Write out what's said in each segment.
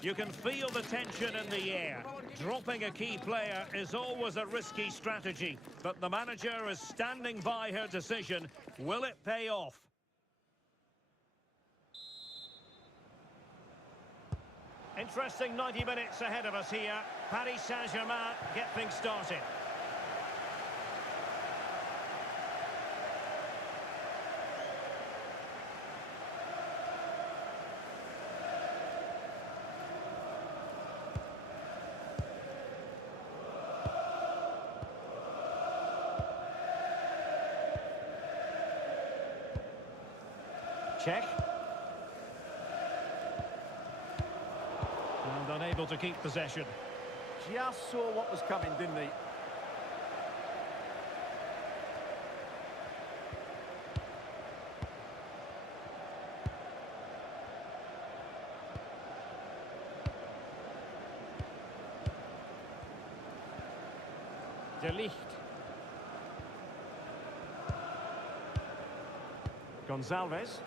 You can feel the tension in the air. Dropping a key player is always a risky strategy, but the manager is standing by her decision. Will it pay off? Interesting 90 minutes ahead of us here. Paris Saint-Germain get things started. Check. And unable to keep possession. Just saw what was coming, didn't he? De Ligt. Gonzalez.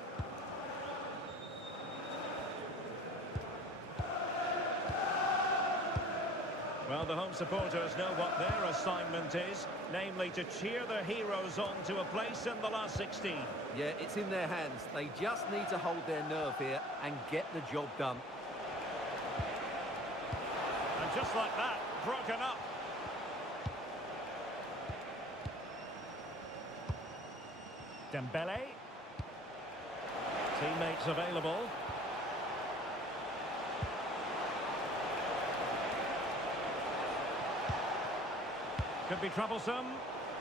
Well, the home supporters know what their assignment is, namely to cheer their heroes on to a place in the last 16. Yeah, it's in their hands. They just need to hold their nerve here and get the job done. And just like that, broken up. Dembele. Teammates available. Could be troublesome.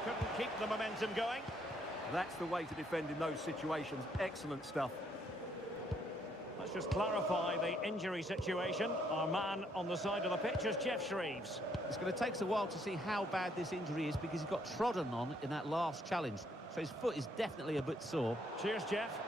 Couldn't keep the momentum going. That's the way to defend in those situations. Excellent stuff. Let's just clarify the injury situation. Our man on the side of the pitch is Jeff Shreves. It's going to take us a while to see how bad this injury is because he got trodden on in that last challenge. So his foot is definitely a bit sore. Cheers, Jeff.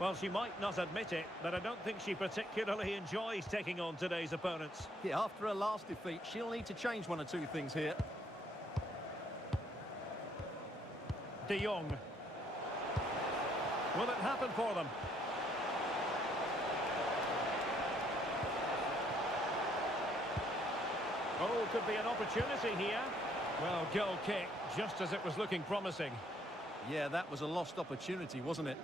Well, she might not admit it, but I don't think she particularly enjoys taking on today's opponents. Yeah, after her last defeat, she'll need to change one or two things here. De Jong. Will it happen for them? Oh, could be an opportunity here. Well, goal kick, just as it was looking promising. Yeah, that was a lost opportunity, wasn't it?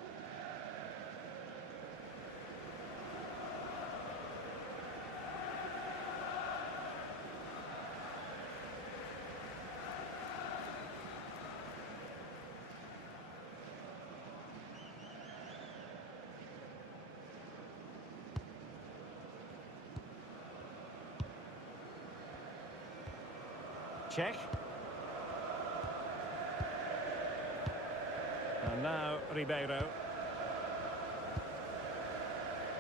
Check. And now Ribeiro.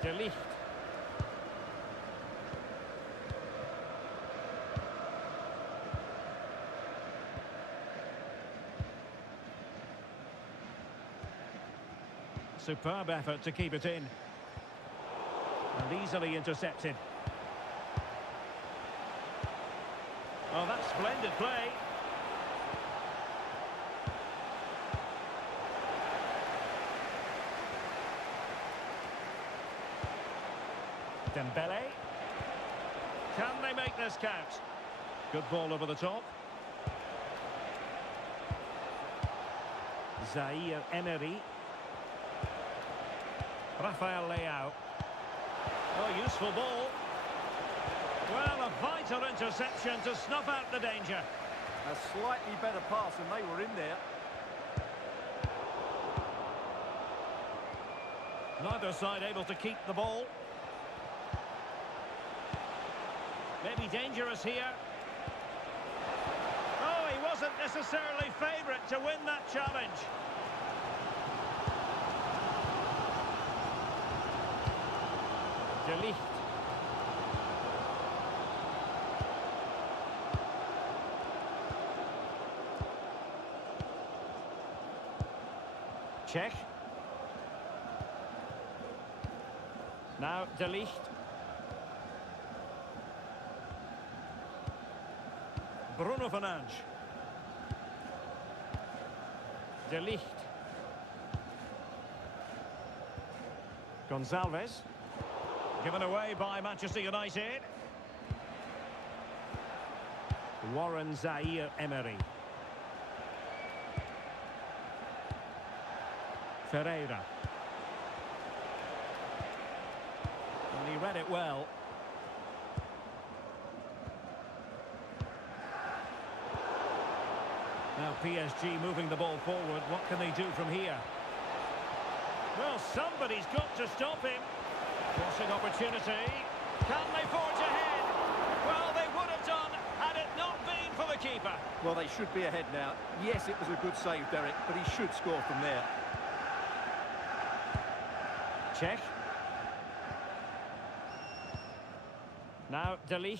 De Ligt. Superb effort to keep it in. And easily intercepted. Oh, that's splendid play. Dembele. Can they make this count? Good ball over the top. Zaire Emery. Rafael Leao. Oh, useful ball. Well, a vital interception to snuff out the danger. A slightly better pass and they were in there. Neither side able to keep the ball. Maybe dangerous here. Oh, he wasn't necessarily favourite to win that challenge. De Ligt. Check. Now De Ligt. Bruno Fernandes. De Ligt. Gonzalez. Given away by Manchester United. Warren Zaire-Emery. Ferreira. And he read it well. Now PSG moving the ball forward. What can they do from here? Well, somebody's got to stop him. Crossing opportunity. Can they forge ahead? Well, they would have done had it not been for the keeper. Well, they should be ahead now. Yes, it was a good save, Derek, but he should score from there. Check. Now De Ligt.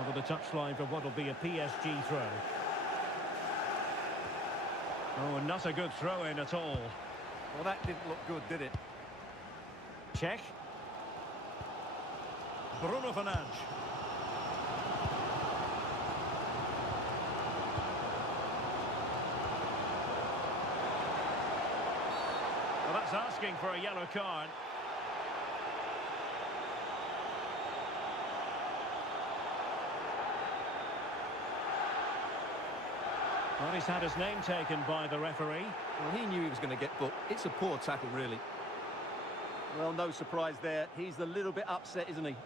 Over the touchline for what will be a PSG throw. Oh, not a good throw-in at all. Well, that didn't look good, did it? Check. Bruno Fernandes. Well, that's asking for a yellow card. Well, he's had his name taken by the referee. Well, he knew he was going to get booked. It's a poor tackle, really. Well, no surprise there. He's a little bit upset, isn't he?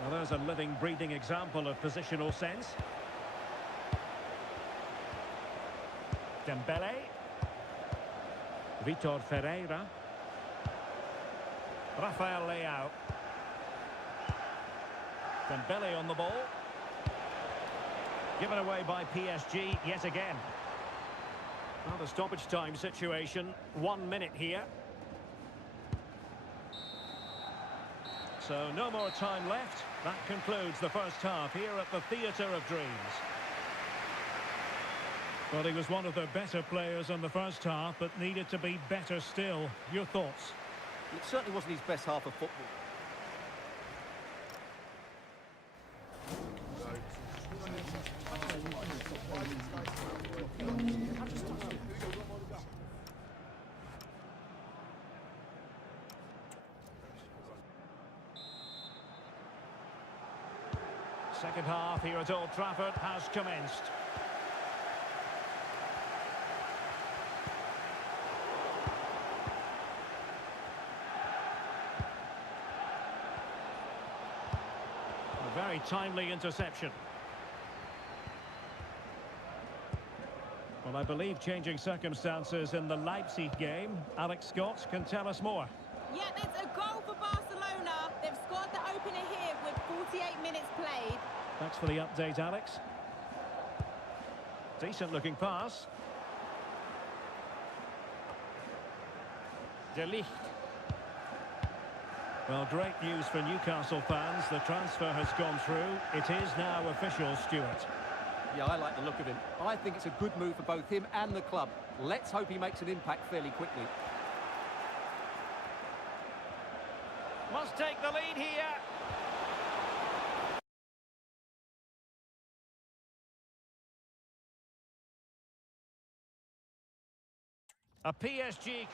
Well, there's a living, breathing example of positional sense. Dembele. Vitor Ferreira. Rafael Leao. Dembele on the ball. Given away by PSG yet again. Well, the stoppage time situation. 1 minute here. So no more time left. That concludes the first half here at the Theatre of Dreams. Well, he was one of the better players in the first half, but needed to be better still. Your thoughts? It certainly wasn't his best half of football. Second half here at Old Trafford has commenced. A very timely interception. Well, I believe changing circumstances in the Leipzig game. Alex Scott can tell us more. Yeah, it's a goal for Barcelona. They've scored the opener here with 48 minutes played. Thanks for the update, Alex. Decent looking pass. De Ligt. Well, great news for Newcastle fans. The transfer has gone through. It is now official, Stuart. Yeah, I like the look of him. I think it's a good move for both him and the club. Let's hope he makes an impact fairly quickly. Must take the lead here. A PSG...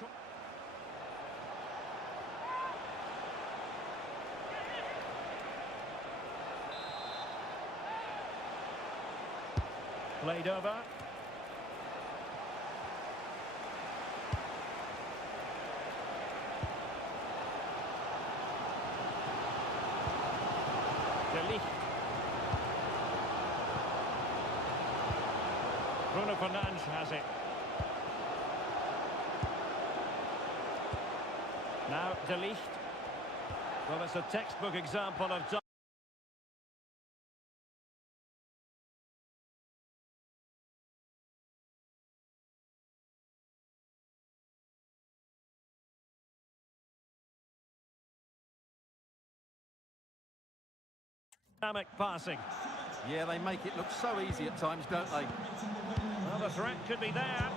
Played over. De Ligt. Bruno Fernandes has it. Now De Ligt. Well, it's a textbook example of... Dynamic passing. Yeah, they make it look so easy at times, don't they? Well, the threat could be there.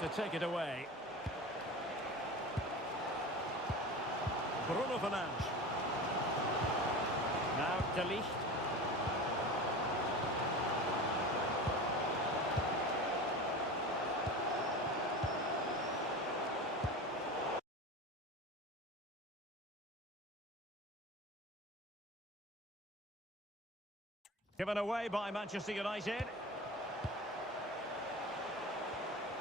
There to take it away. Bruno Fernandes. Now De Ligt. Given away by Manchester United.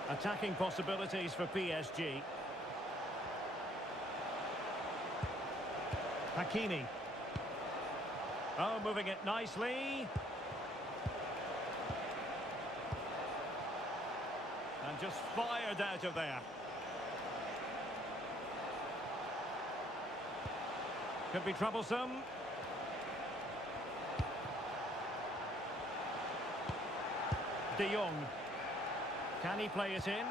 Attacking possibilities for PSG. Hakimi. Oh, moving it nicely. And just fired out of there. Could be troublesome. De Jong. Can he play it in?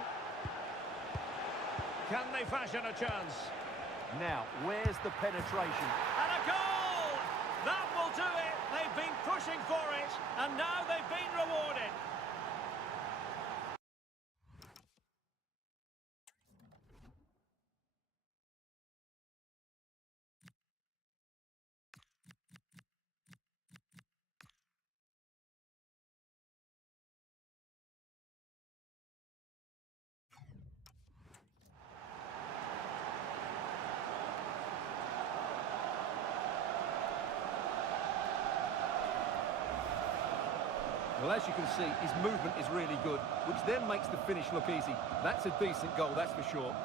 Can they fashion a chance? Now, where's the penetration? And a goal! That will do it. They've been pushing for it, and now they've been rewarded. Well, as you can see, his movement is really good, which then makes the finish look easy. That's a decent goal, that's for sure.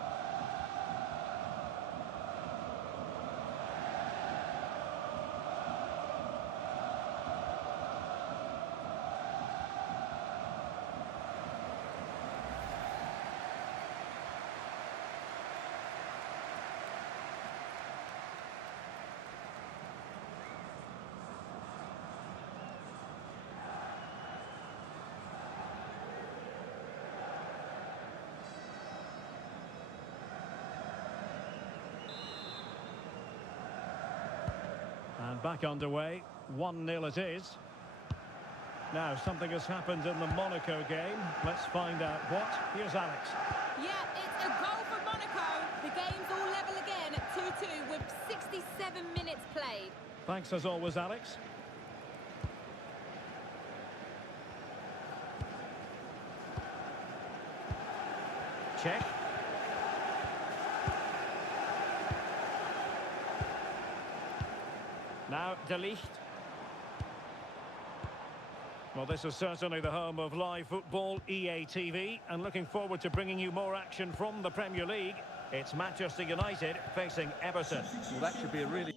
And back underway, 1-0 it is. Now, something has happened in the Monaco game. Let's find out what. Here's Alex. Yeah, it's a goal for Monaco. The game's all level again at 2-2 with 67 minutes played. Thanks as always, Alex. Check. Now, De Ligt. Well, this is certainly the home of live football, EA TV, and looking forward to bringing you more action from the Premier League. It's Manchester United facing Everton. Well, that should be a really...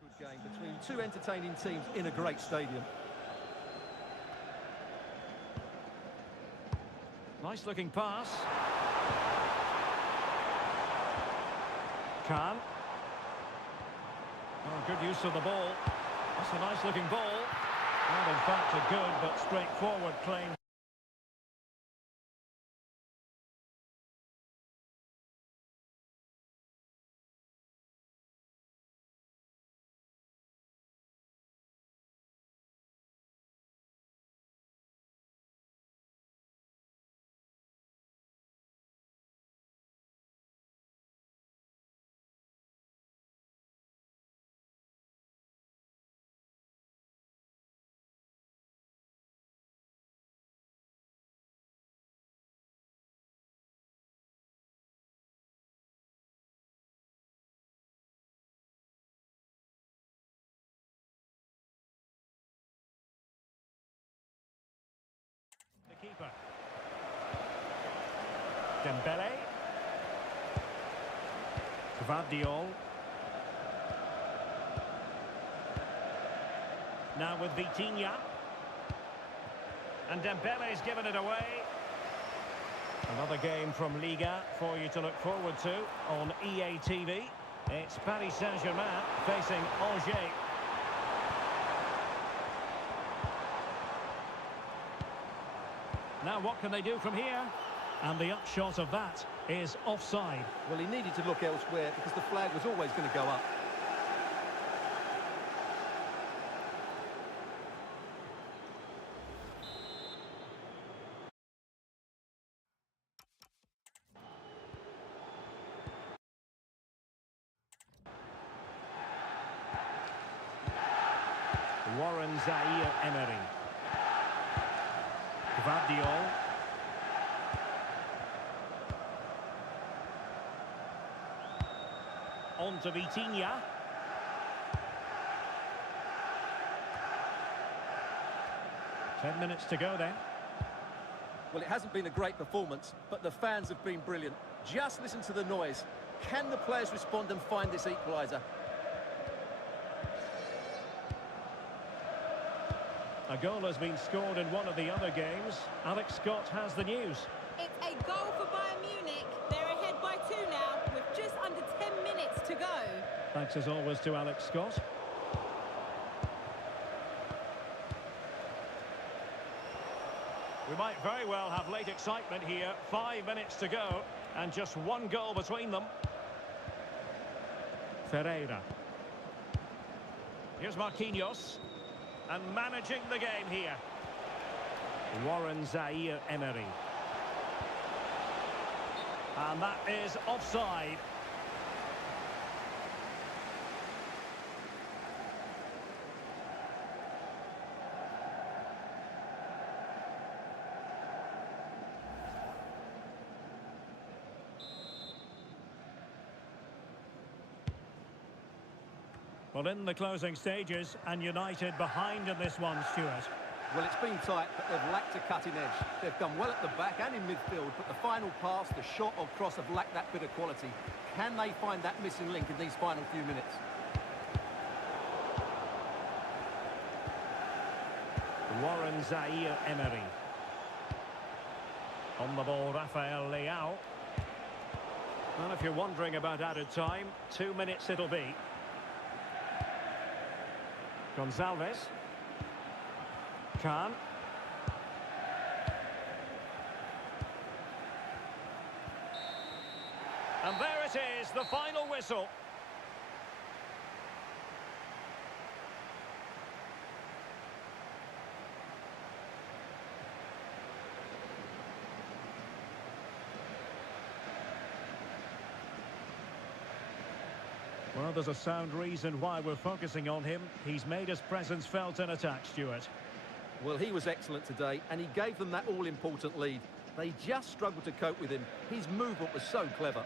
good game between two entertaining teams in a great stadium. Nice looking pass. Khan. Oh, good use of the ball. That's a nice looking ball. And in fact a good but straightforward claim. Keeper. Dembele. Gvardiol. Now with Vitinha. And Dembele's given it away. Another game from Liga for you to look forward to on EA TV. It's Paris Saint-Germain facing Angers. Now what can they do from here? And the upshot of that is offside. Well, he needed to look elsewhere because the flag was always going to go up. Warren Zaire-Emery. Gvardiol. On to Vitinha. Ten minutes to go then. Well, it hasn't been a great performance, but the fans have been brilliant. Just listen to the noise. Can the players respond and find this equaliser? A goal has been scored in one of the other games. Alex Scott has the news. It's a goal for Bayern Munich. They're ahead by 2 now, with just under 10 minutes to go. Thanks as always to Alex Scott. We might very well have late excitement here. 5 minutes to go, and just one goal between them. Ferreira. Here's Marquinhos. And managing the game here. Warren Zaire-Emery. And that is offside. Well, in the closing stages, and United behind in this one, Stuart. Well, it's been tight, but they've lacked a cutting edge. They've done well at the back and in midfield, but the final pass, the shot or cross have lacked that bit of quality. Can they find that missing link in these final few minutes? Warren Zaire-Emery. On the ball, Rafael Leao. And if you're wondering about added time, 2 minutes it'll be. Gonzalez. Khan. And there it is, the final whistle. Well, there's a sound reason why we're focusing on him. He's made his presence felt in attack, Stuart. Well, he was excellent today, and he gave them that all-important lead. They just struggled to cope with him. His movement was so clever.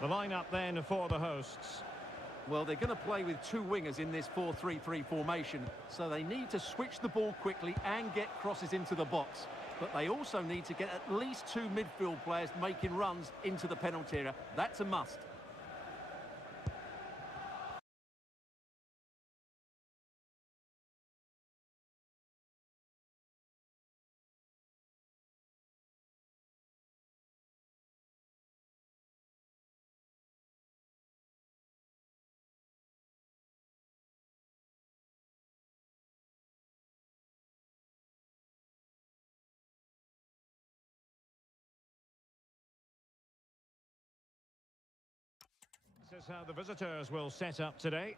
The lineup then for the hosts. Well, they're going to play with two wingers in this 4-3-3 formation, so they need to switch the ball quickly and get crosses into the box. But they also need to get at least two midfield players making runs into the penalty area. That's a must. This is how the visitors will set up today.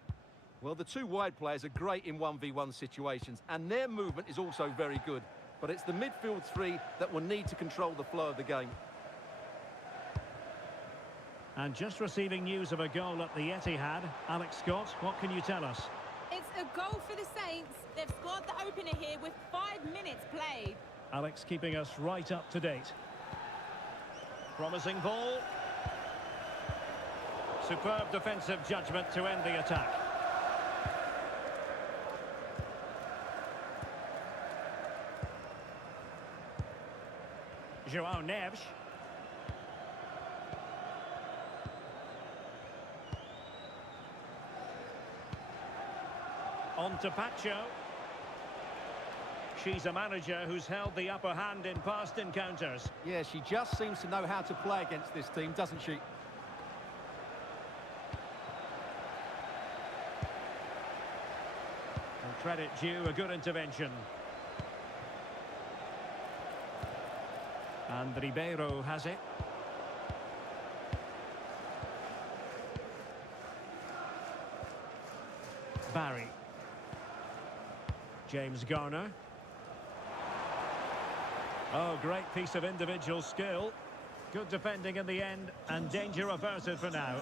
Well, the two wide players are great in 1v1 situations, and their movement is also very good. But it's the midfield three that will need to control the flow of the game. And just receiving news of a goal at the Etihad. Alex Scott, what can you tell us? It's a goal for the Saints. They've scored the opener here with 5 minutes played. Alex keeping us right up to date. Promising ball. Superb defensive judgment to end the attack. João Neves. On to Pacho. She's a manager who's held the upper hand in past encounters. Yeah, she just seems to know how to play against this team, doesn't she? And credit due, a good intervention. And Ribeiro has it. Barry. James Garner. Oh, great piece of individual skill. Good defending in the end, and danger averted for now.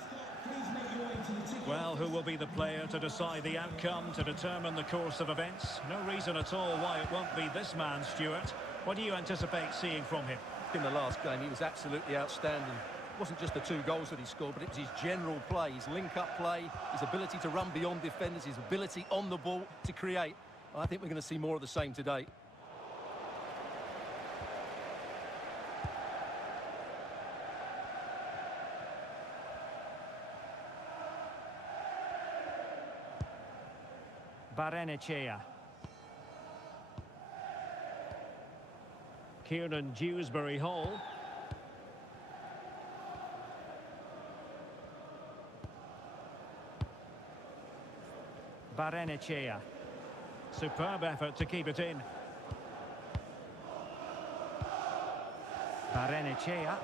Well, who will be the player to decide the outcome, to determine the course of events? No reason at all why it won't be this man, Stuart. What do you anticipate seeing from him? In the last game, he was absolutely outstanding. It wasn't just the 2 goals that he scored, but it was his general play, his link-up play, his ability to run beyond defenders, his ability on the ball to create. I think we're going to see more of the same today. Barrenechea. Kieran Dewsbury Hall. Barrenechea. Superb effort to keep it in. Barrenechea.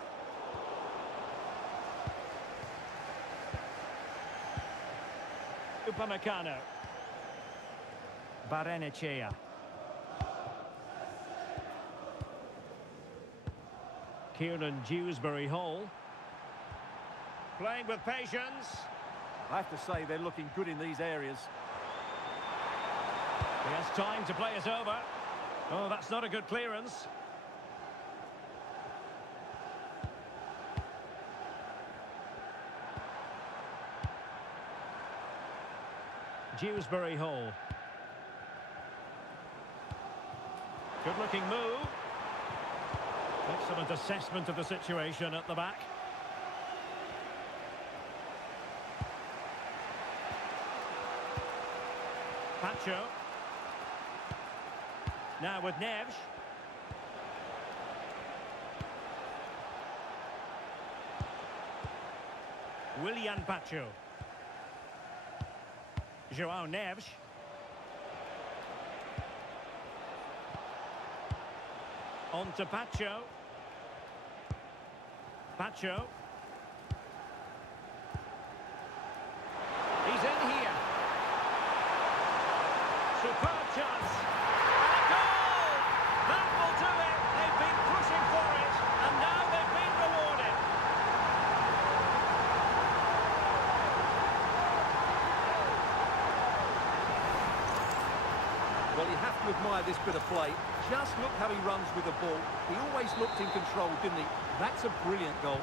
Upamecano. Barrenechea. Kieran Dewsbury Hall. Playing with patience. I have to say they're looking good in these areas. He has time to play it over. Oh, that's not a good clearance. Dewsbury Hall. Good-looking move. Excellent assessment of the situation at the back. Pacho. Now with Neves. Willian Pacho. João Neves. On to Pacho. Pacho. He's in here. Superb chance. And a goal! That will do it. They've been pushing for it, and now they've been rewarded. Well, you have to admire this bit of play. Just look how he runs with the ball. He always looked in control, didn't he? That's a brilliant goal.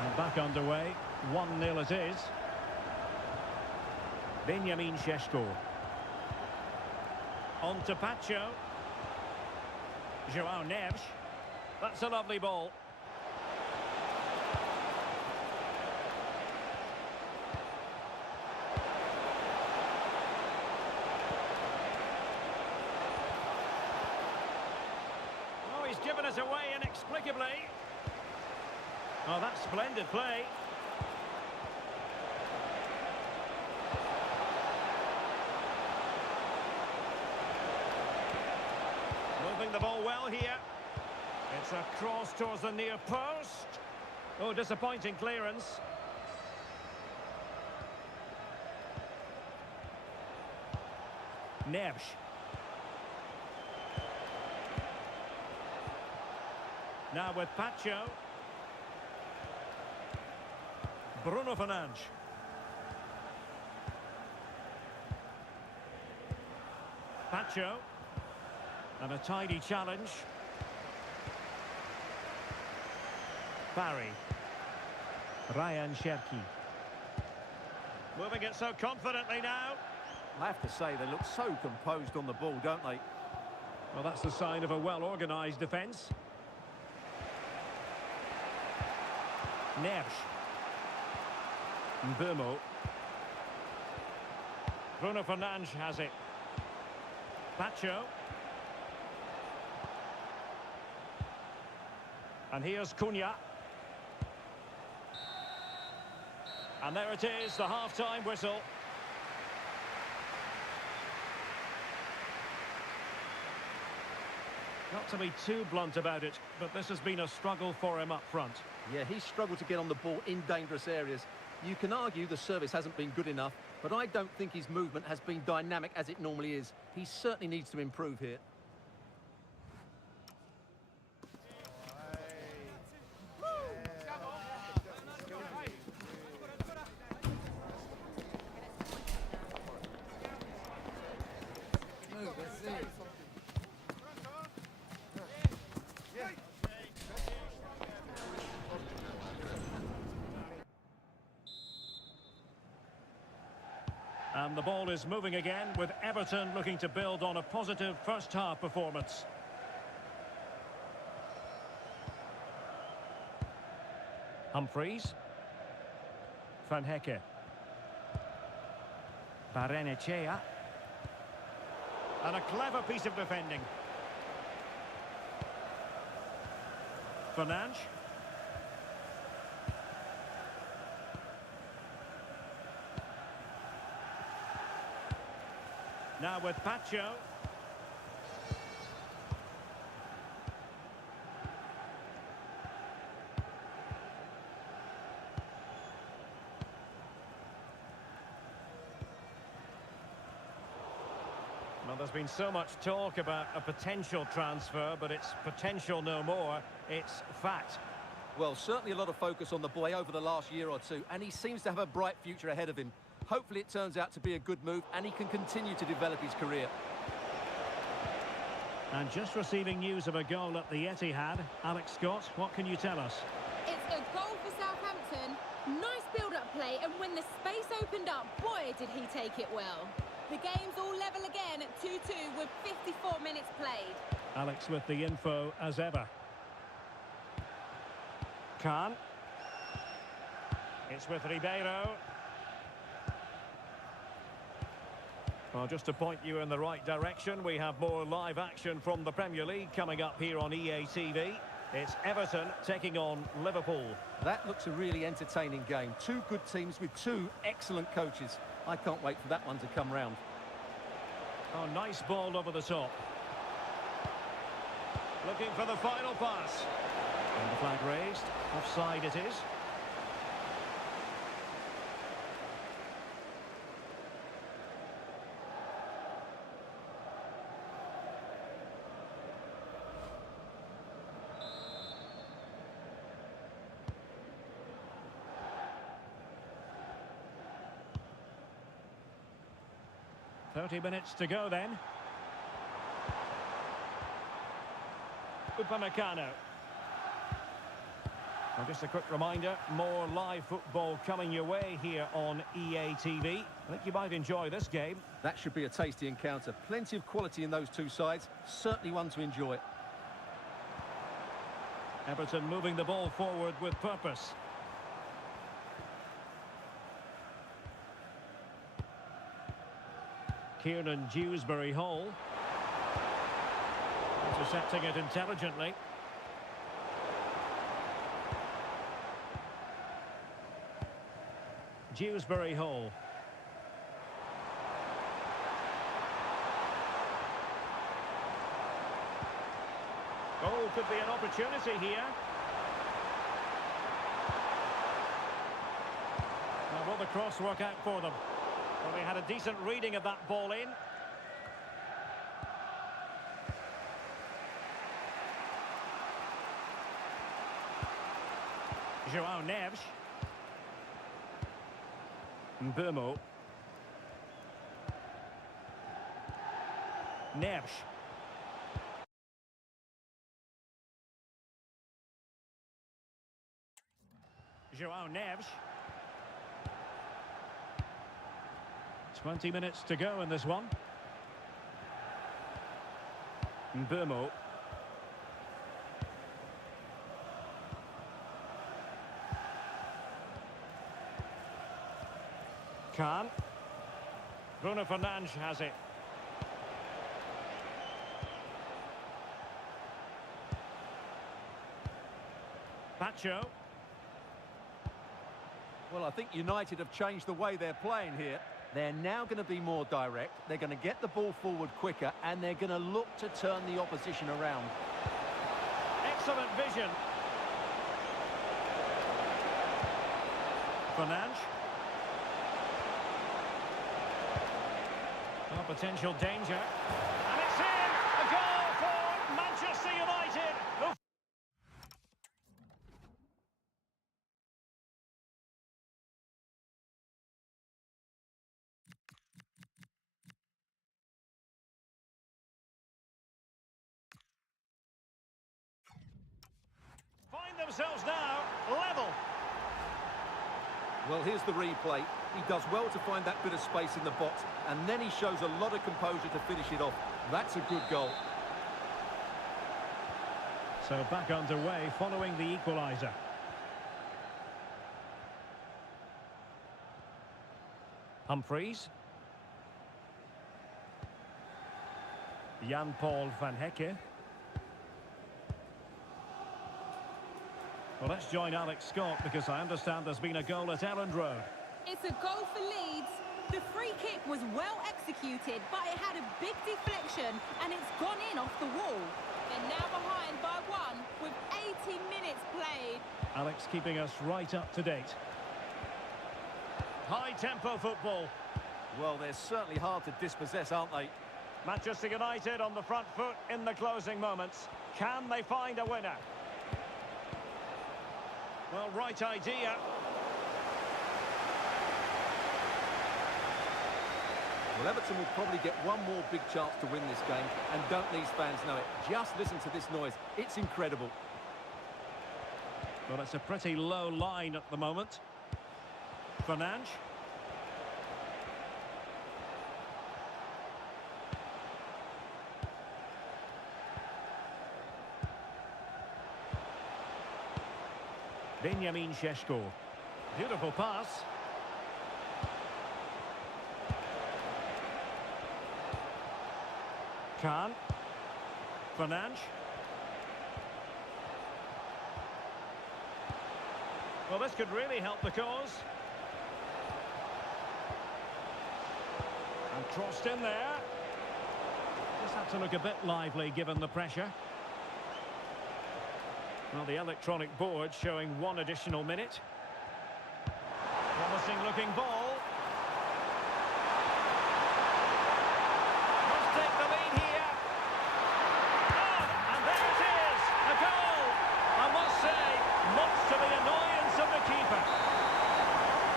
And back underway. 1-0 it is. Benjamin Šeško. On to Pacho. João Neves. That's a lovely ball. Oh, he's given us away inexplicably. Oh, that's splendid play. Moving the ball well here. It's a cross towards the near post. Oh, disappointing clearance. Neves. Now with Pacho. Bruno Fernandes. Pacho. And a tidy challenge. Barry. Ryan Cherki. Moving it so confidently now. I have to say, they look so composed on the ball, don't they? Well, that's the sign of a well-organised defence. Neves. Mbeumo. Bruno Fernandes has it. Pacho. And here's Cunha. And there it is, the half-time whistle. Not to be too blunt about it, but this has been a struggle for him up front. Yeah, he's struggled to get on the ball in dangerous areas. You can argue the service hasn't been good enough, but I don't think his movement has been dynamic as it normally is. He certainly needs to improve here. And the ball is moving again, with Everton looking to build on a positive first-half performance. Humphreys. Van Hecke. Barrenechea. And a clever piece of defending. Fernandes. Now with Pacho. Well, there's been so much talk about a potential transfer, but it's potential no more. It's fact. Well, certainly a lot of focus on the boy over the last year or two, and he seems to have a bright future ahead of him. Hopefully it turns out to be a good move and he can continue to develop his career. And just receiving news of a goal at the Etihad. Alex Scott, what can you tell us? It's a goal for Southampton. Nice build-up play, and when the space opened up, boy, did he take it well. The game's all level again at 2-2 with 54 minutes played. Alex with the info as ever. Khan. It's with Ribeiro. Well, just to point you in the right direction, we have more live action from the Premier League coming up here on EA TV. It's Everton taking on Liverpool. That looks a really entertaining game. Two good teams with two excellent coaches. I can't wait for that one to come round. Oh, nice ball over the top. Looking for the final pass. And the flag raised. Offside it is. "30 minutes to go then." Upamecano. Well, just a quick reminder, more live football coming your way here on EA TV. I think you might enjoy this game. That should be a tasty encounter. Plenty of quality in those two sides. Certainly one to enjoy. Everton moving the ball forward with purpose. Kieran Dewsbury-Hall. Intercepting it intelligently. Dewsbury-Hall. Oh, could be an opportunity here. Now, will the cross work out for them? Well, they had a decent reading of that ball in. João Neves. Mbeumo. Neves. João Neves. 20 minutes to go in this one. Mbeumo. Khan. Bruno Fernandes has it. Pacho. Well, I think United have changed the way they're playing here. They're now going to be more direct. They're going to get the ball forward quicker, and they're going to look to turn the opposition around. Excellent vision. Fernandes. Oh, potential danger. And it's in! A goal for Manchester United. Who find themselves now level. Well, here's the replay. He does well to find that bit of space in the box, and then he shows a lot of composure to finish it off. That's a good goal. So back underway following the equaliser. Humphreys. Jan-Paul van Hecke. Well, let's join Alex Scott because I understand there's been a goal at Elland Road. It's a goal for Leeds. The free kick was well executed, but it had a big deflection and it's gone in off the wall. They're now behind by one with 80 minutes played. Alex keeping us right up to date. High-tempo football. Well, they're certainly hard to dispossess, aren't they? Manchester United on the front foot in the closing moments. Can they find a winner? Well, right idea. Well, Everton will probably get one more big chance to win this game, and don't these fans know it? Just listen to this noise. It's incredible. Well, it's a pretty low line at the moment. Fernandes. Benjamin Šeško. Beautiful pass. Khan. Fernandes. Well, this could really help the cause. And crossed in there. Just had to look a bit lively given the pressure. Well, the electronic board showing one additional minute. Promising looking ball. Must take the lead here. Oh, and there it is, a goal. I must say, much to the annoyance of the keeper.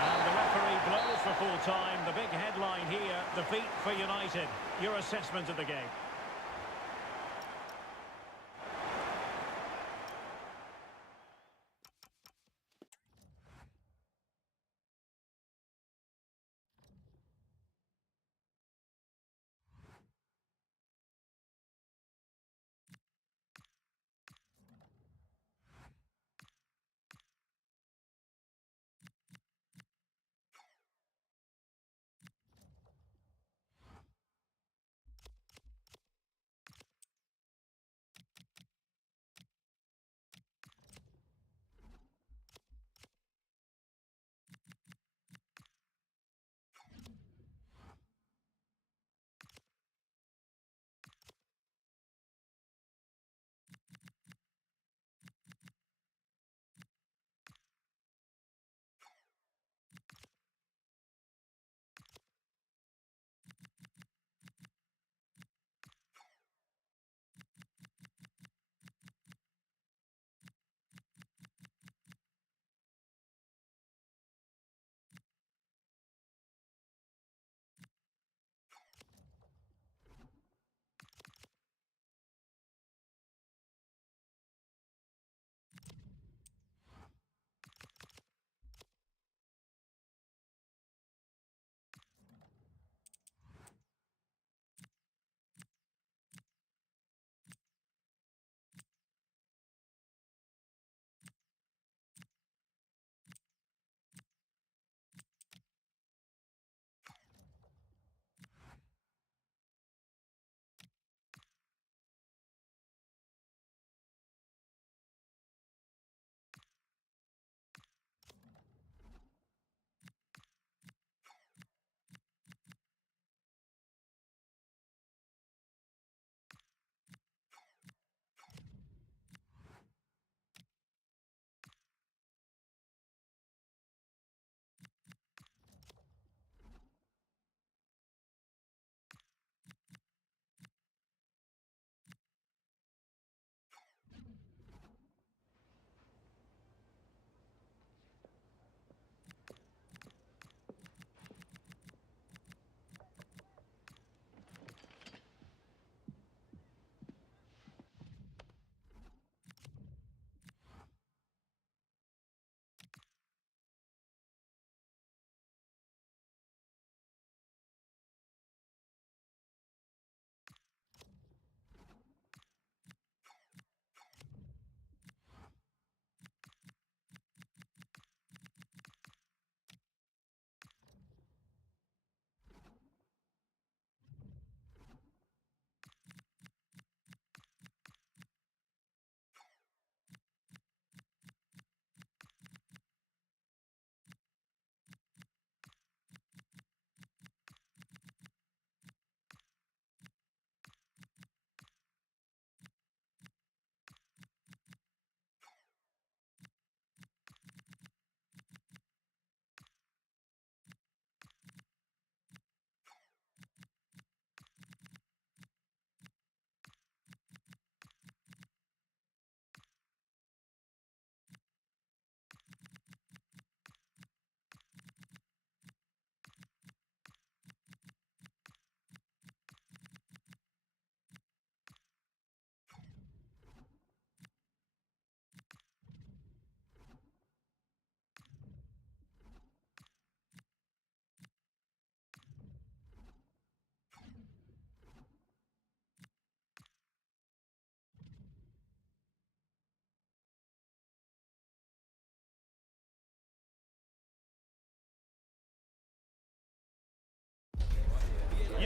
And the referee blows for full time. The big headline here, defeat for United. Your assessment of the game?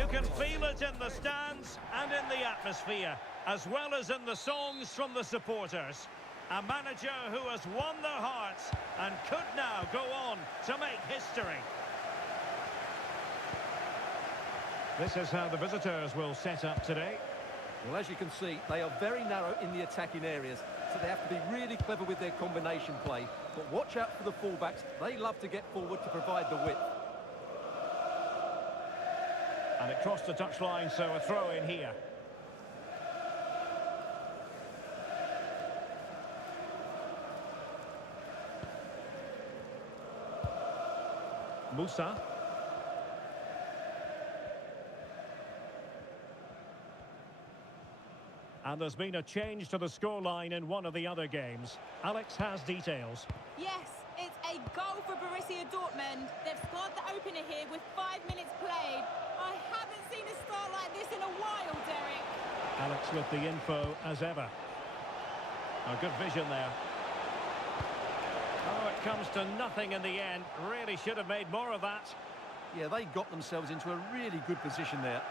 You can feel it in the stands and in the atmosphere, as well as in the songs from the supporters. A manager who has won their hearts and could now go on to make history. This is how the visitors will set up today. Well, as you can see, they are very narrow in the attacking areas, so they have to be really clever with their combination play. But watch out for the fullbacks. They love to get forward to provide the width. And it crossed the touchline, so a throw in here. Musa. And there's been a change to the scoreline in one of the other games. Alex has details. Yes, it's a goal for Borussia Dortmund. They've scored the opener here with 5 minutes played. I haven't seen a start like this in a while, Derek. Alex with the info as ever. A good vision there. Oh, it comes to nothing in the end. Really should have made more of that. Yeah, they got themselves into a really good position there.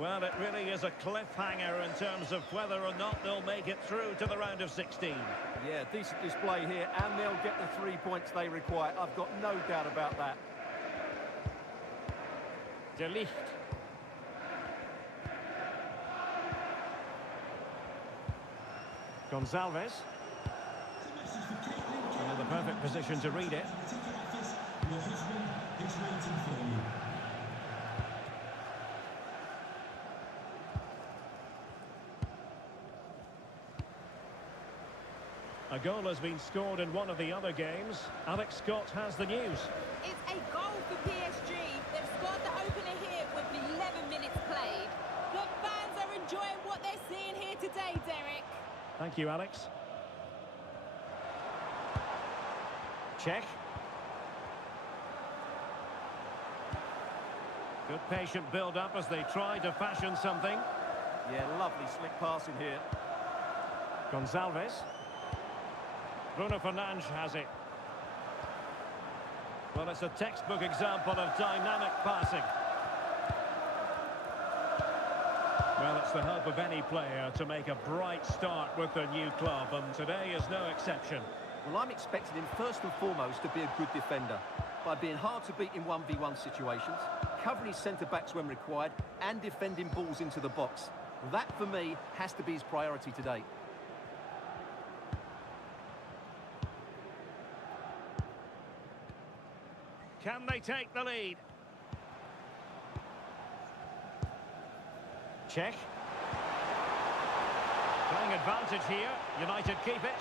Well, it really is a cliffhanger in terms of whether or not they'll make it through to the round of 16. Yeah, decent display here, and they'll get the 3 points they require. I've got no doubt about that. De Ligt. Gonzalez. In the perfect position to read it. A goal has been scored in one of the other games. Alex Scott has the news. It's a goal for PSG. They've scored the opener here with 11 minutes played. The fans are enjoying what they're seeing here today, Derek. Thank you, Alex. Check. Good patient build-up as they try to fashion something. Yeah, lovely slick passing here. Gonzalez. Bruno Fernandes has it. Well, it's a textbook example of dynamic passing. Well, it's the hope of any player to make a bright start with their new club, and today is no exception. Well, I'm expecting him first and foremost to be a good defender by being hard to beat in 1v1 situations, covering his centre-backs when required, and defending balls into the box. That, for me, has to be his priority today. Can they take the lead? Check. Playing advantage here. United keep it.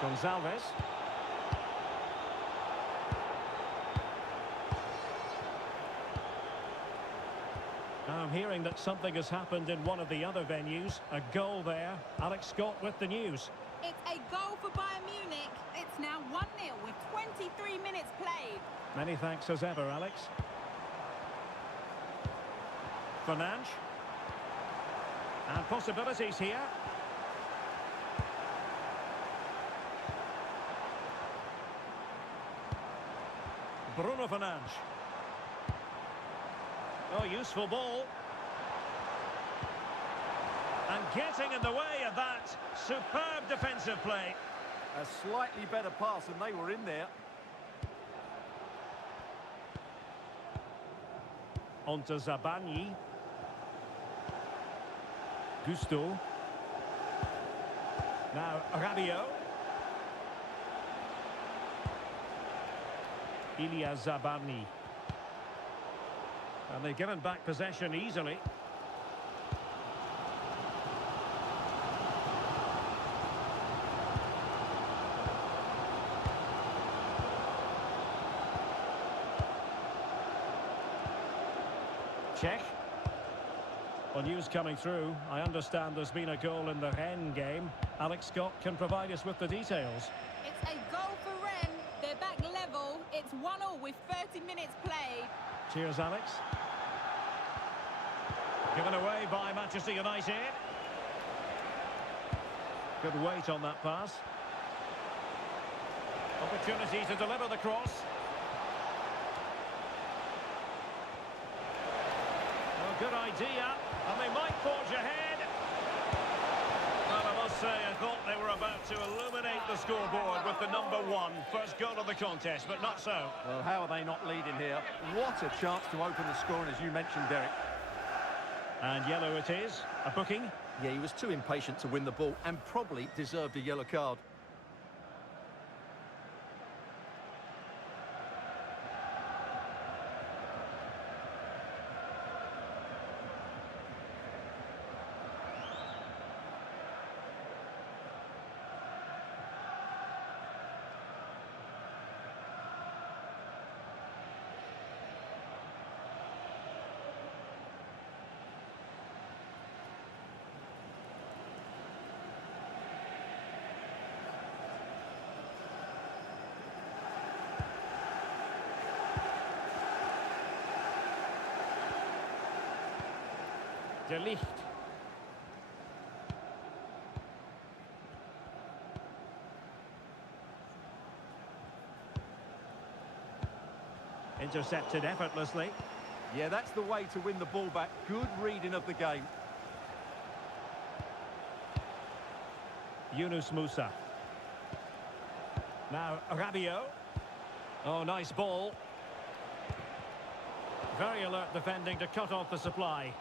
Gonzalez. Now I'm hearing that something has happened in one of the other venues. A goal there. Alex Scott with the news. It's a goal for Bayern Munich. It's now 1-0 with 23 minutes played. Many thanks as ever, Alex. Fernandes. And possibilities here. Bruno Fernandes. Oh, useful ball. And getting in the way of that. Superb defensive play. A slightly better pass, and they were in there. On to Zabani. Gusto. Now Rabiot. Ilya Zabani. And they've given back possession easily. Check. Well, news coming through. I understand there's been a goal in the Rennes game. Alex Scott can provide us with the details. It's a goal for Rennes. They're back level. It's 1-1 with 30 minutes played. Cheers, Alex. Given away by Manchester United. Good weight on that pass. Opportunity to deliver the cross. Well, good idea, and they might forge ahead. Well, I must say, I thought they were about to illuminate the scoreboard with the #1 first goal of the contest, but not so. Well, how are they not leading here? What a chance to open the scoring, as you mentioned, Derek. And yellow it is, a booking. Yeah, he was too impatient to win the ball and probably deserved a yellow card. De Ligt. Intercepted effortlessly. Yeah, that's the way to win the ball back. Good reading of the game. Yunus Musa. Now Rabiot. Oh, nice ball. Very alert defending to cut off the supply.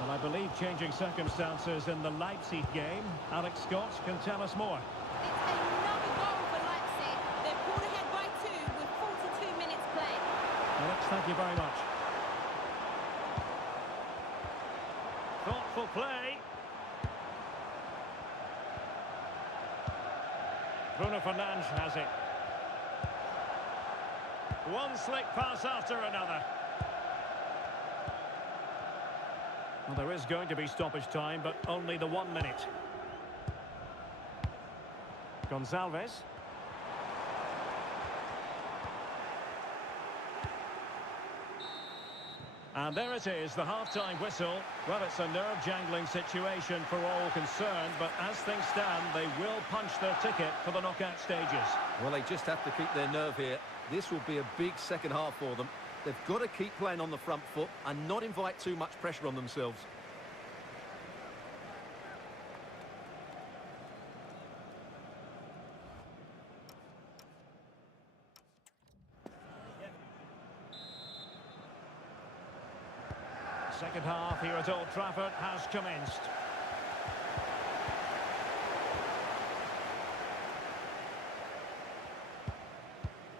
Well, I believe changing circumstances in the Leipzig game. Alex Scott can tell us more. It's another goal for Leipzig. They're pulled ahead by 2 with 42 minutes played. Alex, thank you very much. Thoughtful play. Bruno Fernandes has it. One slick pass after another. Well, there is going to be stoppage time, but only the 1 minute. Gonçalves. And there it is, the half-time whistle. Well, it's a nerve-jangling situation for all concerned, but as things stand, they will punch their ticket for the knockout stages. Well, they just have to keep their nerve here. This will be a big second half for them. They've got to keep playing on the front foot and not invite too much pressure on themselves. Second half here at Old Trafford has commenced.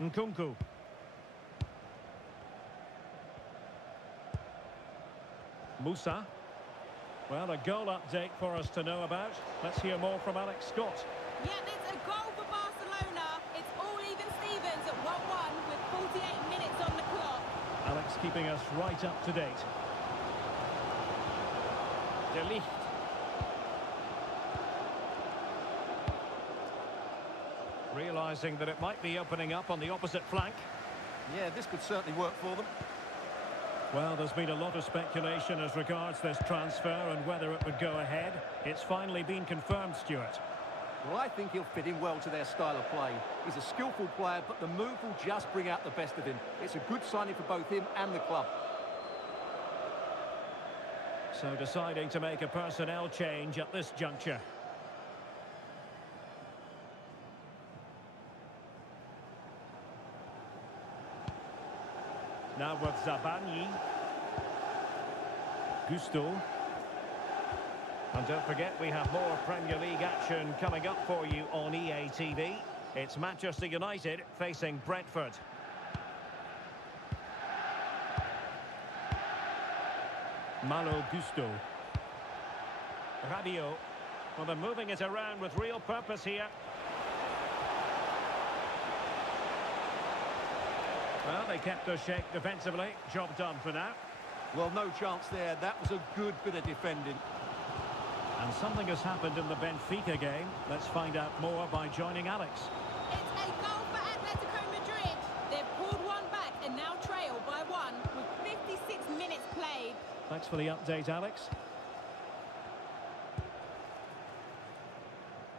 Nkunku. Musa. Well, a goal update for us to know about. Let's hear more from Alex Scott. Yeah, it's a goal for Barcelona. It's all even Stevens at 1-1 with 48 minutes on the clock. Alex keeping us right up to date. De Ligt. Realising that it might be opening up on the opposite flank. Yeah, this could certainly work for them. Well, there's been a lot of speculation as regards this transfer and whether it would go ahead. It's finally been confirmed, Stuart. Well, I think he'll fit in well to their style of play. He's a skillful player, but the move will just bring out the best of him. It's a good signing for both him and the club. So deciding to make a personnel change at this juncture. Now with Zabani. Gusto. And don't forget, we have more Premier League action coming up for you on EA TV. It's Manchester United facing Brentford. Malo Gusto. Rabiot. Well, they're moving it around with real purpose here. Well, they kept their shape defensively. Job done for now. Well, no chance there. That was a good bit of defending. And something has happened in the Benfica game. Let's find out more by joining Alex. It's a goal for Atletico Madrid. They've pulled one back and now trail by 1 with 56 minutes played. Let's for the update, Alex.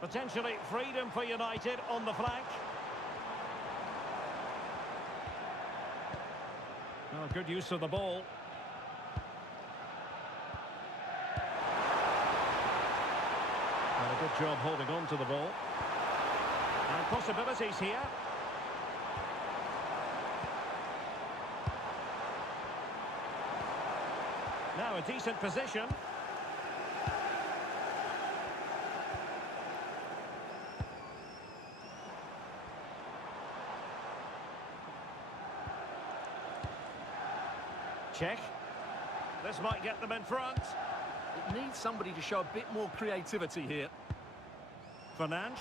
Potentially freedom for United on the flank. Oh, good use of the ball. And a good job holding on to the ball. And possibilities here. Now a decent position. Check. This might get them in front. It needs somebody to show a bit more creativity here. Fernandes.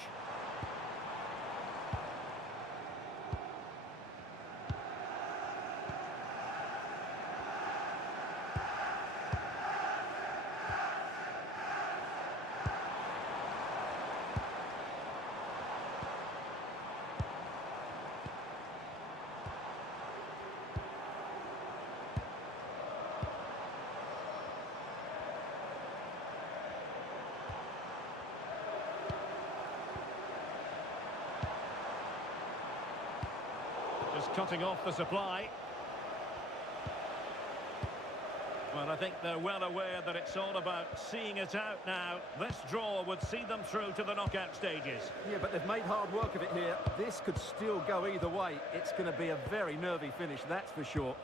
Just cutting off the supply. Well, I think they're well aware that it's all about seeing it out now. This draw would see them through to the knockout stages. Yeah, but they've made hard work of it here. This could still go either way. It's going to be a very nervy finish, that's for sure.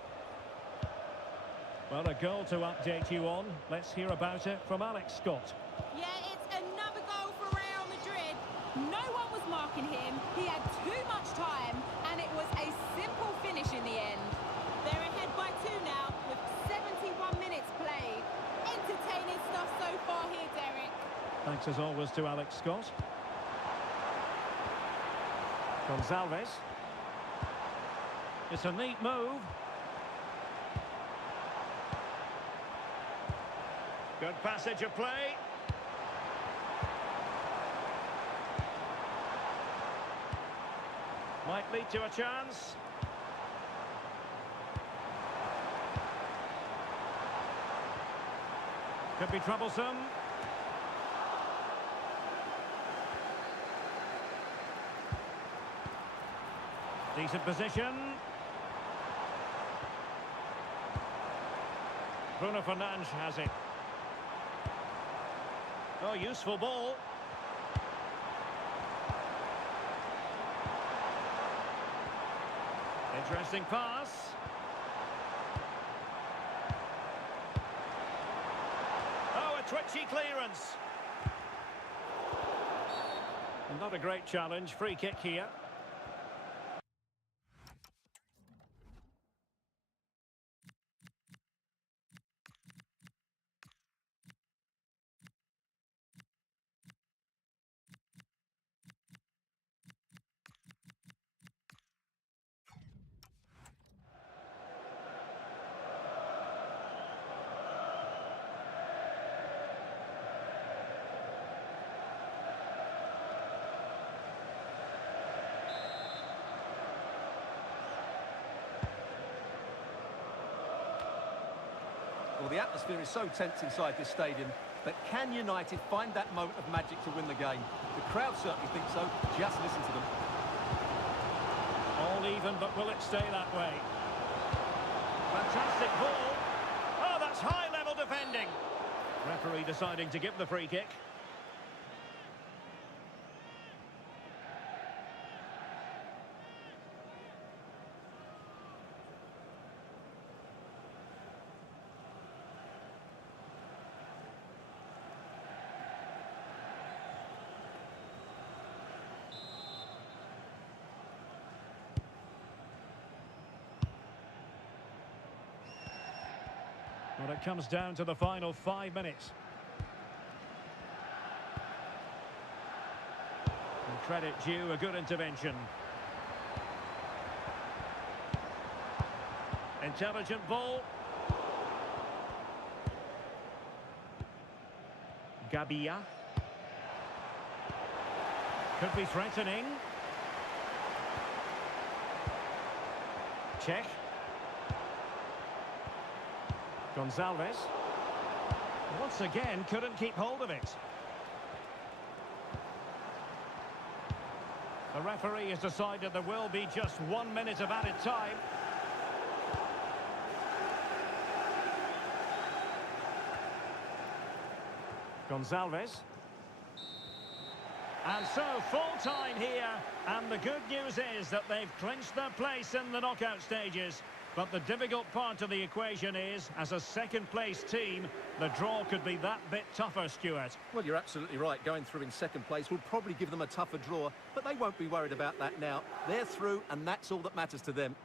Well, a goal to update you on. Let's hear about it from Alex Scott. Yeah, it's another goal for Real Madrid. No one was marking him. He had too much time, and it was a simple finish in the end. They're ahead by 2 now, with 71 minutes played. Entertaining stuff so far here, Derek. Thanks as always to Alex Scott. Gonzalez. It's a neat move. Good passage of play. Might lead to a chance. Could be troublesome. Decent position. Bruno Fernandes has it. Oh, useful ball. Interesting pass. Oh, a twitchy clearance. Not a great challenge. Free kick here. Well, the atmosphere is so tense inside this stadium, but can United find that moment of magic to win the game? The crowd certainly think so. Just listen to them. All even, but will it stay that way? Fantastic ball. Oh, that's high-level defending. Referee deciding to give the free kick. Well, it comes down to the final 5 minutes. And credit due, a good intervention. Intelligent ball. Gabia. Could be threatening. Check. Gonzalez. Once again, couldn't keep hold of it. The referee has decided there will be just 1 minute of added time. Gonzalez. And so, full time here. And the good news is that they've clinched their place in the knockout stages. But the difficult part of the equation is, as a second-place team, the draw could be that bit tougher, Stuart. Well, you're absolutely right. Going through in second place will probably give them a tougher draw, but they won't be worried about that now. They're through, and that's all that matters to them.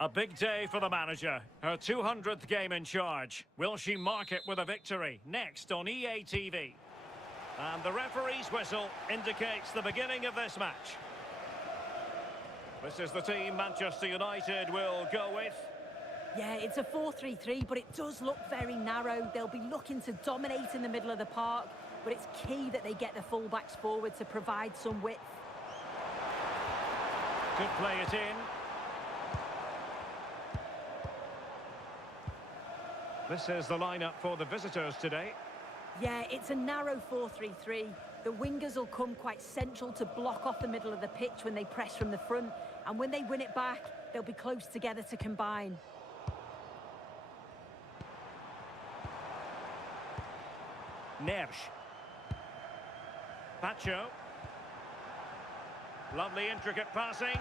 A big day for the manager. Her 200th game in charge. Will she mark it with a victory? Next on EA TV. And the referee's whistle indicates the beginning of this match. This is the team Manchester United will go with. Yeah, it's a 4-3-3, but it does look very narrow. They'll be looking to dominate in the middle of the park, but it's key that they get the fullbacks forward to provide some width. Could play it in. This is the lineup for the visitors today. Yeah, it's a narrow 4-3-3. The wingers will come quite central to block off the middle of the pitch when they press from the front. And when they win it back, they'll be close together to combine. Nersch. Pacho. Lovely intricate passing.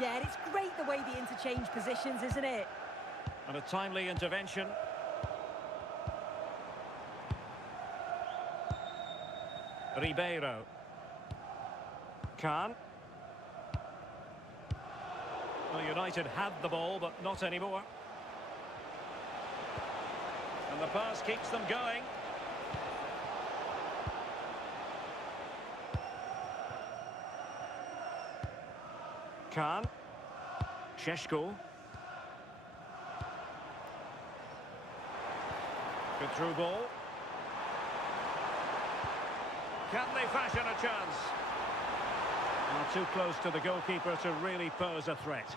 Yeah, it's great the way they interchange positions, isn't it? And a timely intervention. Ribeiro. Khan. Well, United had the ball, but not anymore. And the pass keeps them going. Khan. Šeško. Good through ball. Can they fashion a chance? Not too close to the goalkeeper to really pose a threat.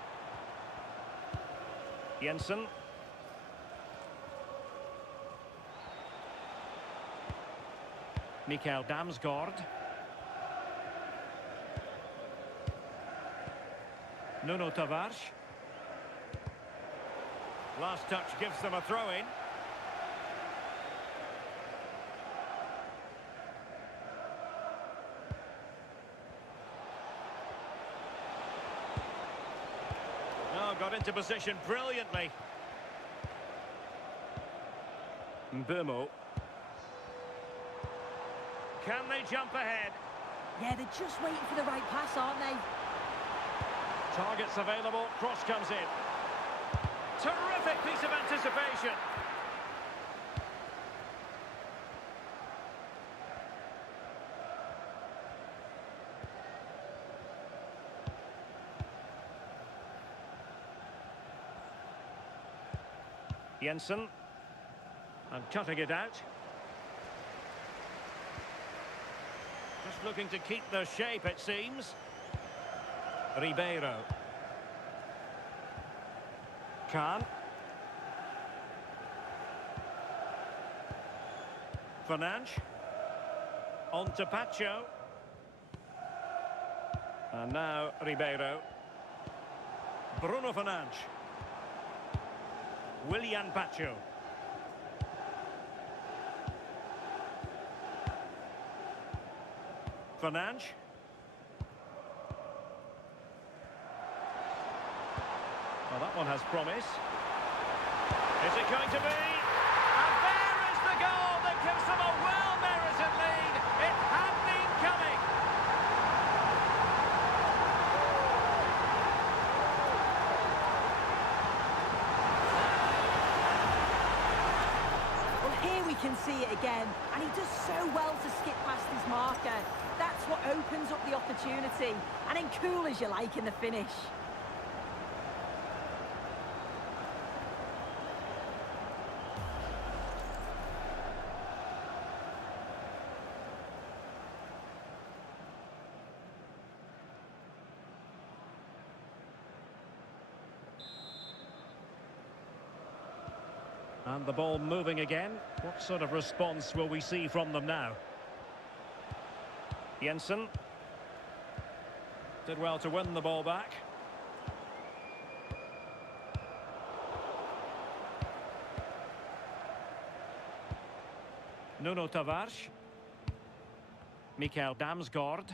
Jensen. Mikael Damsgaard. Nuno Tavares. Last touch gives them a throw-in. Oh, got into position brilliantly. Mbeumo. Can they jump ahead? Yeah, they're just waiting for the right pass, aren't they? Targets available, cross comes in. Terrific piece of anticipation. Jensen. And cutting it out. Just looking to keep their shape, it seems. Ribeiro. Khan. Fernandes. On to Pacho. And now Ribeiro. Bruno Fernandes. Willian Pacho. Fernandes. Well, that one has promise. Is it going to be? And there is the goal that gives them a well-merited lead. It had been coming. Well, here we can see it again, and he does so well to skip past his marker. That's what opens up the opportunity, and then cool as you like in the finish. And the ball moving again. What sort of response will we see from them now? Jensen. Did well to win the ball back. Nuno Tavares. Mikael Damsgaard.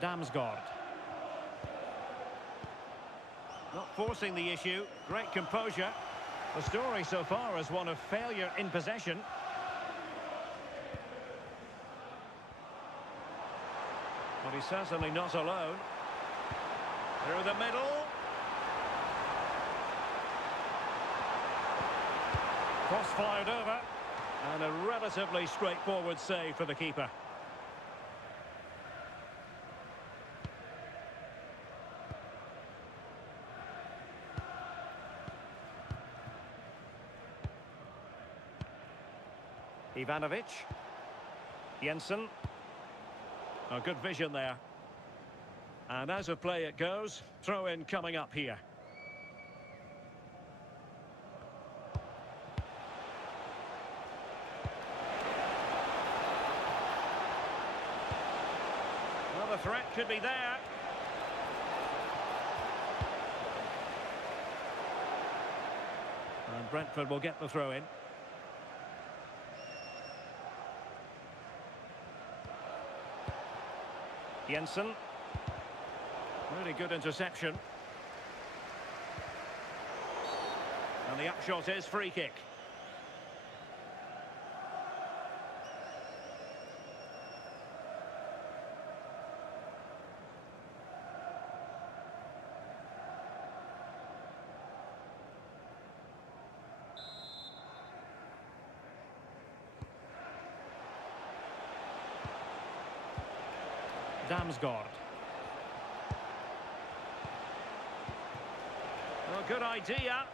Damsgaard. Not forcing the issue. Great composure. The story so far is one of failure in possession. But he's certainly not alone. Through the middle. Cross fired over. And a relatively straightforward save for the keeper. Ivanovic. Jensen. A good vision there. And as of play it goes, throw in coming up here. Well, the threat could be there. And Brentford will get the throw in. Jensen. Really good interception. And the upshot is free kick. Damsgaard. Well, good idea.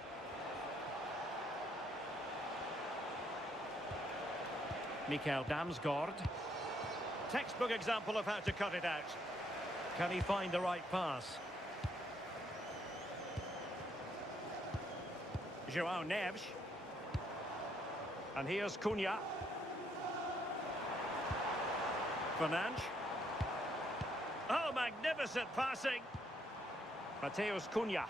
Mikael Damsgaard. Textbook example of how to cut it out. Can he find the right pass? João Neves. And here's Cunha. Fernandes. Oh, magnificent passing. Mateus Cunha.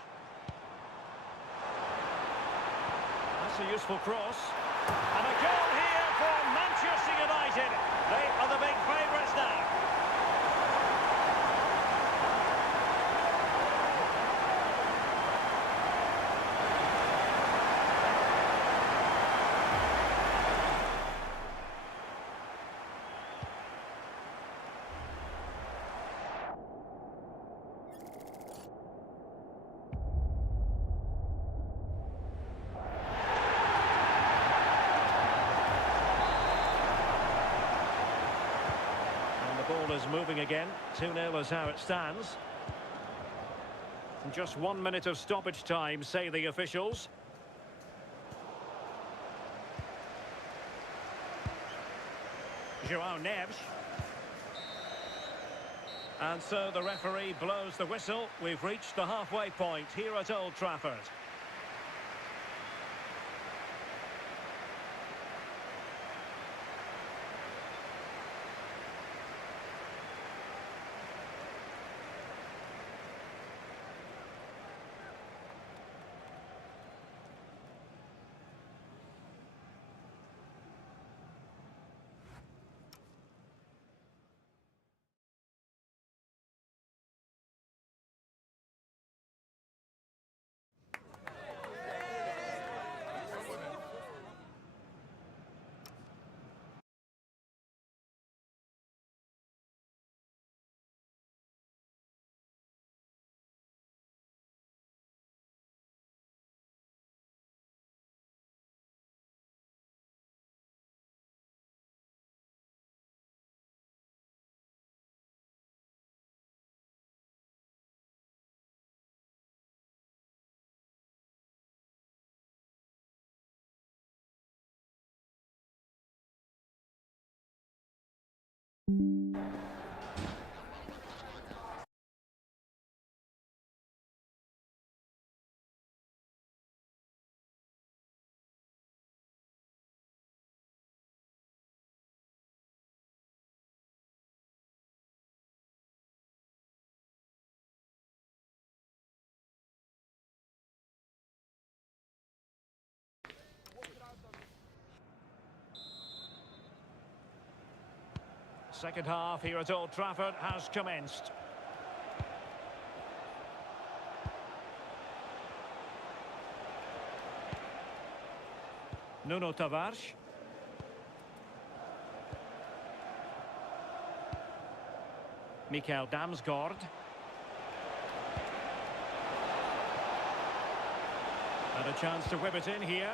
That's a useful cross. And a goal here for Manchester United. They are the big favourites now. Ball is moving again. 2-0 is how it stands. And just 1 minute of stoppage time, say the officials. João Neves. And so the referee blows the whistle. We've reached the halfway point here at Old Trafford. Second half here at Old Trafford has commenced. Nuno Tavares. Mikael Damsgaard. And a chance to whip it in here.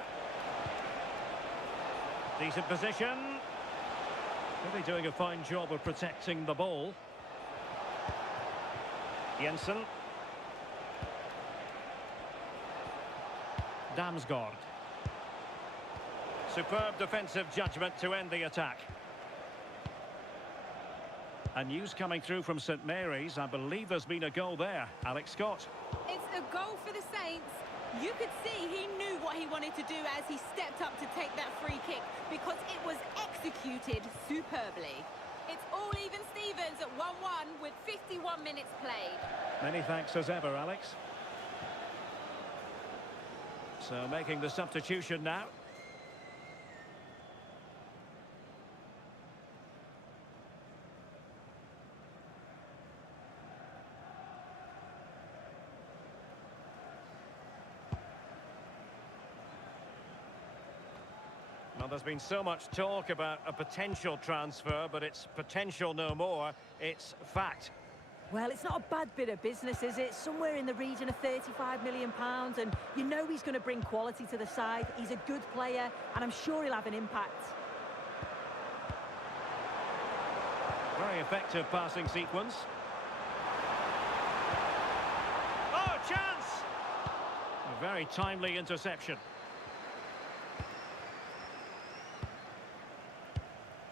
Decent position. Really doing a fine job of protecting the ball. Jensen. Damsgaard. Superb defensive judgment to end the attack. And news coming through from St Mary's. I believe there's been a goal there. Alex Scott. It's a goal for the Saints. You could see he knew what he wanted to do as he stepped up to take that free kick because it was executed superbly. It's all even Stevens at 1-1 with 51 minutes played. Many thanks as ever, Alex. So making the substitution now. Well, there's been so much talk about a potential transfer, but it's potential no more. It's fact. Well, it's not a bad bit of business, is it? Somewhere in the region of £35 million, and you know he's going to bring quality to the side. He's a good player, and I'm sure he'll have an impact. Very effective passing sequence. Oh, chance! A very timely interception.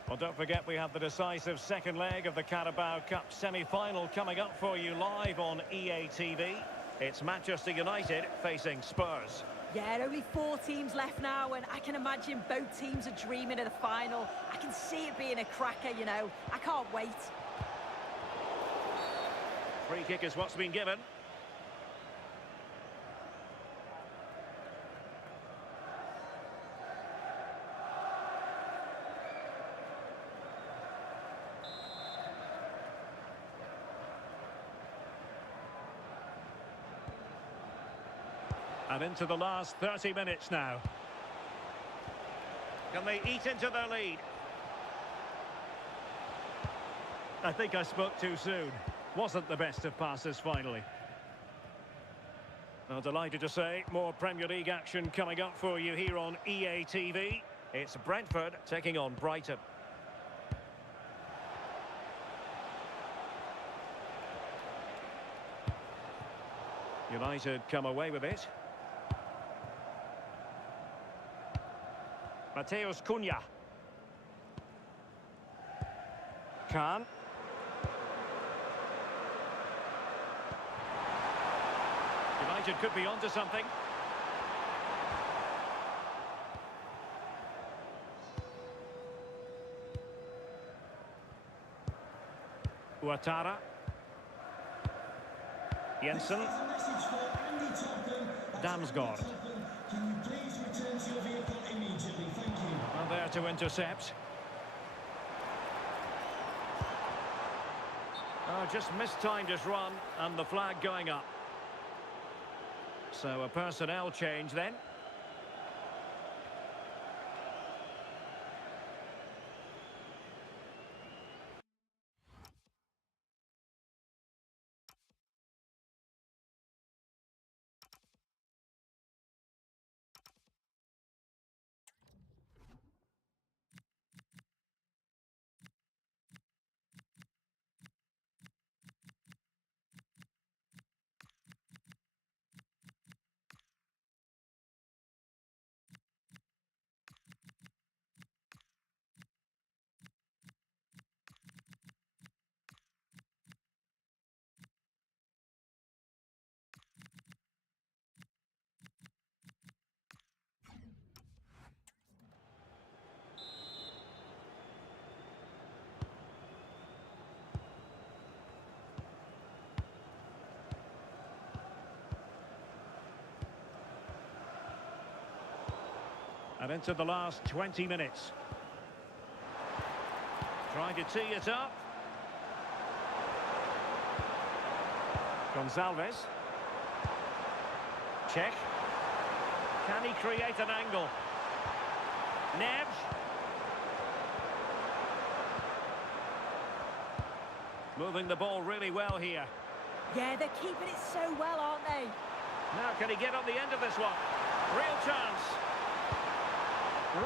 Well, don't forget we have the decisive second leg of the Carabao Cup semi-final coming up for you live on EA TV. It's Manchester United facing Spurs. Yeah, only 4 teams left now, and I can imagine both teams are dreaming of the final. I can see it being a cracker, you know. I can't wait. Free kick is what's been given. And into the last 30 minutes now. Can they eat into their lead? I think I spoke too soon. Wasn't the best of passes finally. Well, delighted to say, more Premier League action coming up for you here on EA TV. It's Brentford taking on Brighton. United come away with it. Mateus Cunha. Khan. United could be onto something. Ouattara. Jensen. Damsgaard. And there to intercept. Oh, just mistimed his run and the flag going up. So a personnel change then. And into the last 20 minutes. Trying to tee it up. Gonzalez. Check. Can he create an angle? Neves. Moving the ball really well here. Yeah, they're keeping it so well, aren't they? Now can he get on the end of this one? Real chance.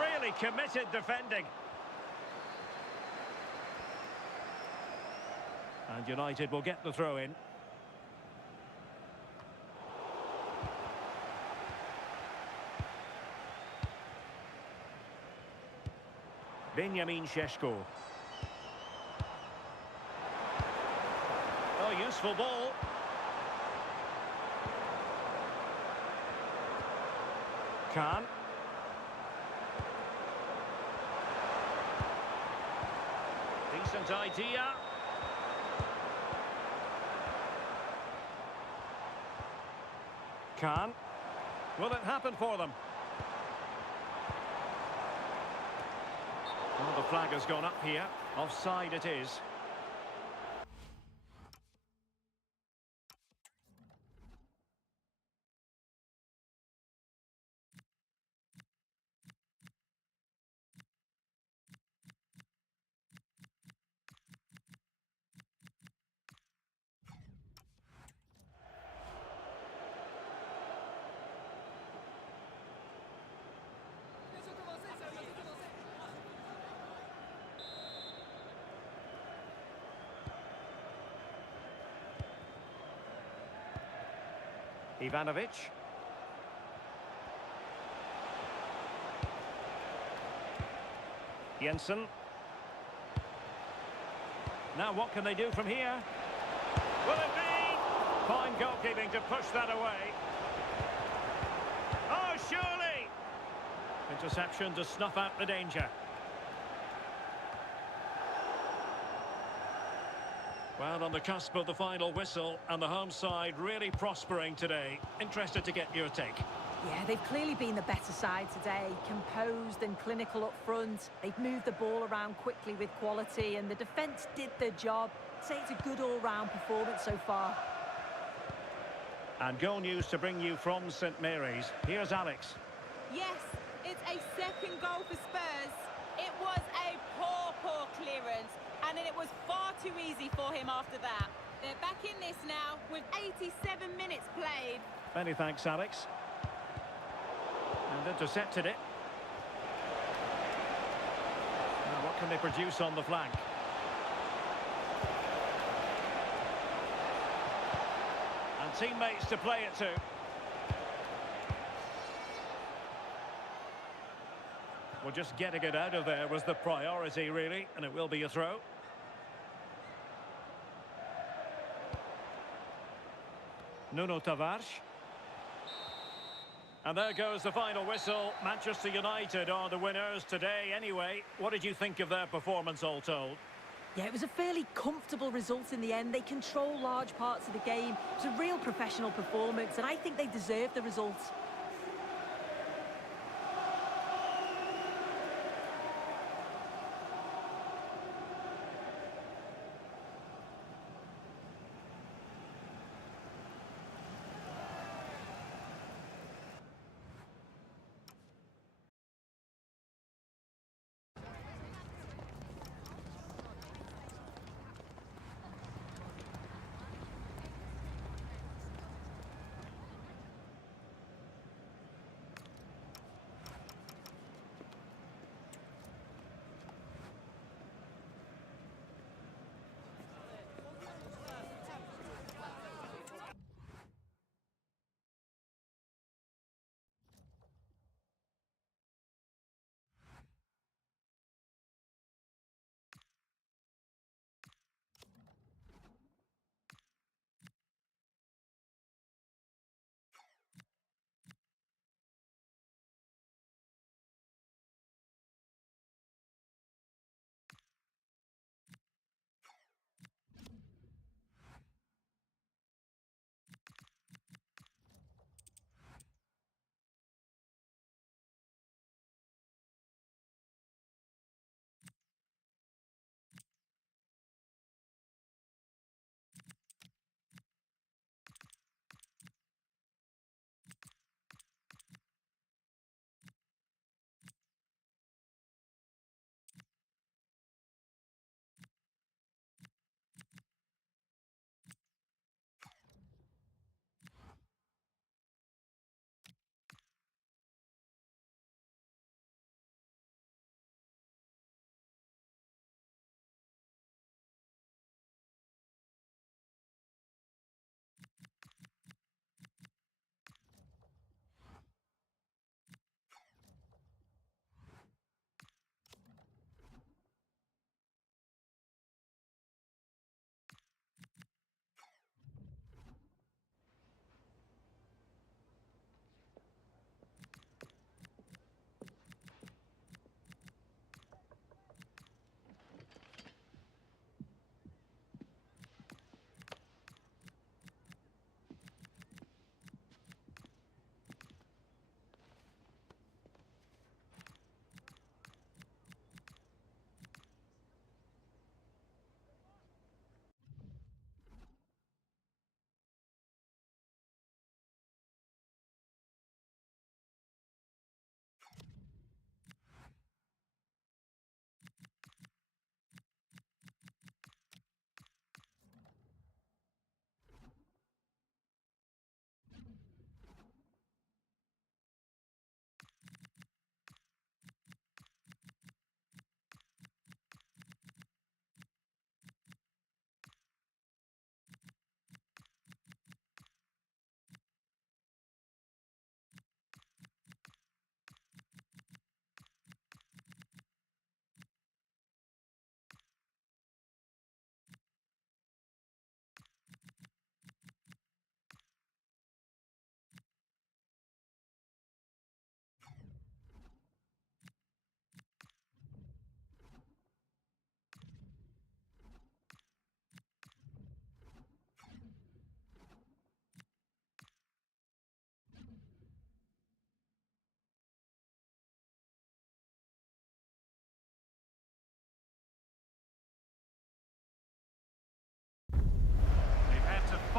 Really committed defending. And United will get the throw in. Benjamin Šeško. Oh, useful ball. Khan. Decent idea. Khan. Will it happen for them? Well, the flag has gone up here. Offside it is. Ivanovic. Jensen. Now what can they do from here? Will it be? Fine goalkeeping to push that away. Oh, surely! Interception to snuff out the danger. Well, on the cusp of the final whistle, and the home side really prospering today. Interested to get your take. Yeah, they've clearly been the better side today. Composed and clinical up front. They've moved the ball around quickly with quality, and the defence did their job. I'd say it's a good all-round performance so far. And goal news to bring you from St Mary's. Here's Alex. Yes, it's a second goal for Spurs. It was a poor clearance, and it was far too easy for him after that. They're back in this now with 87 minutes played. Many thanks, Alex. And intercepted it. Now what can they produce on the flank? And teammates to play it to. Well, just getting it out of there was the priority, really, and it will be a throw. Nuno Tavares. And there goes the final whistle. Manchester United are the winners today anyway. What did you think of their performance, all told? Yeah, it was a fairly comfortable result in the end. They control large parts of the game. It was a real professional performance, and I think they deserve the result.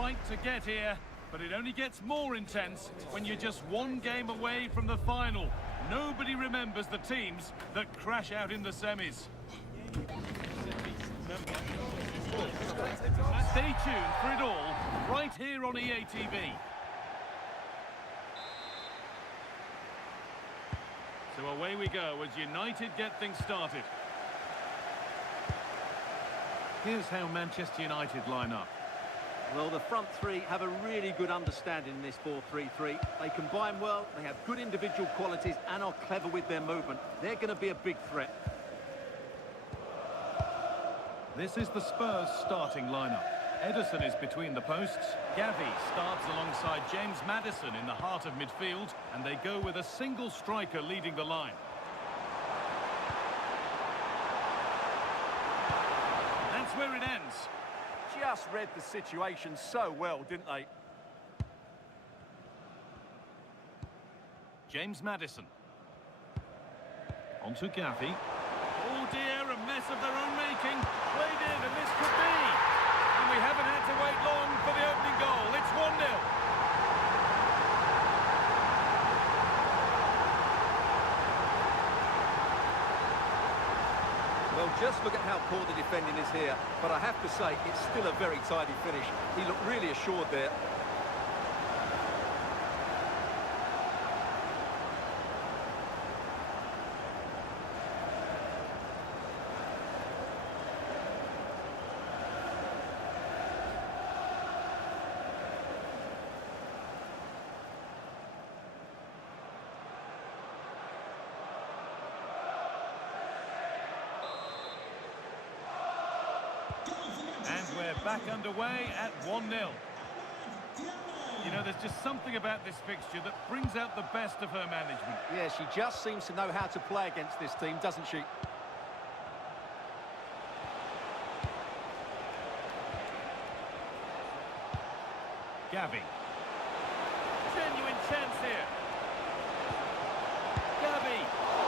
fight to get here, but it only gets more intense when you're just one game away from the final. Nobody remembers the teams that crash out in the semis. Stay tuned for it all, right here on EA TV. So away we go as United get things started. Here's how Manchester United line up. Well, the front three have a really good understanding in this 4-3-3. They combine well, they have good individual qualities and are clever with their movement. They're going to be a big threat. This is the Spurs starting lineup. Ederson is between the posts. Gavi starts alongside James Maddison in the heart of midfield, and they go with a single striker leading the line. That's where it ends. Just read the situation so well, didn't they? James Maddison. On to Gavi. Oh dear, a mess of their own making. Played in, and this could be. And we haven't had to wait long for the opening goal. It's 1-0. Well, just look at how poor the defending is here. But I have to say, it's still a very tidy finish. He looked really assured there. And we're back underway at 1-0. You know, there's just something about this fixture that brings out the best of her management. Yeah, she just seems to know how to play against this team, doesn't she? Gavi. Genuine chance here. Gavi.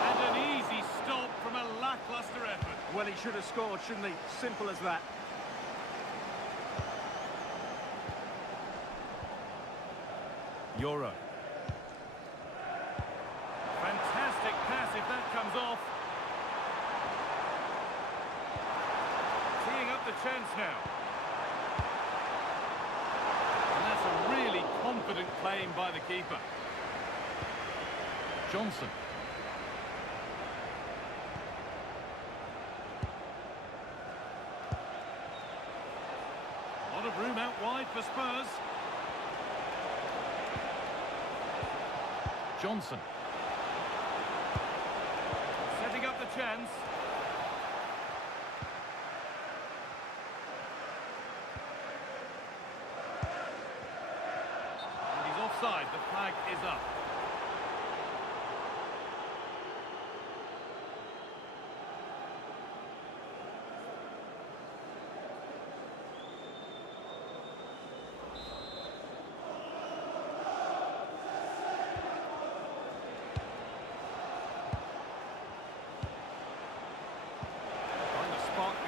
And an easy stop from a lacklustre effort. Well, he should have scored, shouldn't he? Simple as that. Euro. Fantastic pass if that comes off. Teeing up the chance now. And that's a really confident claim by the keeper. Johnson. A lot of room out wide for Spurs. Johnson. Setting up the chance. And he's offside. The flag is up.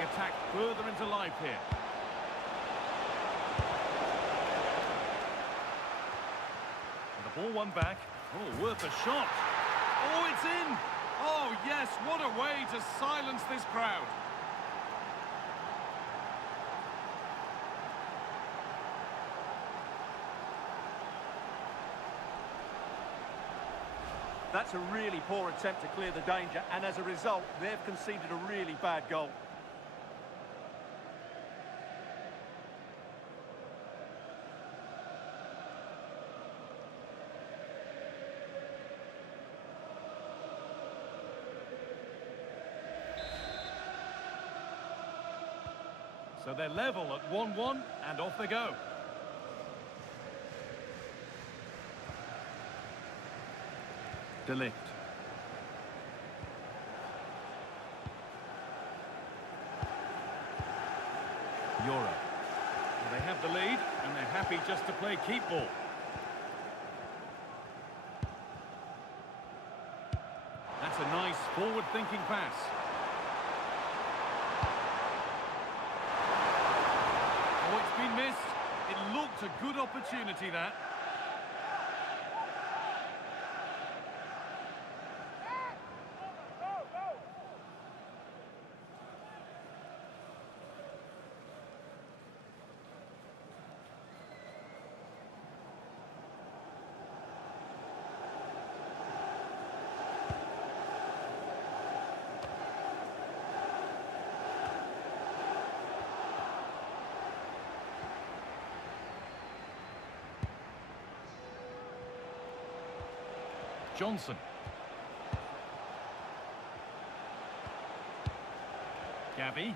Attack further into life here. And the ball won back. Oh, worth a shot. Oh, it's in. Oh, yes, what a way to silence this crowd. That's a really poor attempt to clear the danger, and as a result, they've conceded a really bad goal. So they're level at 1-1, and off they go. De Ligt. Euro. Well, they have the lead, and they're happy just to play keep ball. That's a nice forward-thinking pass. Oh, it's been missed. It looked What a good opportunity that. Johnson. Gavi.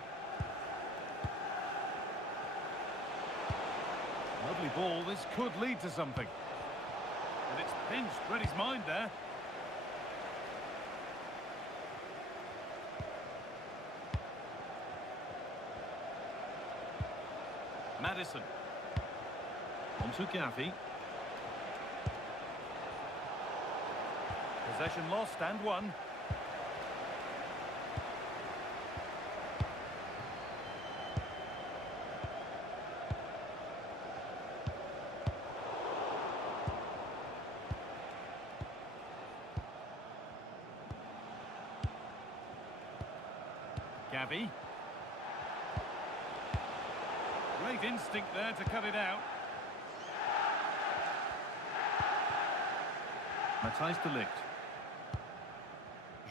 Lovely ball, this could lead to something. And it's pinched, read his mind there. Maddison. On to Gavi. Possession lost and won. Gavi. Great instinct there to cut it out. Matthijs de Ligt.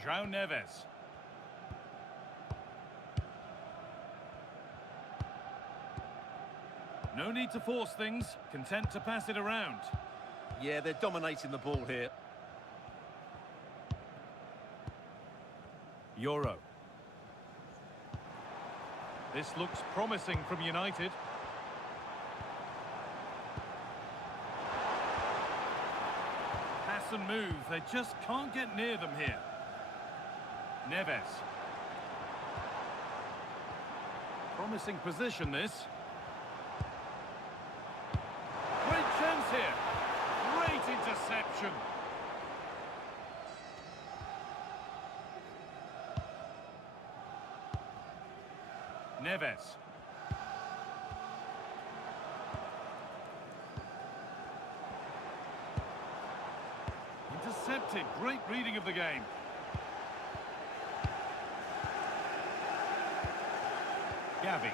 João Neves. No need to force things, content to pass it around. Yeah, they're dominating the ball here. Euro. This looks promising from United. Pass and move, they just can't get near them here. Neves. Promising position, this. Great chance here. Great interception. Neves. Intercepted. Great reading of the game. Gavi.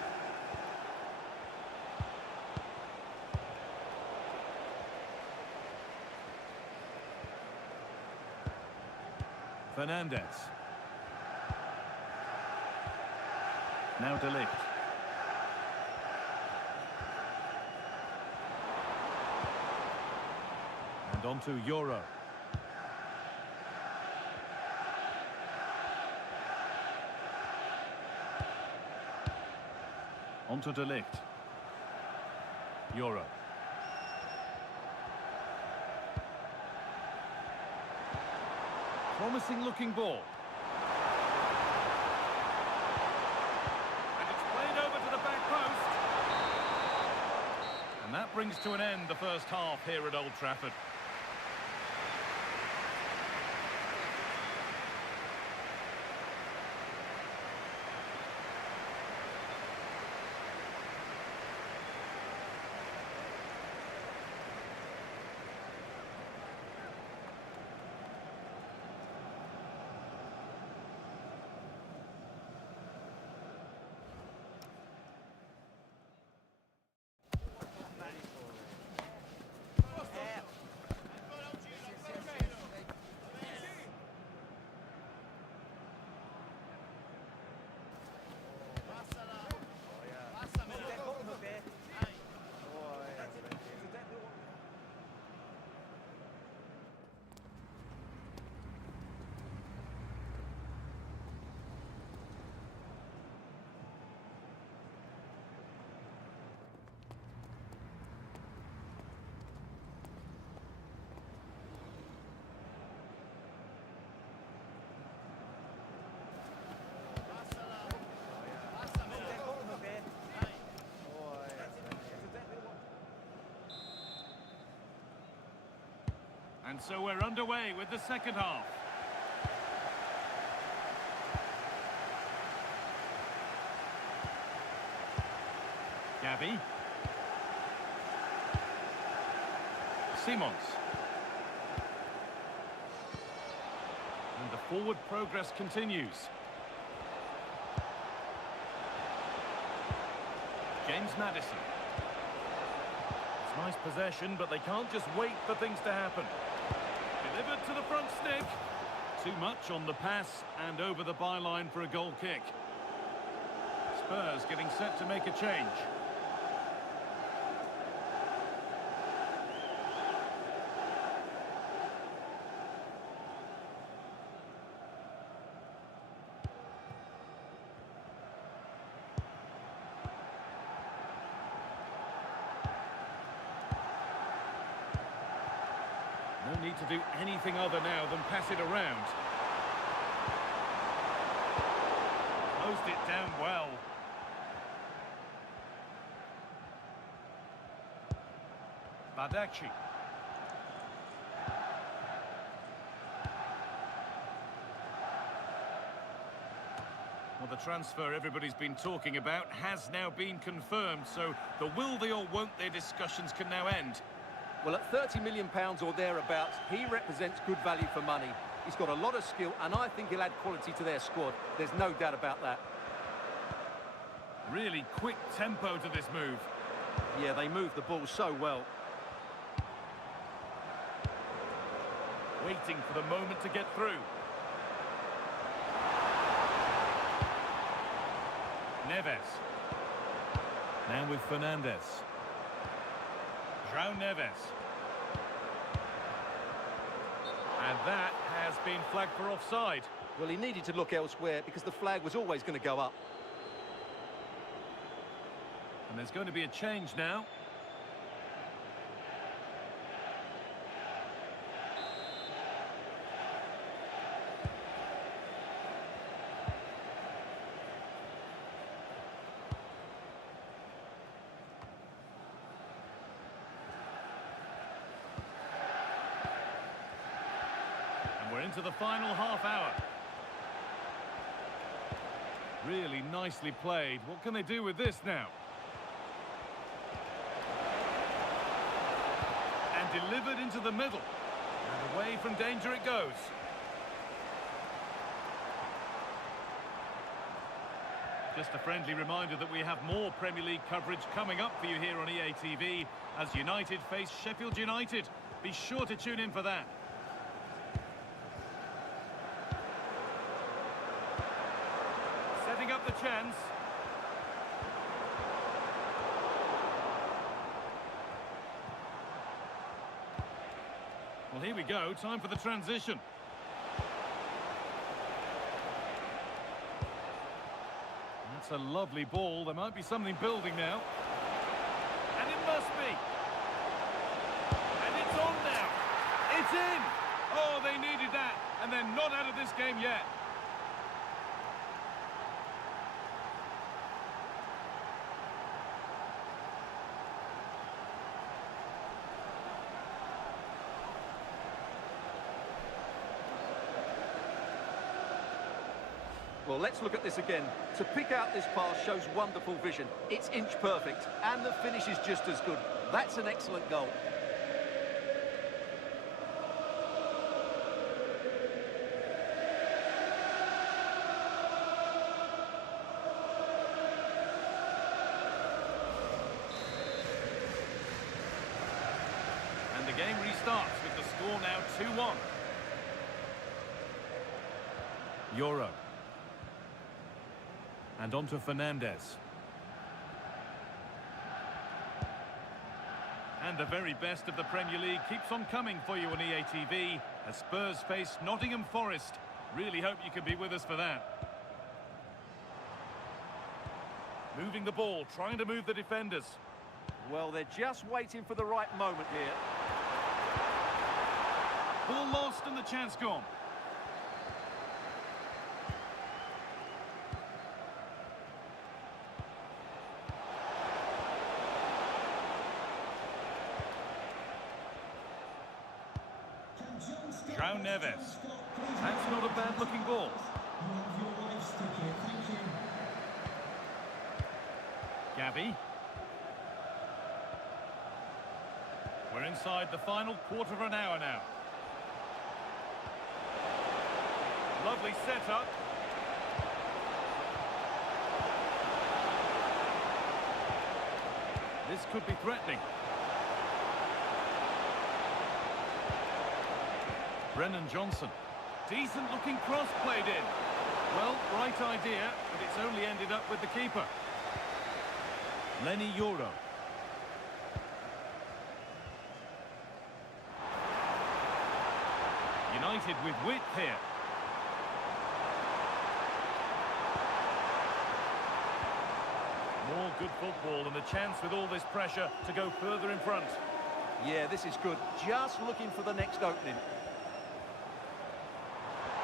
Fernandez. Now de Ligt. And on to Euro. On to de Ligt. Euro. Promising looking ball. And it's played over to the back post. And that brings to an end the first half here at Old Trafford. And so we're underway with the second half. Gavi. Simons. And the forward progress continues. James Maddison. It's nice possession, but they can't just wait for things to happen. Delivered to the front stick. Too much on the pass and over the byline for a goal kick. Spurs getting set to make a change. No need to do anything other now than pass it around. Closed it down well. Badachi. Well, the transfer everybody's been talking about has now been confirmed, so the will they or won't they discussions can now end. Well, at £30 million or thereabouts, he represents good value for money. He's got a lot of skill, and I think he'll add quality to their squad. There's no doubt about that. Really quick tempo to this move. Yeah, they move the ball so well. Waiting for the moment to get through. Neves. Now with Fernandez. João Neves. And that has been flagged for offside. Well, he needed to look elsewhere because the flag was always going to go up. And there's going to be a change now. And we're into the final half hour. Really nicely played. What can they do with this now? And delivered into the middle. And away from danger it goes. Just a friendly reminder that we have more Premier League coverage coming up for you here on EA TV as United face Sheffield United. Be sure to tune in for that. Setting up the chance. Well, here we go. Time for the transition. That's a lovely ball. There might be something building now. And it must be. And it's on now. It's in. Oh, they needed that. And they're not out of this game yet. Well, let's look at this again. To pick out this pass shows wonderful vision. It's inch perfect, and the finish is just as good. That's an excellent goal. And the game restarts with the score now 2-1. Euro. And on to Fernandez. And the very best of the Premier League keeps on coming for you on EA TV as Spurs face Nottingham Forest. Really hope you can be with us for that. Moving the ball, trying to move the defenders. Well, they're just waiting for the right moment here. Ball lost and the chance gone. João Neves. That's not a bad-looking ball. Gavi. We're inside the final quarter of an hour now. Lovely setup. This could be threatening. Brennan Johnson. Decent looking cross played in. Well, right idea, but it's only ended up with the keeper. Lenny Yoro. United with width here. More good football and the chance with all this pressure to go further in front. Yeah, this is good. Just looking for the next opening.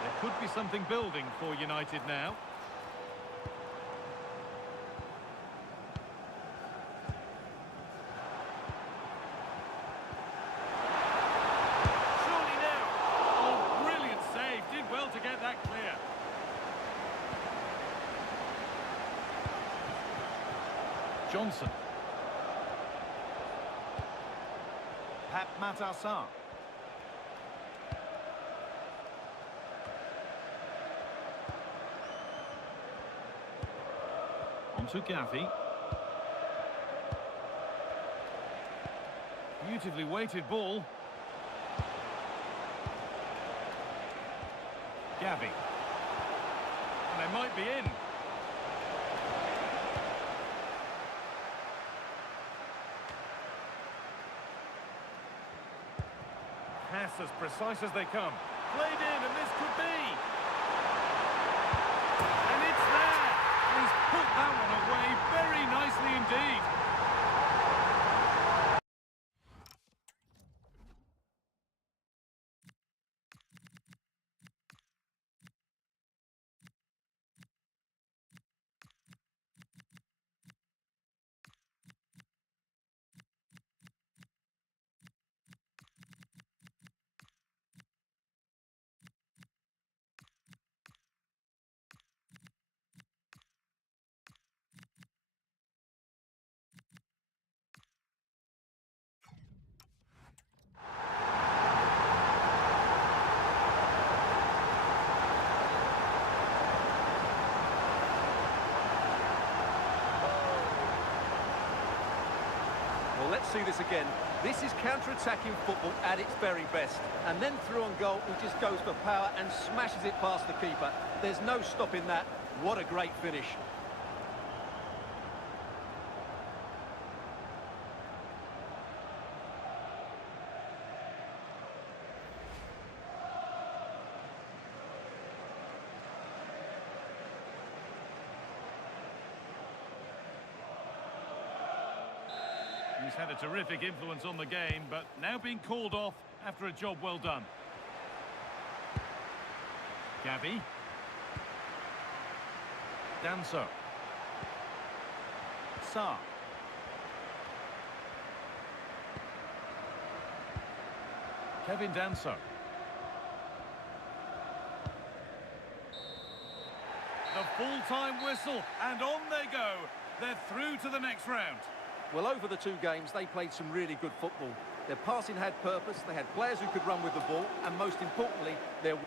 There could be something building for United now. Surely now. Oh, brilliant save. Did well to get that clear. Johnson. Pat Matassar. To Gavi. Beautifully weighted ball. Gavi. And they might be in. Pass as precise as they come. Played in, and this could be. And it's there. He's put that one away very nicely indeed. Well, let's see this again. This is counter-attacking football at its very best. And then through on goal, he just goes for power and smashes it past the keeper. There's no stopping that. What a great finish. He's had a terrific influence on the game, but now being called off after a job well done. Gavi. Danso. Sarr. Kevin Danso. The full-time whistle, and on they go. They're through to the next round. Well, over the two games, they played some really good football. Their passing had purpose, they had players who could run with the ball, and most importantly, their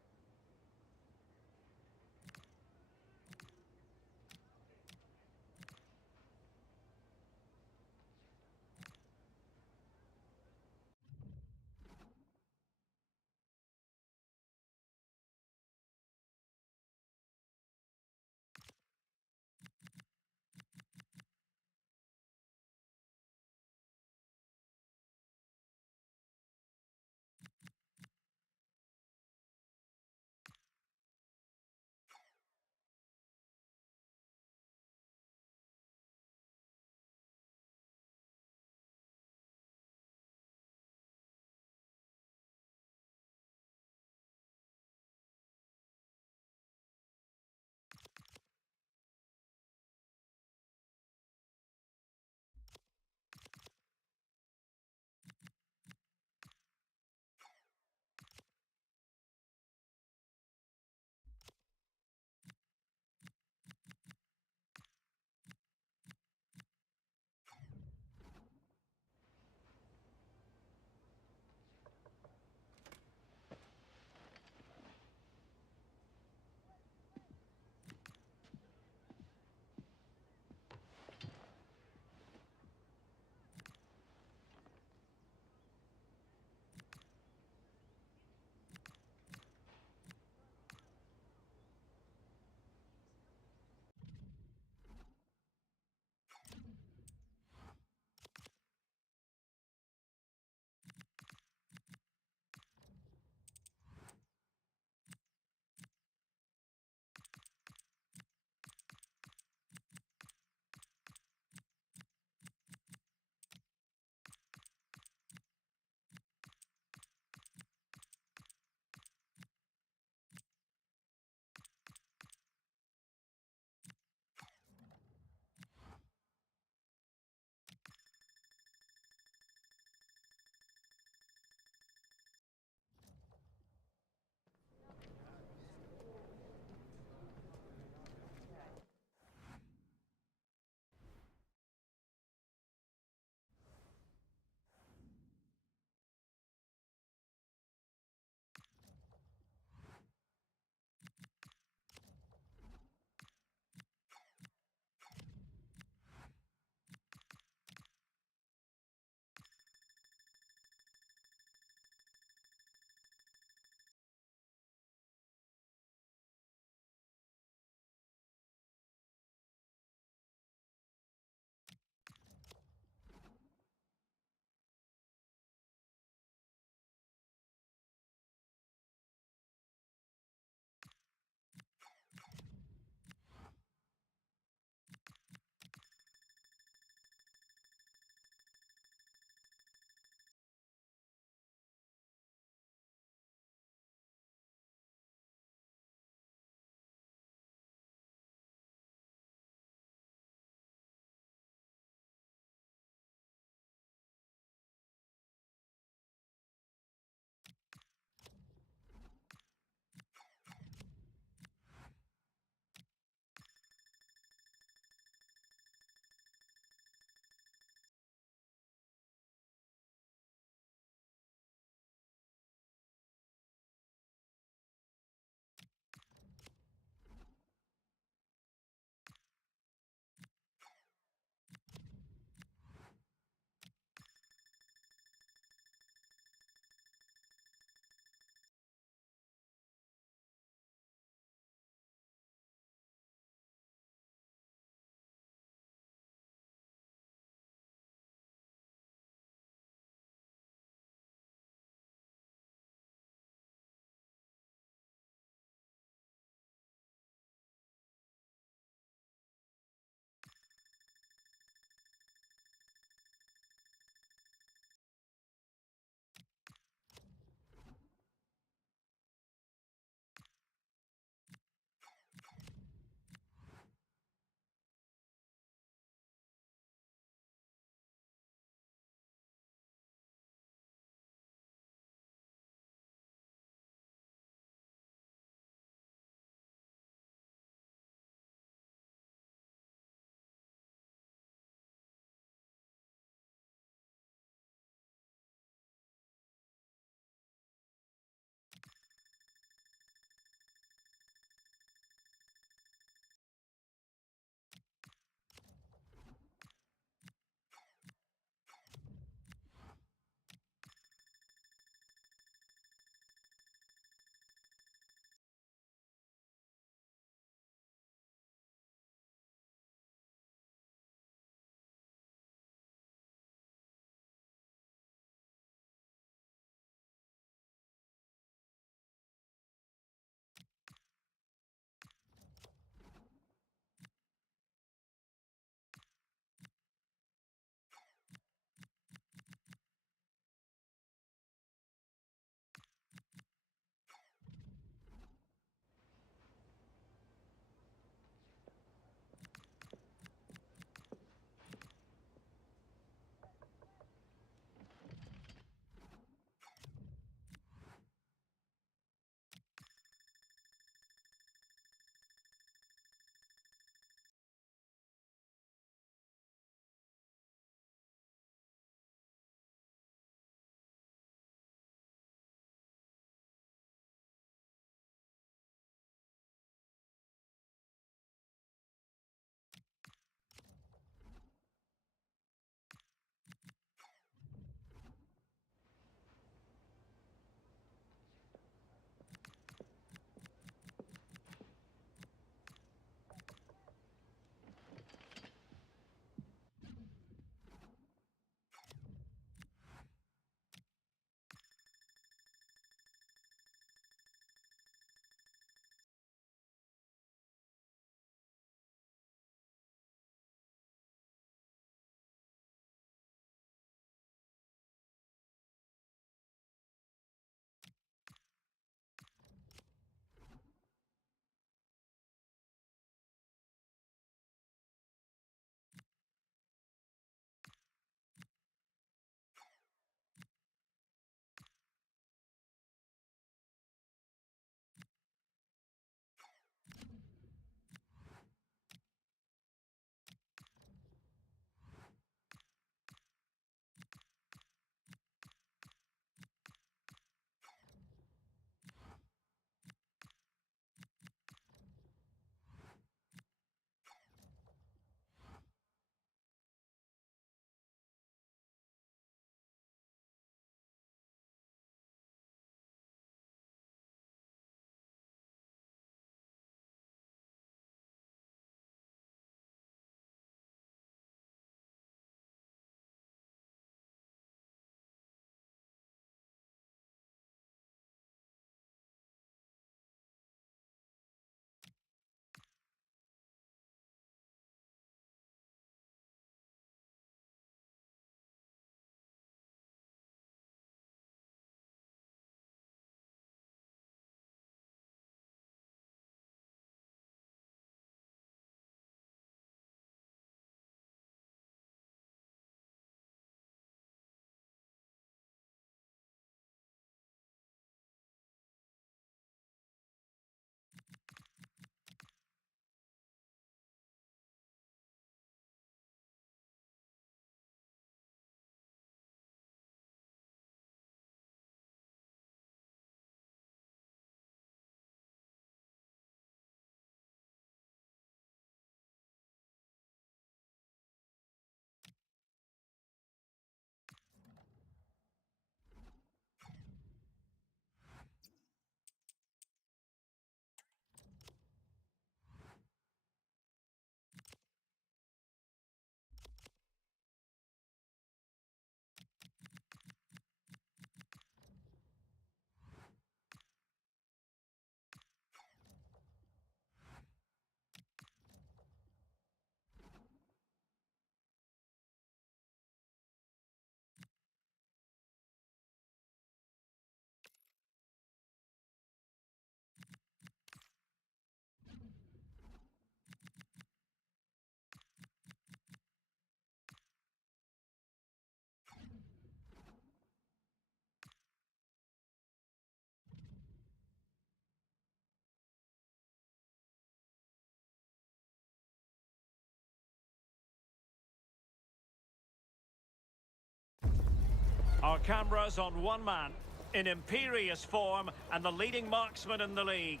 Our cameras on one man, in imperious form, and the leading marksman in the league.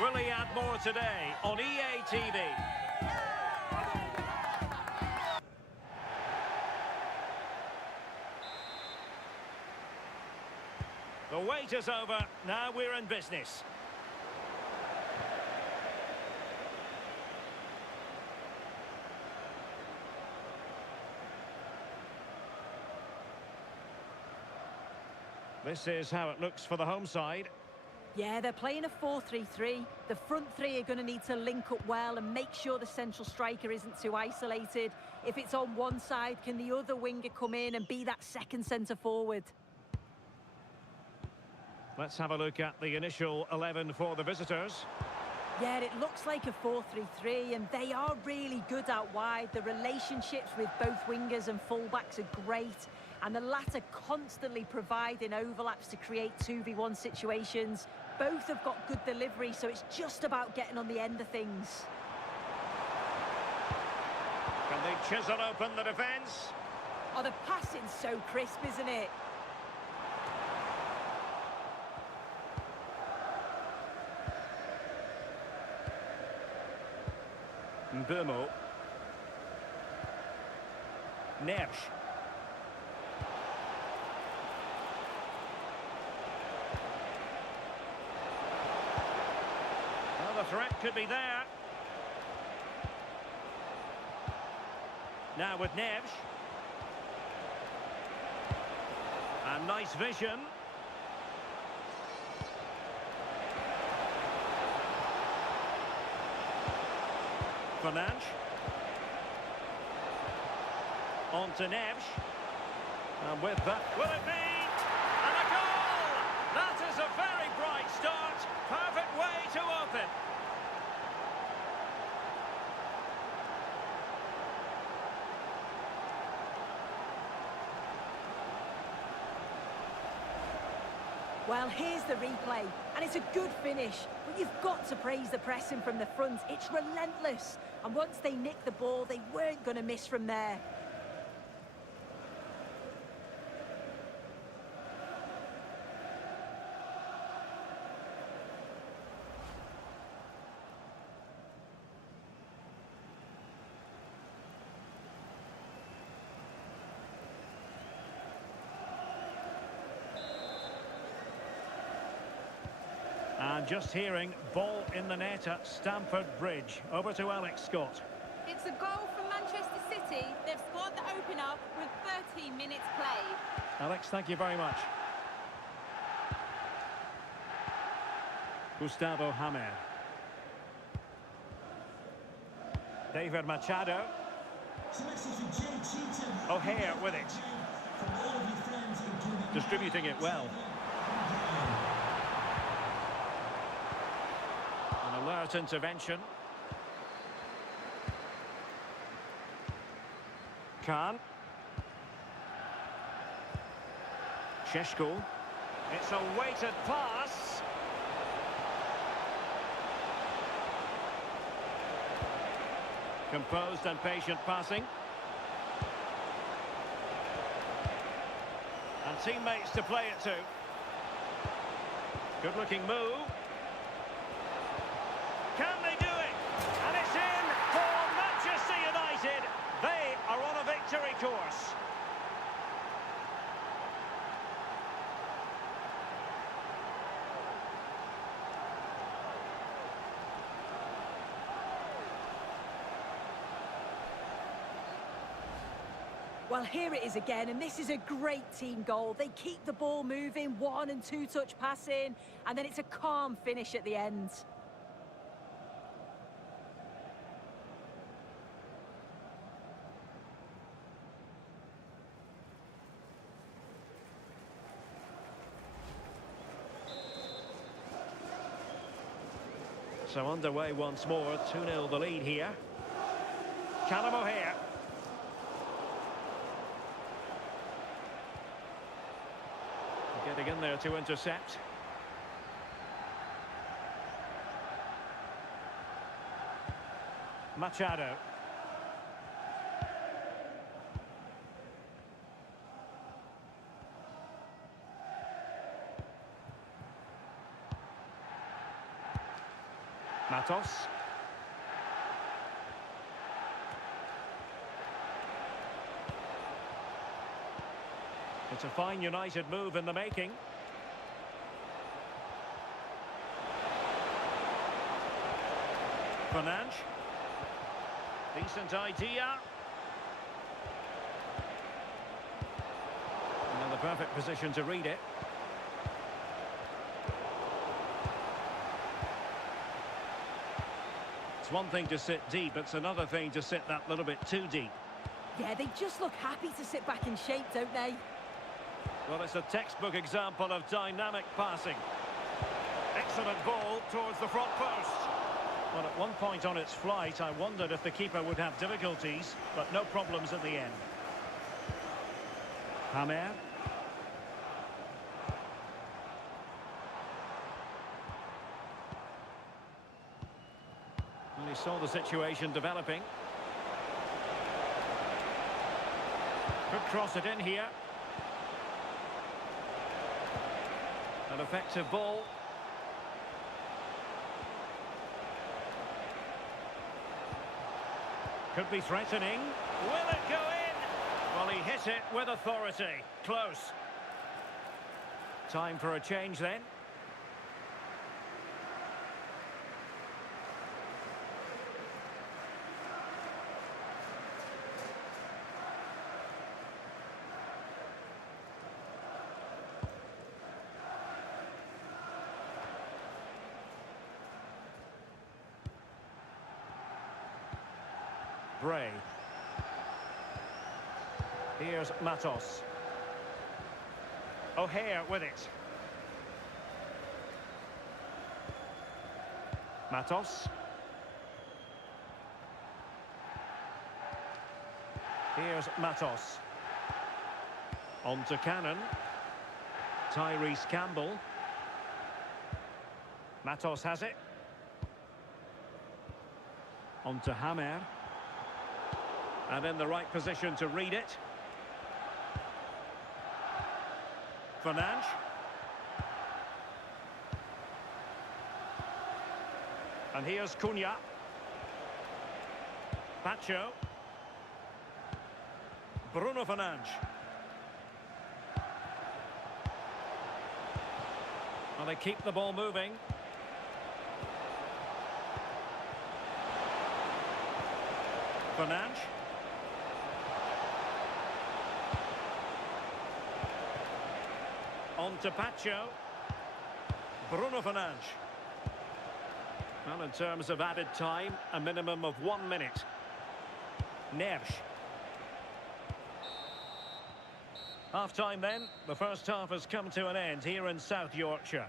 Will he add more today on EA TV? The wait is over, now we're in business. This is how it looks for the home side. Yeah, they're playing a 4-3-3. The front three are going to need to link up well and make sure the central striker isn't too isolated. If it's on one side, can the other winger come in and be that second centre-forward? Let's have a look at the initial 11 for the visitors. Yeah, it looks like a 4-3-3, and they are really good out wide. The relationships with both wingers and fullbacks are great, and the latter constantly providing overlaps to create 2v1 situations. Both have got good delivery, so it's just about getting on the end of things. Can they chisel open the defence? Oh, the passing's so crisp, isn't it? Mbeumo. Neves. Well, the threat could be there. Now with Neves. And nice vision. Fernandes. On to Neves. And with that, will it be? And a goal! That is a very bright start. Perfect way to open. Well, here's the replay, and it's a good finish, but you've got to praise the pressing from the front. It's relentless, and once they nicked the ball, they weren't going to miss from there. And just hearing, ball in the net at Stamford Bridge. Over to Alex Scott. It's a goal for Manchester City. They've scored the opener with 13 minutes played. Alex, thank you very much. Gustavo Hammer. David Machado. O'Hare with it. Distributing it well. An alert intervention. Khan. Sheshko. It's a weighted pass. Composed and patient passing. And teammates to play it to. Good looking move. Can they do it? And it's in for Manchester United. They are on a victory course. Well, here it is again, and this is a great team goal. They keep the ball moving, 1- and 2-touch passing, and then it's a calm finish at the end. So underway once more, 2-0 the lead here. Callum O'Hare. Getting in there to intercept. Machado. Matos. It's a fine United move in the making. Fernandes. Decent idea. And in the perfect position to read it. It's one thing to sit deep, it's another thing to sit that little bit too deep. Yeah, they just look happy to sit back in shape, don't they? Well, it's a textbook example of dynamic passing. Excellent ball towards the front post. Well, at one point on its flight, I wondered if the keeper would have difficulties, but no problems at the end. Hamer. Well, he saw the situation developing. Could cross it in here. An effective ball. Could be threatening. Will it go in? Well, he hit it with authority. Close. Time for a change then. Bray. Here's Matos. O'Hare with it. Matos. Here's Matos. On to Cannon. Tyrese Campbell. Matos has it. On to Hamer. And in the right position to read it. Fernandes. And here's Cunha. Pacho. Bruno Fernandes. Well, they keep the ball moving. Fernandes. On to Pacho. Bruno Fernandes. Well, in terms of added time, a minimum of 1 minute. Neves. Half-time then. The first half has come to an end here in South Yorkshire.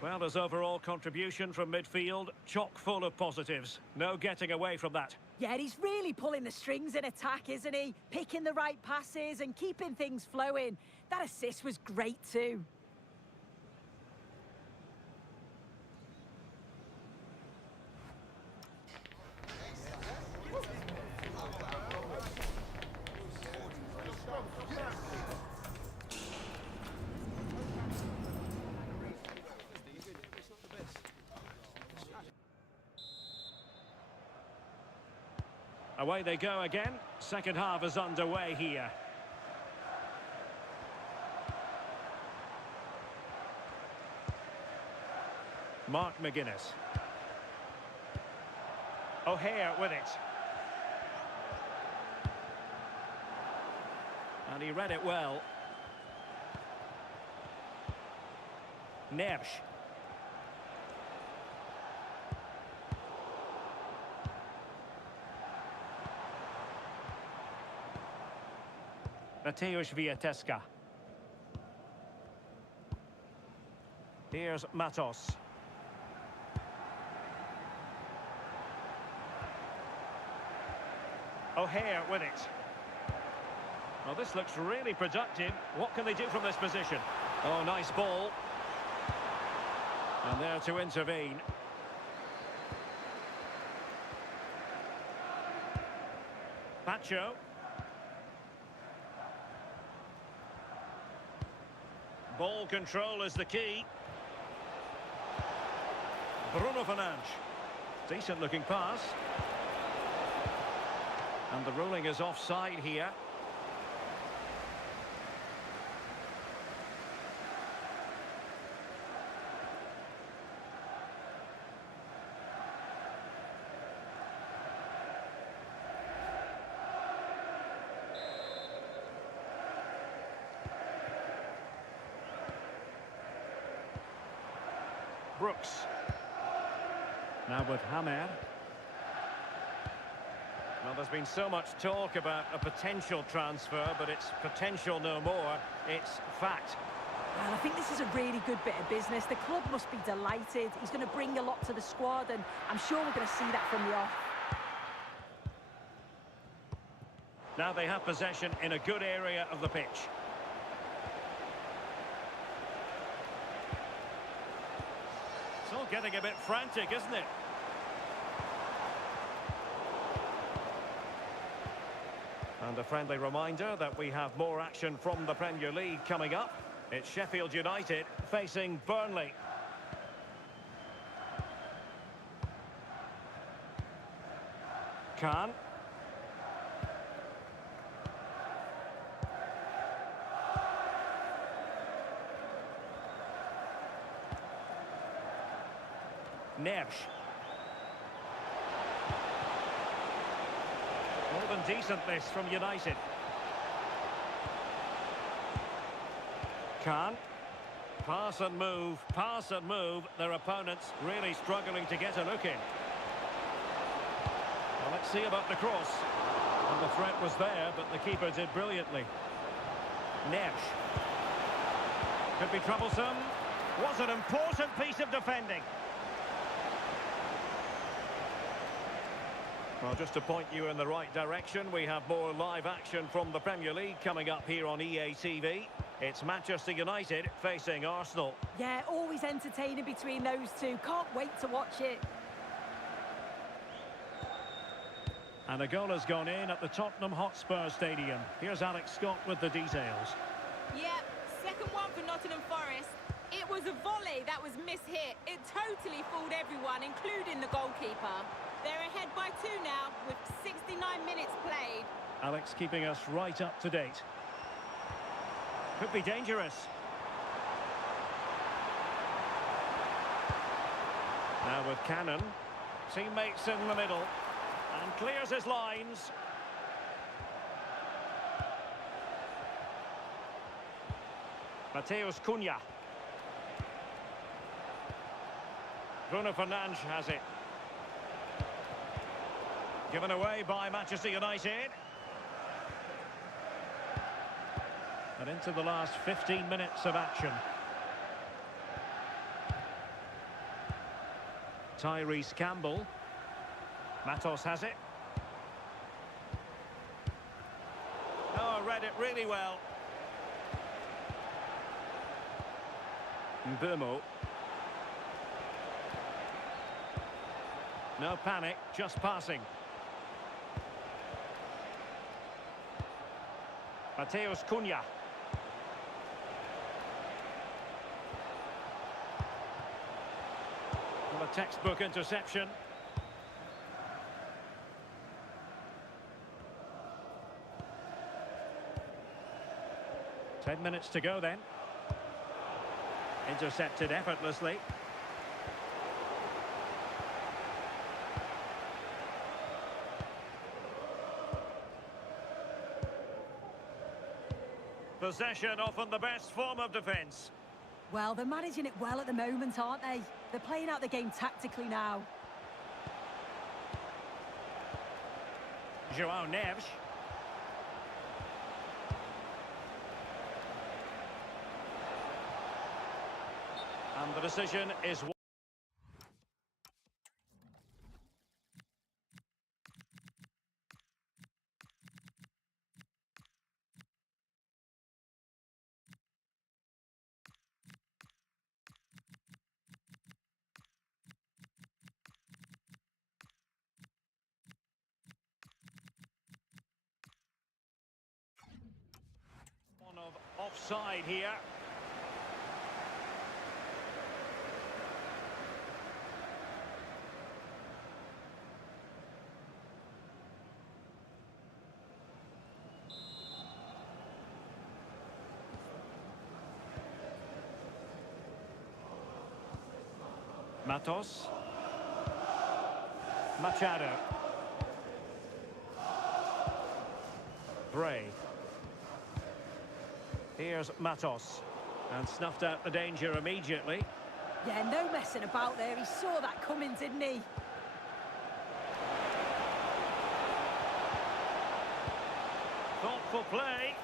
Well, his overall contribution from midfield, chock full of positives. No getting away from that. Yeah, he's really pulling the strings in attack, isn't he? Picking the right passes and keeping things flowing. That assist was great too. Away they go again. Second half is underway here. Mark McGuinness. O'Hare with it. And he read it well. Neves. Mateusz Wiateska. Here's Matos. O'Hare with it. Well, this looks really productive. What can they do from this position? Oh, nice ball. And there to intervene. Pacho. Ball control is the key. Bruno Fernandes. Decent looking pass. And the ruling is offside here. Brooks. Now with Hammer. Well, there's been so much talk about a potential transfer, but it's potential no more. It's fact. Well, I think this is a really good bit of business. The club must be delighted. He's going to bring a lot to the squad, and I'm sure we're going to see that from the off. Now they have possession in a good area of the pitch. It's all getting a bit frantic, isn't it? And a friendly reminder that we have more action from the Premier League coming up. It's Sheffield United facing Burnley. Khan. Neves. More than decent this from United. Khan. Pass and move, pass and move. Their opponents really struggling to get a look in. Well, let's see about the cross. And the threat was there, but the keeper did brilliantly. Neves. Could be troublesome. Was an important piece of defending. Well, just to point you in the right direction, we have more live action from the Premier League coming up here on EA TV. It's Manchester United facing Arsenal. Yeah, always entertaining between those two. Can't wait to watch it. And a goal has gone in at the Tottenham Hotspur Stadium. Here's Alex Scott with the details. Yep, second one for Nottingham Forest. It was a volley that was mishit. It totally fooled everyone, including the goalkeeper. They're ahead by 2 now, with 69 minutes played. Alex keeping us right up to date. Could be dangerous. Now with Cannon. Teammates in the middle. And clears his lines. Mateus Cunha. Bruno Fernandes has it. Given away by Manchester United. And into the last 15 minutes of action. Tyrese Campbell. Matos has it. Oh, read it really well. Mbeumo. No panic, just passing. Mateus Cunha. Well, a textbook interception. Ten minutes to go then. Intercepted effortlessly. Possession often the best form of defence. Well, they're managing it well at the moment, aren't they? They're playing out the game tactically now. João Neves. And the decision is... offside here. Matos. Machado. Bray. Here's Matos. And snuffed out the danger immediately. Yeah, no messing about there. He saw that coming, didn't he? Thoughtful play.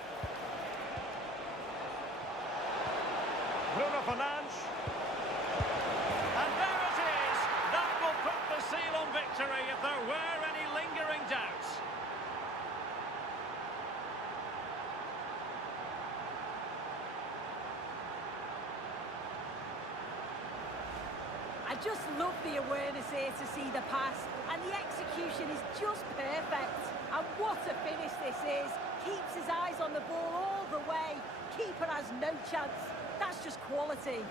Bruno Fernandes. And there it is! That will put the seal on victory if there were any lingering doubts. I just love the awareness here to see the pass, and the execution is just perfect. And what a finish this is. Keeps his eyes on the ball all the way. Keeper has no chance. That's just quality.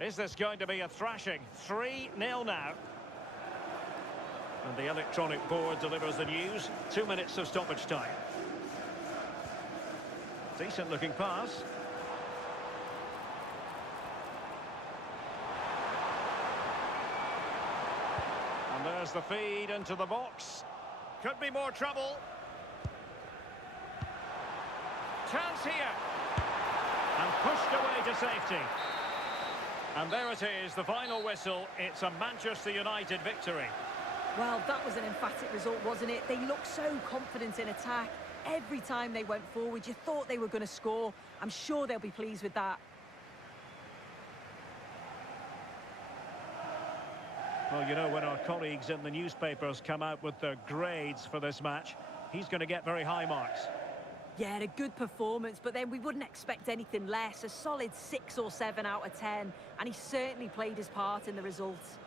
Is this going to be a thrashing? 3-0 now. And the electronic board delivers the news. 2 minutes of stoppage time. Decent looking pass. And there's the feed into the box. Could be more trouble. Chance here. And pushed away to safety. And there it is, the final whistle. It's a Manchester United victory. Well, that was an emphatic result, wasn't it? They looked so confident in attack. Every time they went forward, you thought they were going to score. I'm sure they'll be pleased with that. Well, you know, when our colleagues in the newspapers come out with their grades for this match, he's going to get very high marks. Yeah, a good performance, but then we wouldn't expect anything less. A solid 6 or 7 out of 10, and he certainly played his part in the results.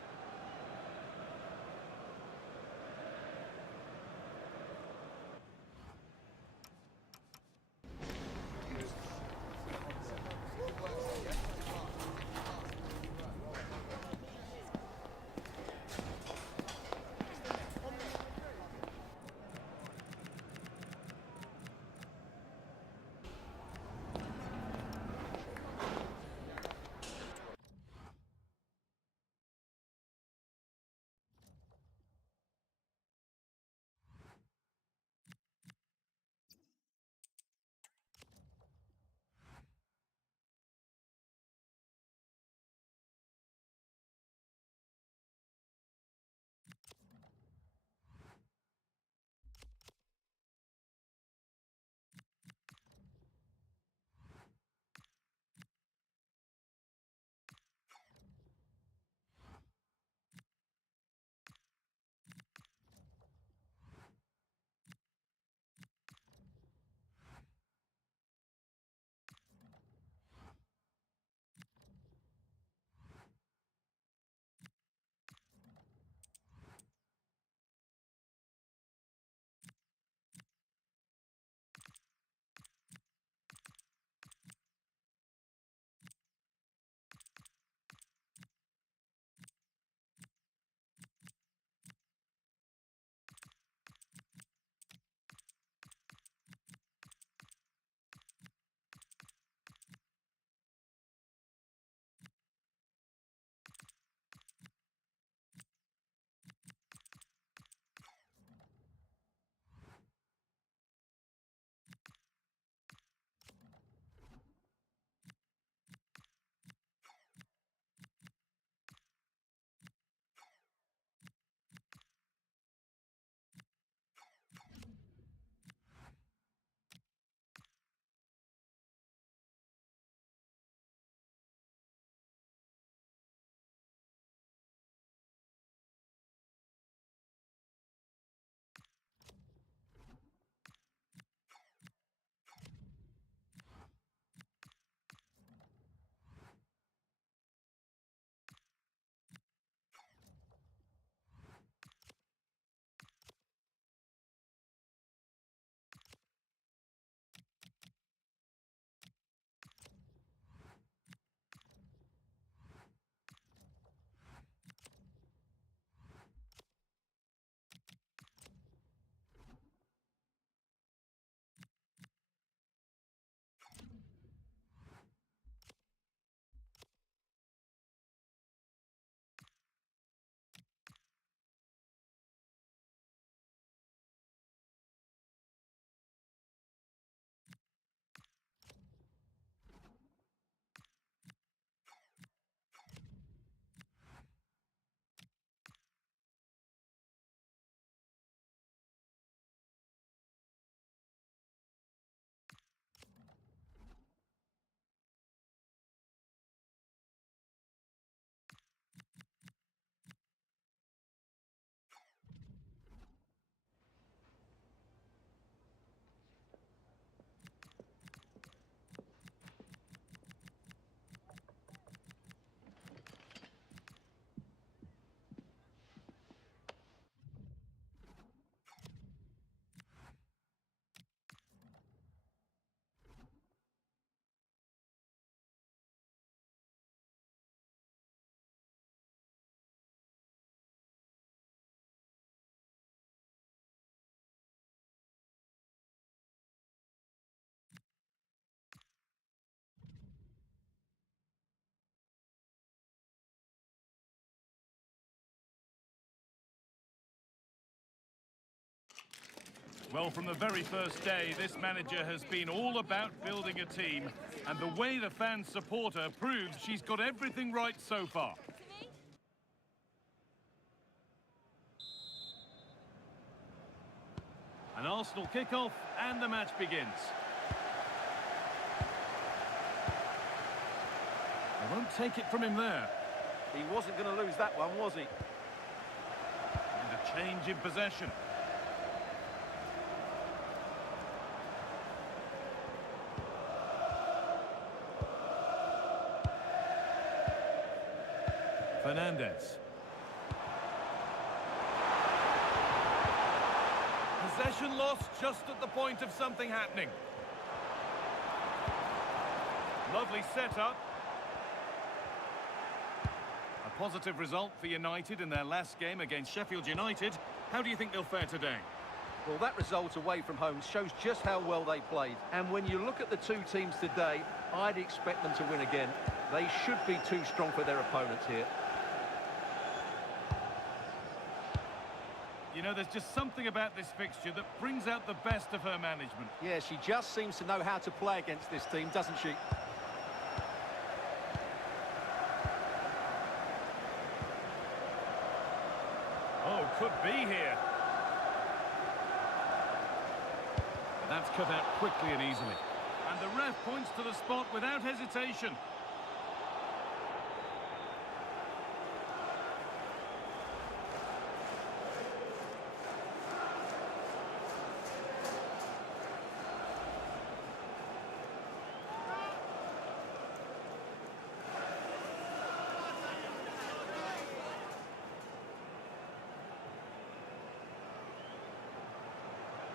Well, from the very first day, this manager has been all about building a team, and the way the fans support her proves she's got everything right so far. An Arsenal kickoff, and the match begins. They won't take it from him there. He wasn't going to lose that one, was he? And a change in possession. Fernandez. Possession lost just at the point of something happening. Lovely setup. A positive result for United in their last game against Sheffield United. How do you think they'll fare today? Well, that result away from home shows just how well they played. And when you look at the two teams today, I'd expect them to win again. They should be too strong for their opponents here. You know, there's just something about this fixture that brings out the best of her management. Yeah, she just seems to know how to play against this team, doesn't she? Oh, could be here. But that's cut out quickly and easily. And the ref points to the spot without hesitation.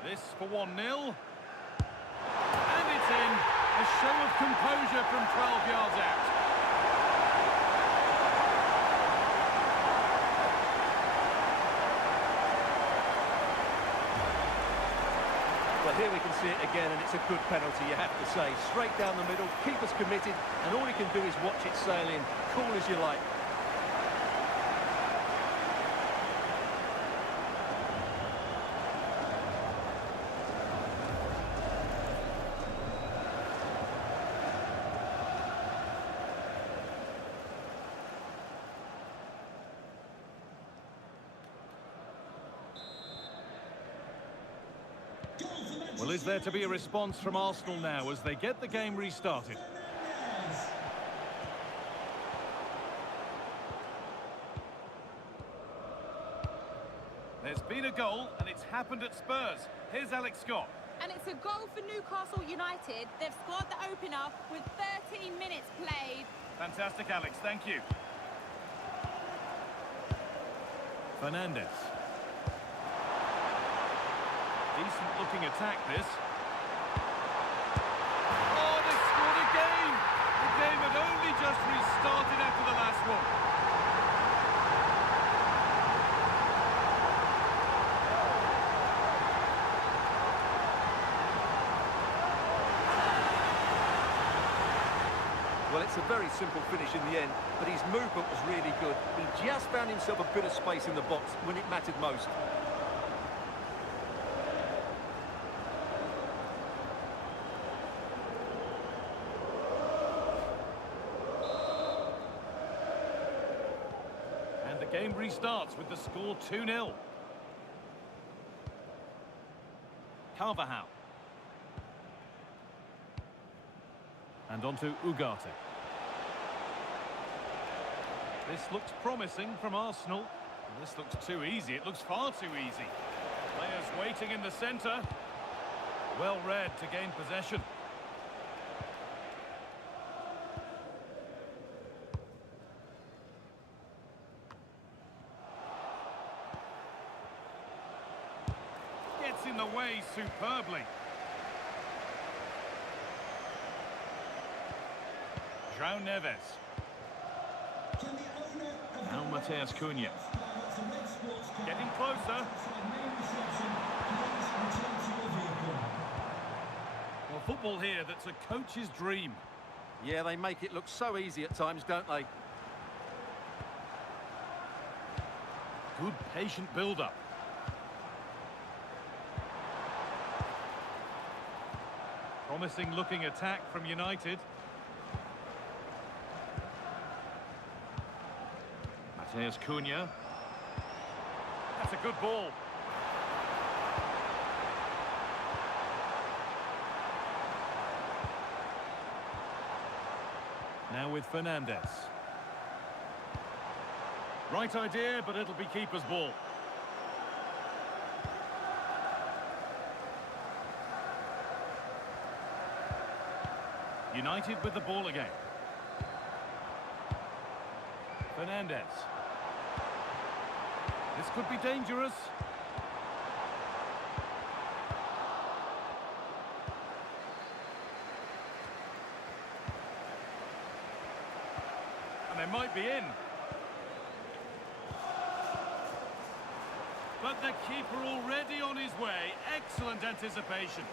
This for 1-0. And it's in. A show of composure from 12 yards out. Well, here we can see it again, and it's a good penalty, you have to say. Straight down the middle, keeper's committed, and all he can do is watch it sail in. Cool as you like. Well, is there to be a response from Arsenal now as they get the game restarted? There's been a goal, and it's happened at Spurs. Here's Alex Scott. And it's a goal for Newcastle United. They've scored the opener with 13 minutes played. Fantastic, Alex. Thank you. Fernandez. Decent-looking attack, this. Oh, they scored again! The game had only just restarted after the last one. Well, it's a very simple finish in the end, but his movement was really good. He just found himself a bit of space in the box when it mattered most. And the game restarts with the score 2-0. Carvajal. And on to Ugarte. This looks promising from Arsenal. This looks too easy. It looks far too easy. Players waiting in the centre. Well read to gain possession. Gets in the way superbly. João Neves. Now Mateus Cunha. Getting closer. Well, football here that's a coach's dream. Yeah, they make it look so easy at times, don't they? Good patient build-up. Promising looking attack from United. Mateus Cunha. That's a good ball. Now with Fernandez. Right idea, but it'll be keeper's ball. United with the ball again. Fernandez. This could be dangerous. And they might be in. But the keeper already on his way. Excellent anticipation.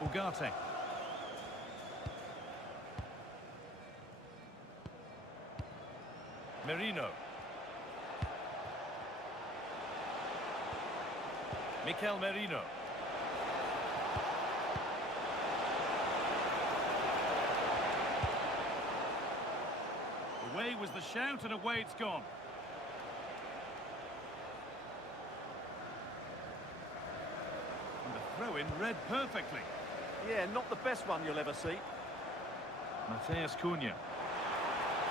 Ugarte. Merino. Mikel Merino. Away was the shout and away it's gone. And the throw-in read perfectly. Yeah, not the best one you'll ever see. Mateus Cunha.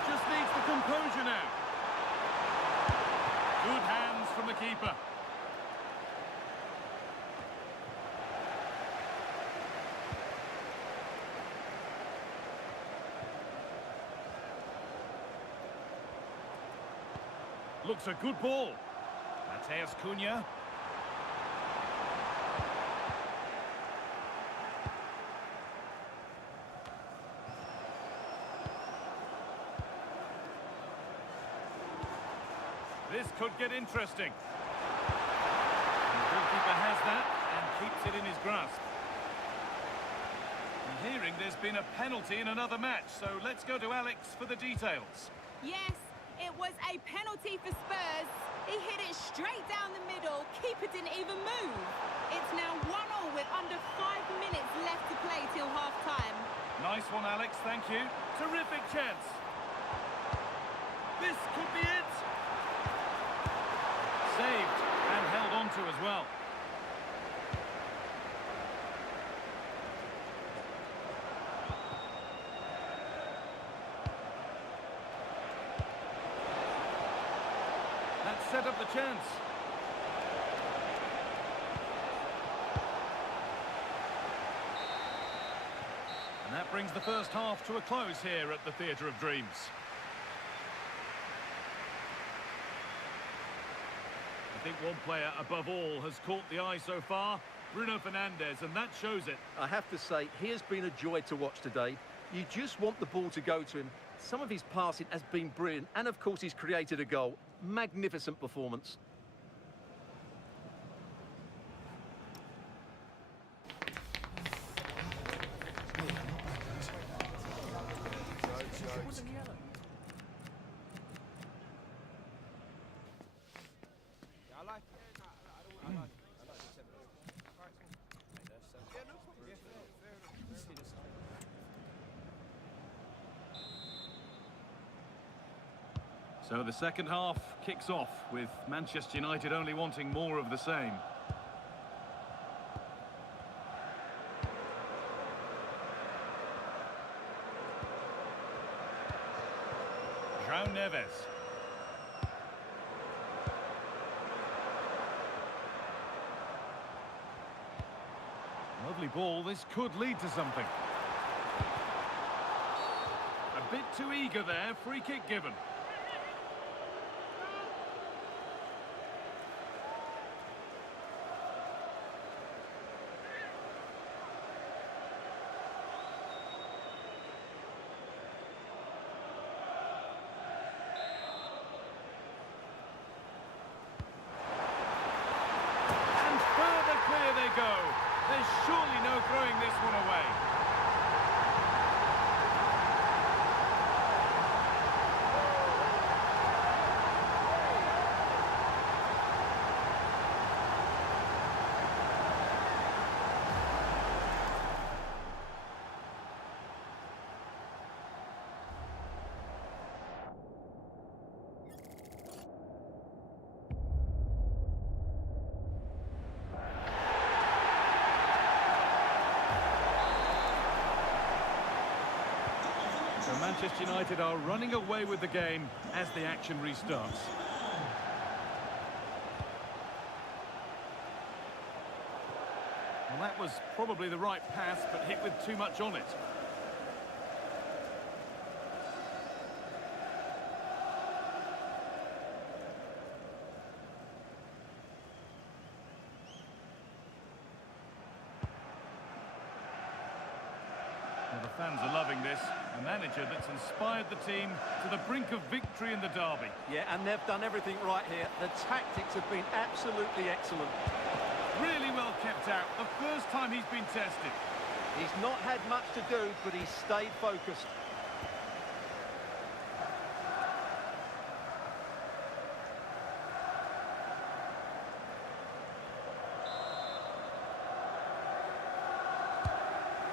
Just needs the composure now. Good hands from the keeper. Looks a good ball. Mateus Cunha. This could get interesting. The goalkeeper has that and keeps it in his grasp. I'm hearing there's been a penalty in another match, so let's go to Alex for the details. Yes, it was a penalty for Spurs. He hit it straight down the middle. Keeper didn't even move. It's now 1-1 with under 5 minutes left to play till half-time. Nice one, Alex, thank you. Terrific chance. This could be it. Saved and held on to as well. That set up the chance. And that brings the first half to a close here at the Theatre of Dreams. I think one player above all has caught the eye so far, Bruno Fernandes, and that shows it. I have to say, he has been a joy to watch today. You just want the ball to go to him. Some of his passing has been brilliant, and of course he's created a goal. Magnificent performance. So the second half kicks off with Manchester United only wanting more of the same. João Neves. Lovely ball, this could lead to something. A bit too eager there, free kick given. Go. There's surely no throwing this one away. Manchester United are running away with the game as the action restarts. Well, that was probably the right pass, but hit with too much on it. Well, the fans are loving this. A manager that's inspired the team to the brink of victory in the derby. Yeah, and they've done everything right here. The tactics have been absolutely excellent. Really well kept out. The first time he's been tested. He's not had much to do, but he's stayed focused.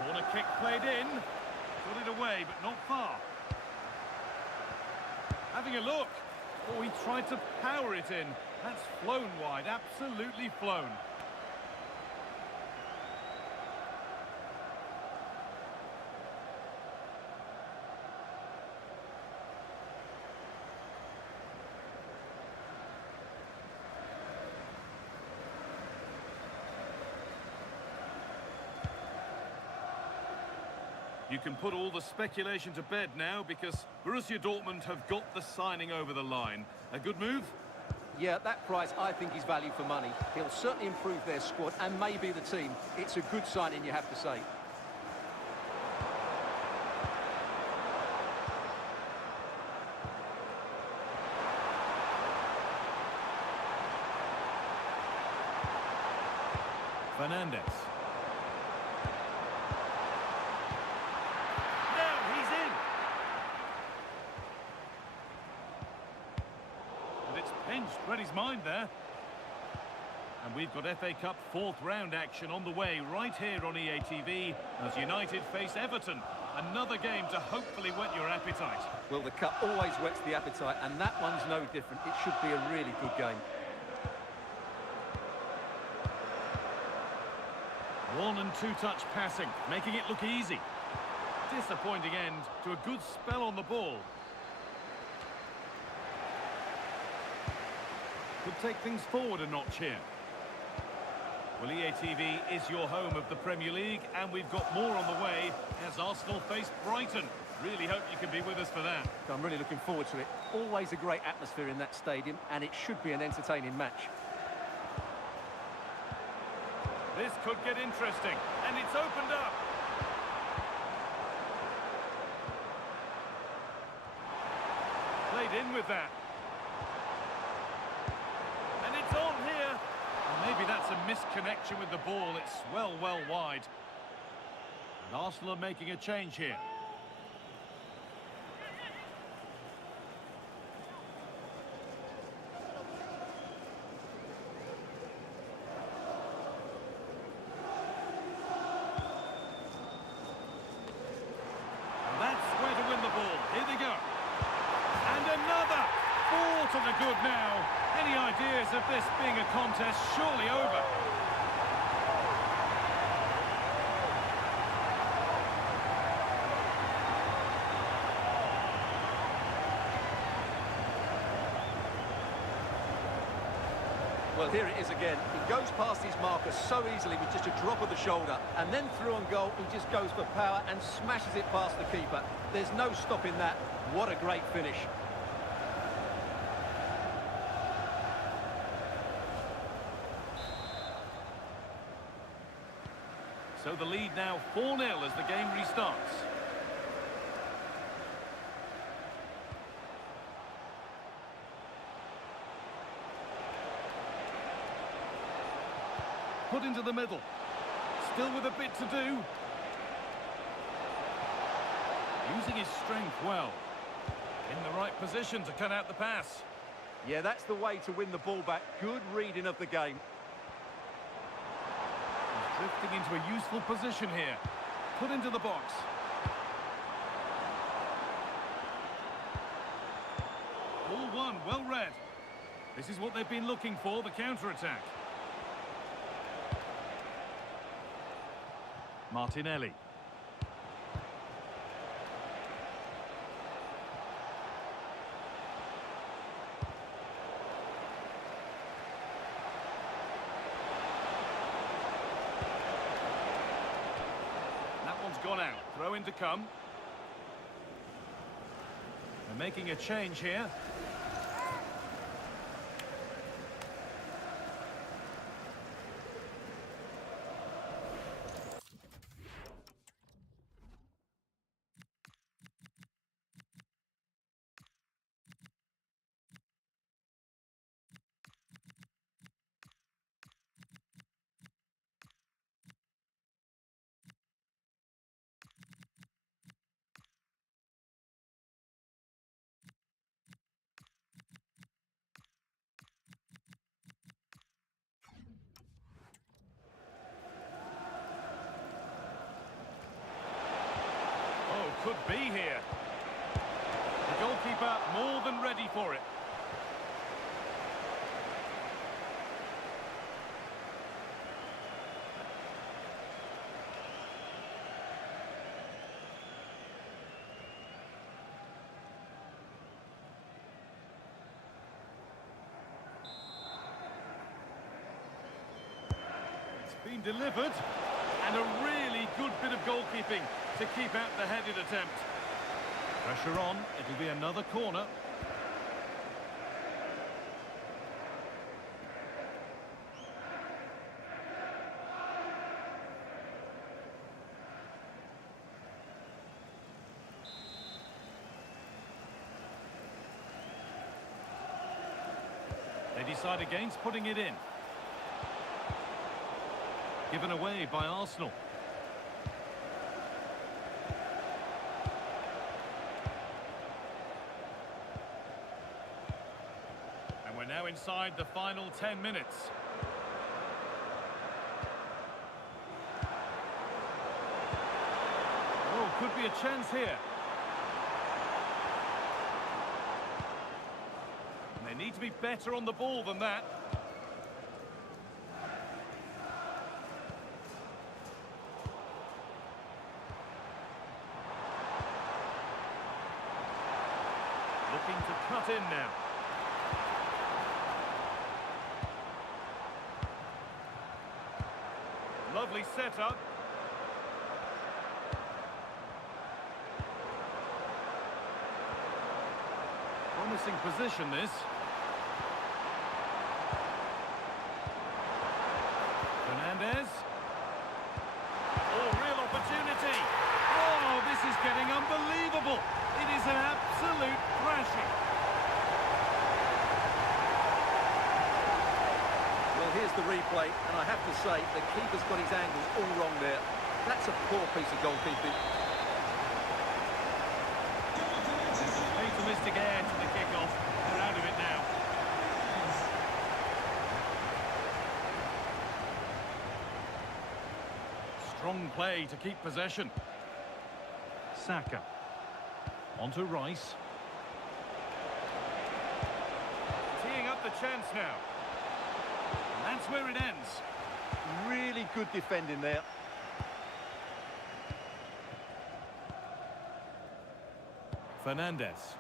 Corner kick played in. Got it away, but not far. Having a look. Oh, he tried to power it in. That's flown wide, absolutely flown. You can put all the speculation to bed now because Borussia Dortmund have got the signing over the line. A good move? Yeah, that price I think is value for money. He'll certainly improve their squad and maybe the team. It's a good signing, you have to say. Fernandez. Read his mind there. And we've got FA Cup fourth round action on the way right here on EA TV as United face Everton. Another game to hopefully whet your appetite. Well, the cup always whets the appetite, and that one's no different. It should be a really good game. One and two touch passing, making it look easy. Disappointing end to a good spell on the ball. Could take things forward a notch here. Well, EA TV is your home of the Premier League, and we've got more on the way as Arsenal face Brighton. Really hope you can be with us for that. I'm really looking forward to it. Always a great atmosphere in that stadium, and it should be an entertaining match. This could get interesting, and it's opened up. Played in with that. It's on here. Well, maybe that's a misconnection with the ball. It's well wide. And Arsenal are making a change here. And that's where to win the ball. Here they go. And another. 4 to the good now. Any ideas of this being a contest surely over? Well, here it is again. He goes past his marker so easily with just a drop of the shoulder, and then through on goal, he just goes for power and smashes it past the keeper. There's no stopping that. What a great finish. So the lead now 4-0 as the game restarts. Put into the middle. Still with a bit to do. Using his strength well. In the right position to cut out the pass. Yeah, that's the way to win the ball back. Good reading of the game. Drifting into a useful position here. Put into the box. Ball one, well read. This is what they've been looking for, the counter-attack. gone out. Throw in to come. They're making a change here. Could be here. The goalkeeper more than ready for it. It's been delivered, and a really good bit of goalkeeping to keep out the headed attempt. Pressure on, it'll be another corner. They decide against putting it in. Given away by Arsenal. We're now inside the final 10 minutes. Oh, could be a chance here. And they need to be better on the ball than that. Looking to cut in now. Lovely setup. Promising position, this. Fernandez. Oh, real opportunity. Oh, this is getting unbelievable. It is an absolute thrashing. Here's the replay, and I have to say, the keeper's got his angles all wrong there. That's a poor piece of goalkeeping. Fatalistic air to the kick-off. They're out of it now. Strong play to keep possession. Saka. On to Rice. Teeing up the chance now. That's where it ends. Really good defending there. Fernandez.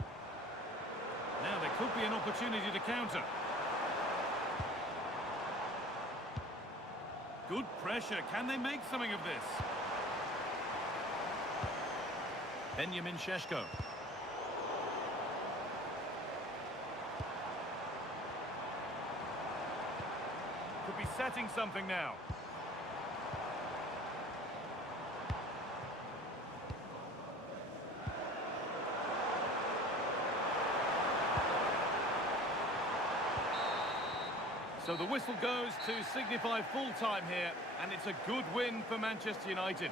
Now there could be an opportunity to counter. Good pressure. Can they make something of this? Benjamin Šeško. Could be setting something now. So the whistle goes to signify full time here, and it's a good win for Manchester United.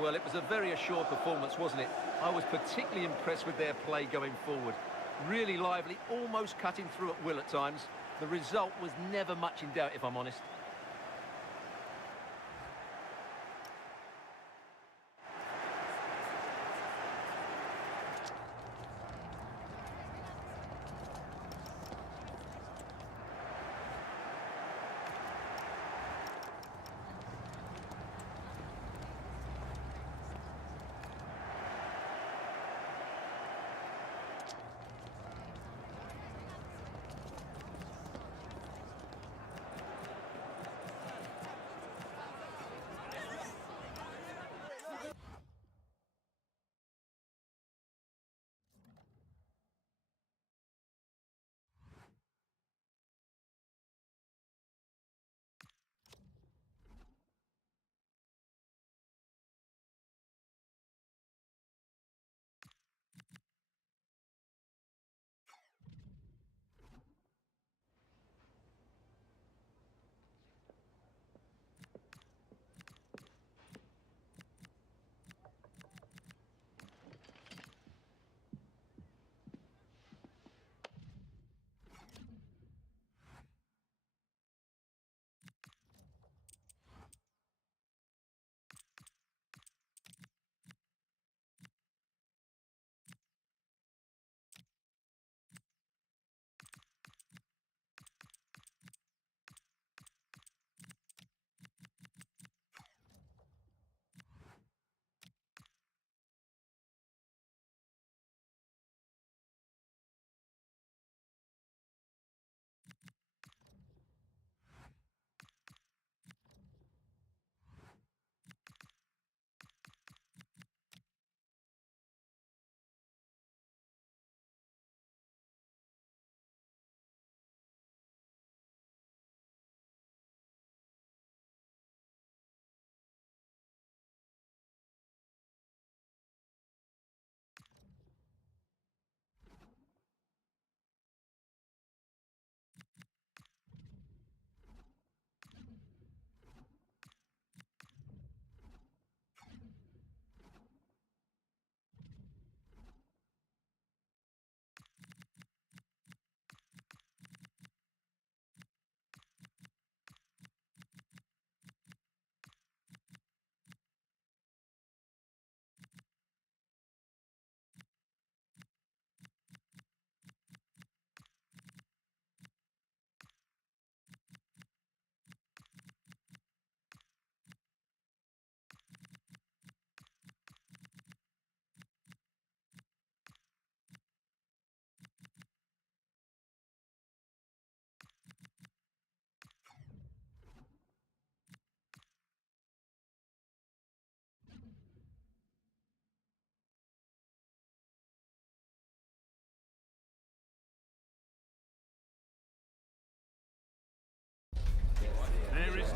Well, it was a very assured performance, wasn't it? I was particularly impressed with their play going forward. Really lively, almost cutting through at will at times. The result was never much in doubt, if I'm honest.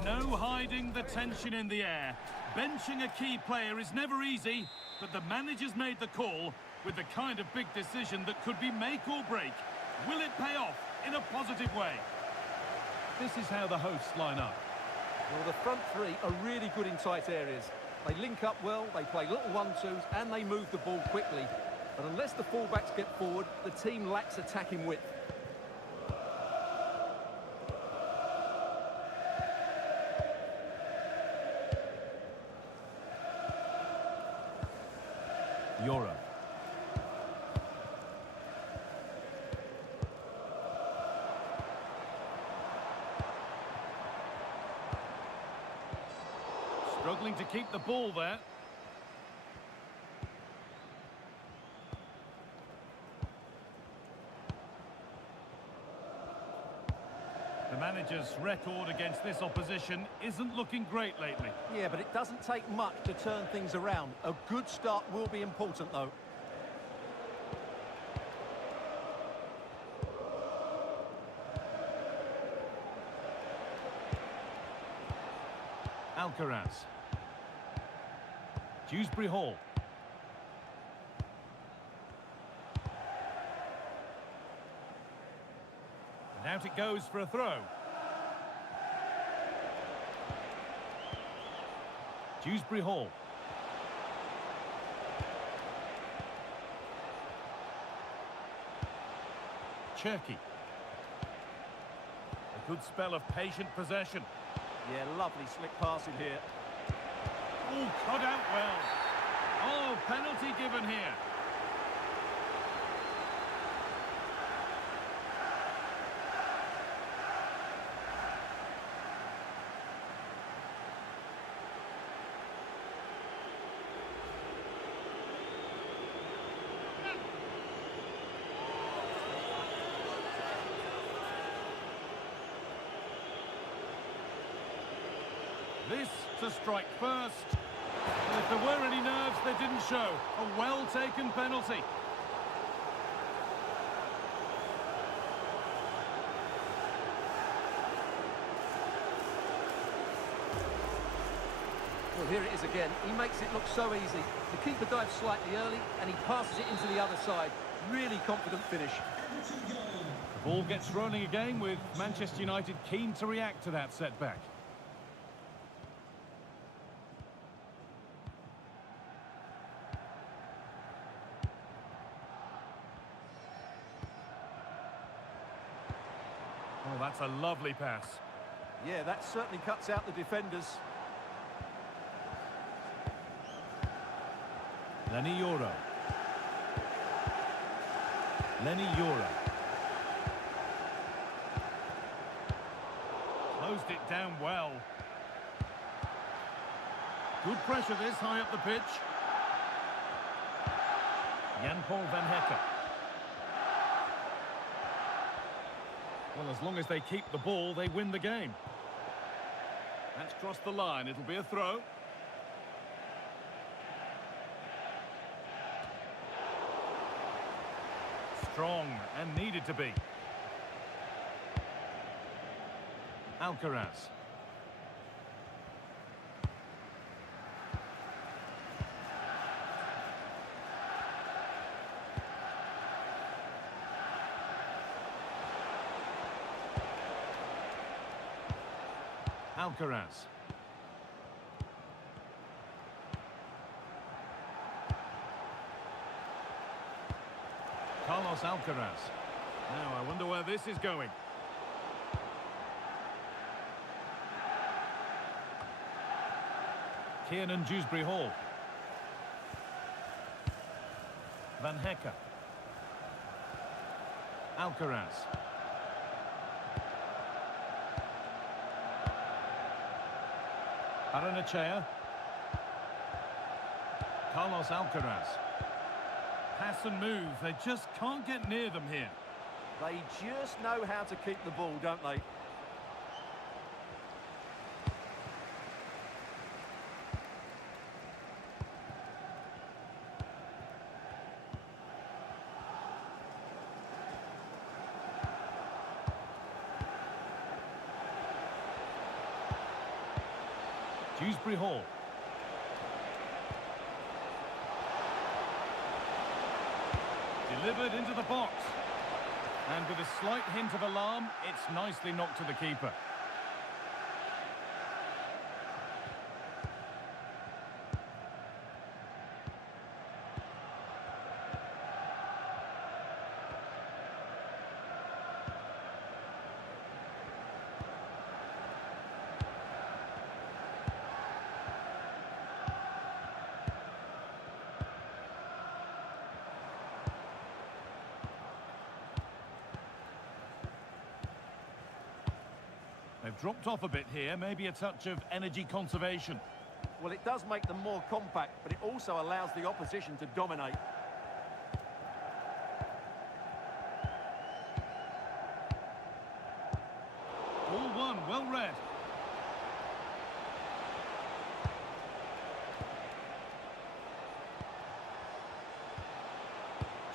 No hiding the tension in the air. Benching a key player is never easy, but the manager's made the call with the kind of big decision that could be make or break. Will it pay off in a positive way? This is how the hosts line up. Well, the front three are really good in tight areas. They link up well, they play little one-twos, and they move the ball quickly. But unless the fullbacks get forward, the team lacks attacking width. Euro. Struggling to keep the ball there. The manager's record against this opposition isn't looking great lately. Yeah, but it doesn't take much to turn things around. A good start will be important, though. Alcaraz. Dewsbury Hall. And out it goes for a throw. Dewsbury Hall. Cherky. A good spell of patient possession. Yeah, lovely slick passing here. Oh, cut out well. Oh, penalty given here. This to strike first. And if there were any nerves, they didn't show. A well-taken penalty. Well, here it is again. He makes it look so easy. The keeper dives slightly early, and he passes it into the other side. Really confident finish. The ball gets rolling again with Manchester United keen to react to that setback. Oh, that's a lovely pass. Yeah, that certainly cuts out the defenders. Lenny Euro. Lenny Euro. Closed it down well. Good pressure this high up the pitch. Jan-Paul van Hecker. Well, as long as they keep the ball, they win the game. That's crossed the line. It'll be a throw. Strong and needed to be. Alcaraz. Alcaraz. Carlos Alcaraz. Now, I wonder where this is going. Kiernan Dewsbury Hall. Van Hecker. Alcaraz. Aranechea. Carlos Alcaraz. Pass and move. They just can't get near them here. They just know how to keep the ball, don't they? Dewsbury Hall. Delivered into the box. And with a slight hint of alarm, it's nicely knocked to the keeper. They've dropped off a bit here, maybe a touch of energy conservation. Well, it does make them more compact, but it also allows the opposition to dominate. Ball one, well read.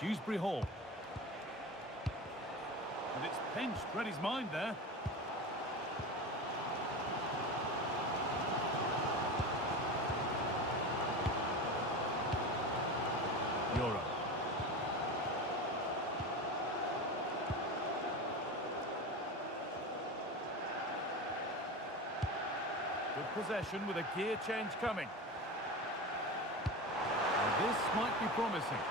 Dewsbury Hall. And it's pinched, read his mind there. Euro. Good possession with a gear change coming. And this might be promising.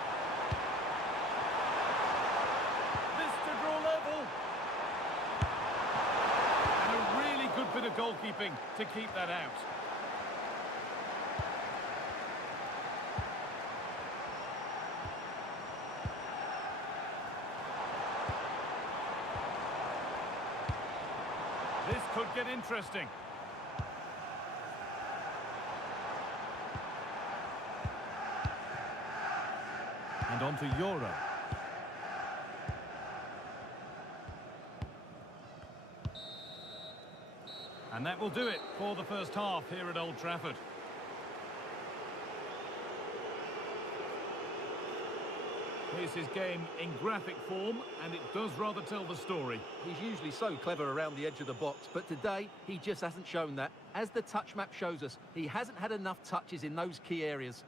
This to draw level. And a really good bit of goalkeeping to keep that out. This could get interesting. And on to Euro. And that will do it for the first half here at Old Trafford. Here's his game in graphic form, and it does rather tell the story. He's usually so clever around the edge of the box, but today he just hasn't shown that. As the touch map shows us, he hasn't had enough touches in those key areas.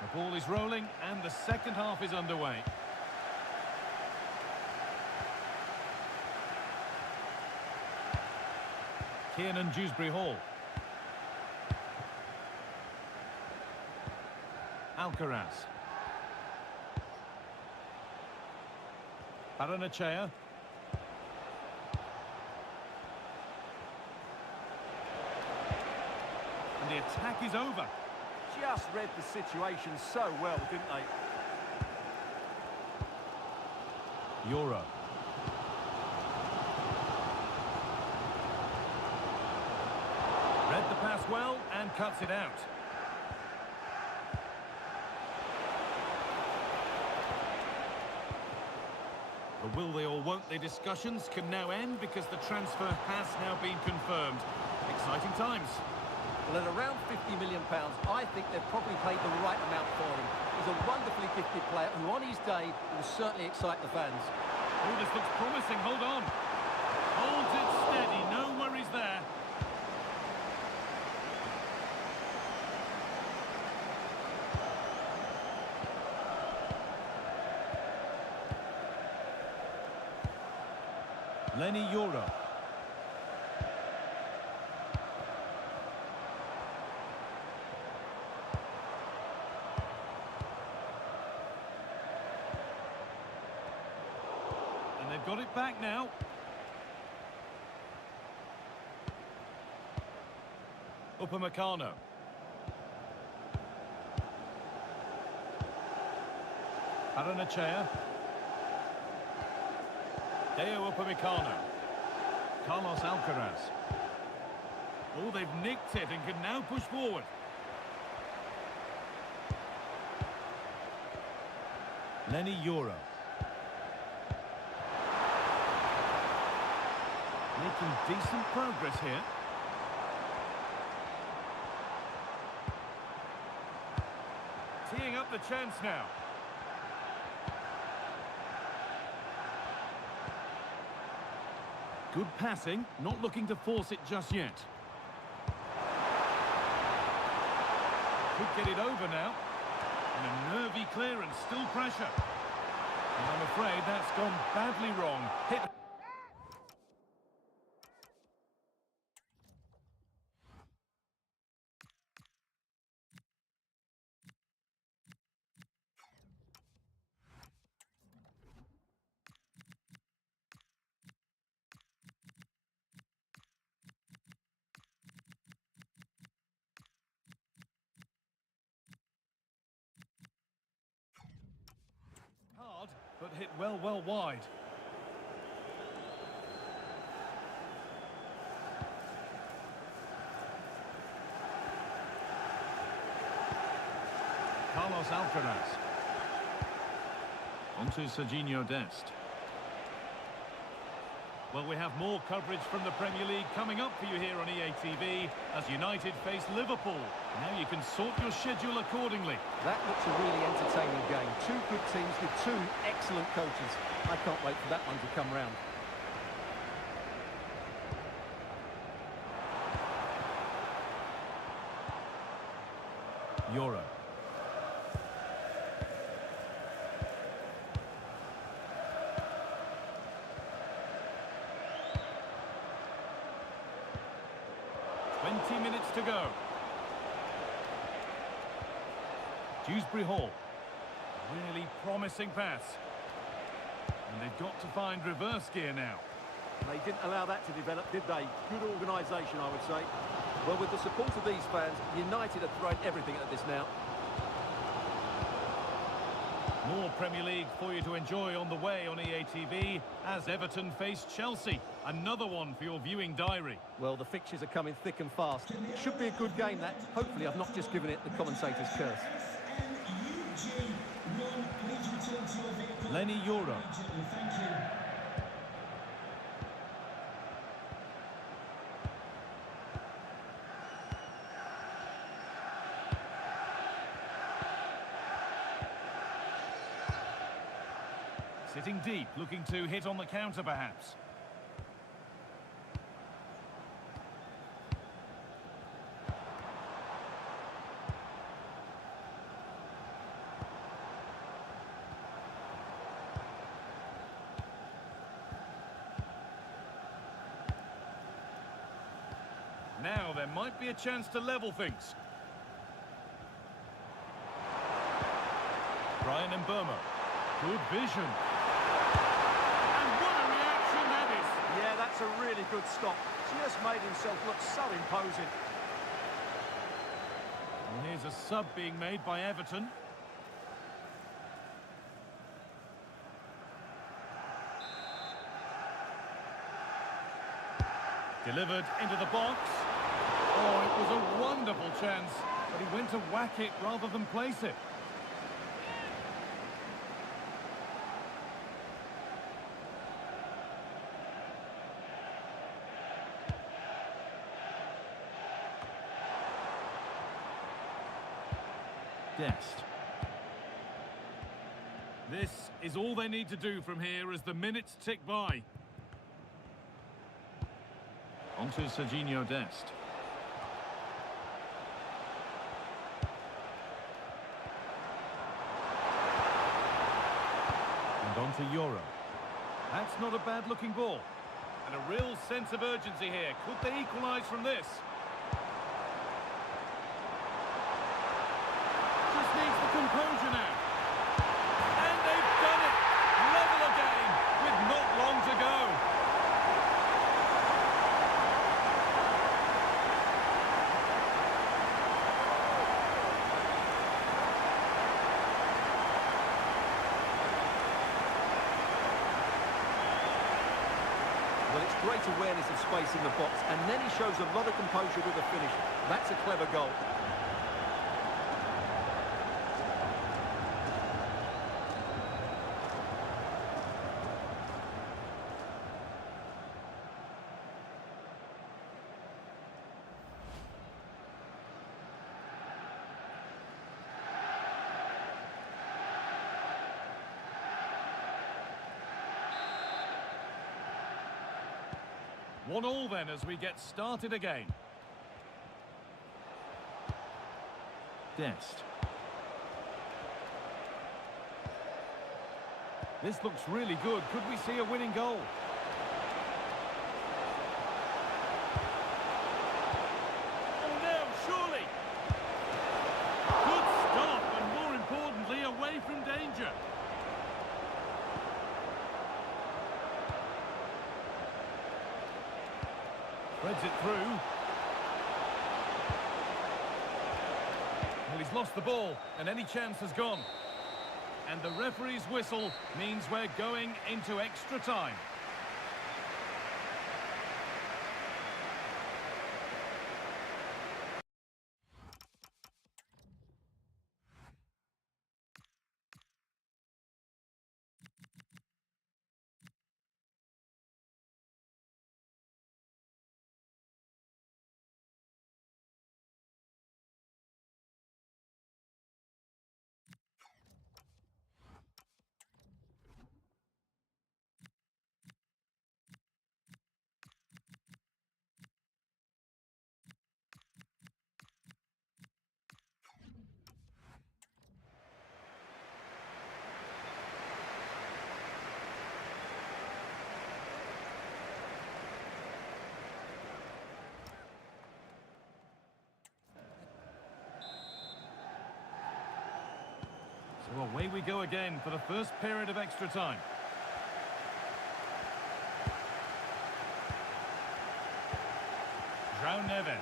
The ball is rolling and the second half is underway. Kiernan Dewsbury Hall. Alcaraz. Baranachea. And the attack is over. Just read the situation so well, didn't they? Euro. Read the pass well and cuts it out. The will they or won't they discussions can now end because the transfer has now been confirmed. Exciting times. Well, at around £50 million, I think they've probably paid the right amount for him. He's a wonderfully gifted player who, on his day, will certainly excite the fans. Oh, this looks promising. Hold on. Holds it steady. No worries there. Lenny Euro. And they've got it back now. Upamecano. Aranachea. Deo Upamecano. Carlos Alcaraz. Oh, they've nicked it and can now push forward. Lenny Euro. Making decent progress here. Teeing up the chance now. Good passing, not looking to force it just yet. Could get it over now. And a nervy clearance, still pressure. And I'm afraid that's gone badly wrong. Hit. Hard, but hit well wide. Carlos Alcaraz. Onto Serginho Dest. Well, we have more coverage from the Premier League coming up for you here on EA TV as United face Liverpool. Now you can sort your schedule accordingly. That looks a really entertaining game. Two good teams with two excellent coaches. I can't wait for that one to come round. Euro. Minutes to go. Dewsbury Hall. Really promising pass. And they've got to find reverse gear now. They didn't allow that to develop, did they? Good organisation, I would say. Well, with the support of these fans, United have thrown everything at this now. More Premier League for you to enjoy on the way on EA TV as Everton face Chelsea. Another one for your viewing diary. Well, the fixtures are coming thick and fast. It should be a good game, that. Hopefully, I've not just given it the commentator's curse. Lenny Euro. Sitting deep, looking to hit on the counter perhaps. Now there might be a chance to level things. Brian Mbeumo. Good vision. And what a reaction that is! Yeah, that's a really good stop. Just made himself look so imposing. And here's a sub being made by Everton. Delivered into the box. Oh, it was a wonderful chance, but he went to whack it rather than place it. Dest. This is all they need to do from here as the minutes tick by. Onto Serginho Dest. And onto Euro. That's not a bad looking ball. And a real sense of urgency here. Could they equalise from this? Just needs the composure now. And they've done it! Level again, with not long to go. Well, it's great awareness of space in the box, and then he shows a lot of composure with the finish. That's a clever goal. One all then as we get started again. Dest. This looks really good. Could we see a winning goal? Oh no, surely! Good stop, and more importantly, away from danger. Threads it through. Well, he's lost the ball, and any chance has gone. And the referee's whistle means we're going into extra time. So away we go again for the first period of extra time. João Neves.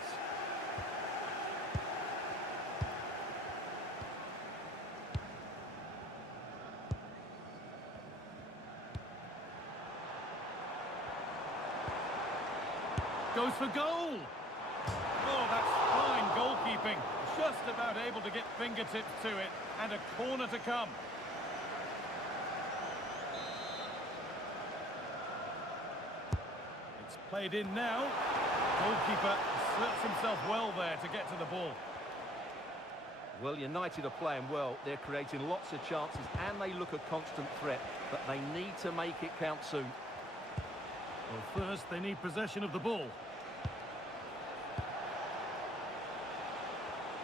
Goes for goal! Oh, that's fine goalkeeping. Just about able to get fingertips to it, and a corner to come. It's played in now. Goalkeeper asserts himself well there to get to the ball. Well, United are playing well. They're creating lots of chances, and they look a constant threat, but they need to make it count soon. Well, first they need possession of the ball.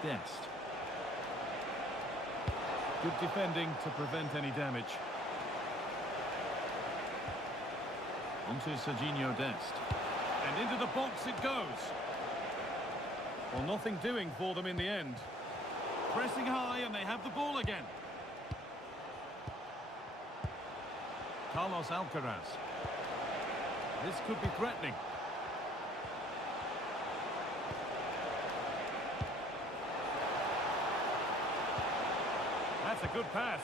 Dest. Good defending to prevent any damage. Onto Serginho Dest. And into the box it goes. Well, nothing doing for them in the end. Pressing high and they have the ball again. Carlos Alcaraz. This could be threatening. That's a good pass.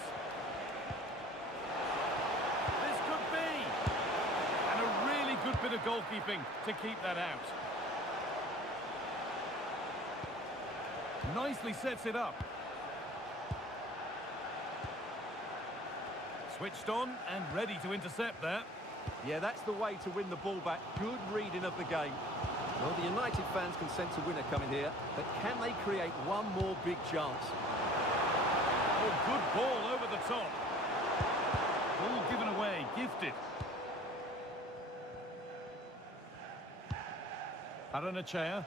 This could be. And a really good bit of goalkeeping to keep that out. Nicely sets it up. Switched on and ready to intercept there. Yeah, that's the way to win the ball back. Good reading of the game. Well, the United fans can sense a winner coming here, but can they create one more big chance? Oh, good ball over the top. Ball given away, gifted. Paranachea.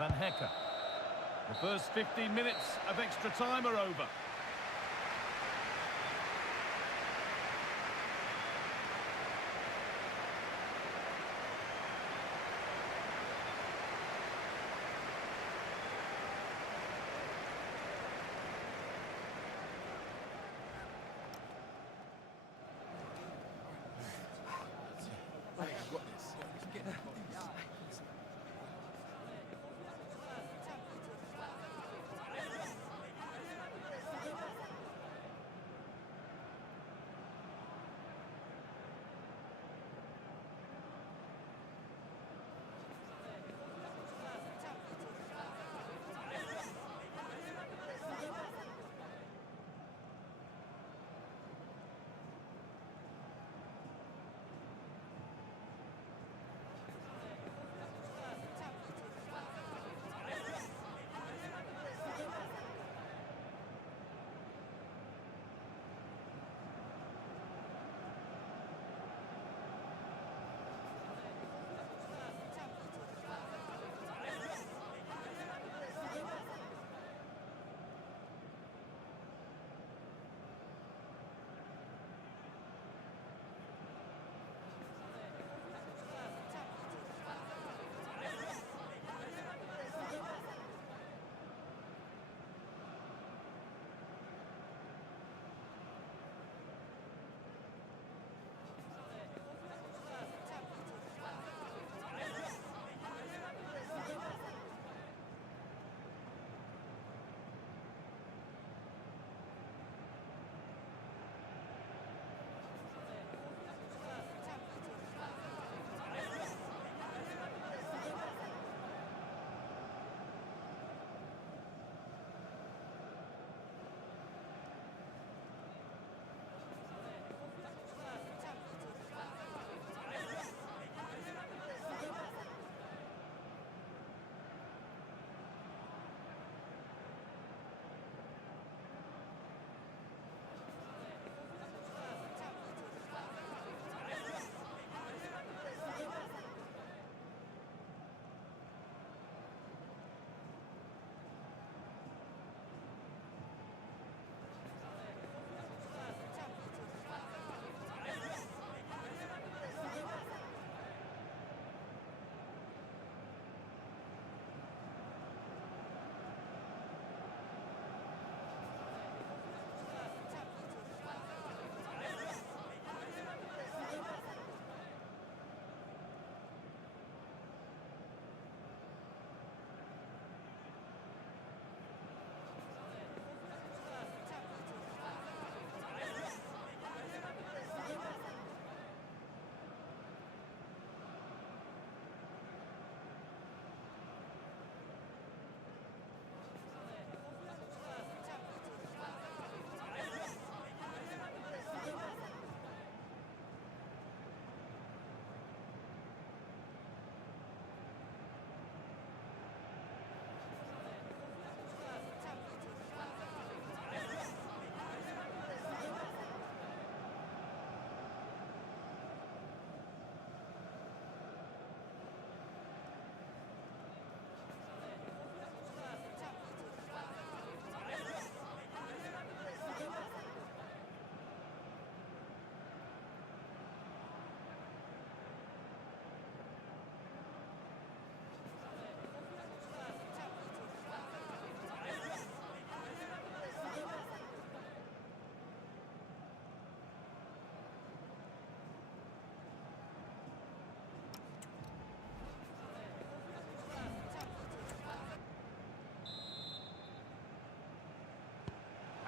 Van Hecke. The first 15 minutes of extra time are over.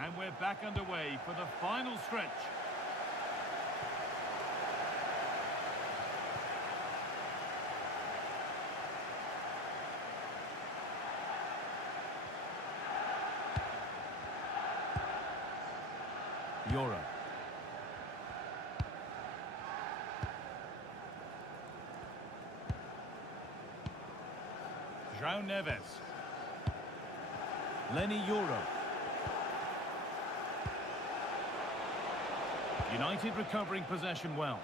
And we're back underway for the final stretch. Euro. João Neves. Lenny Euro. United recovering possession well.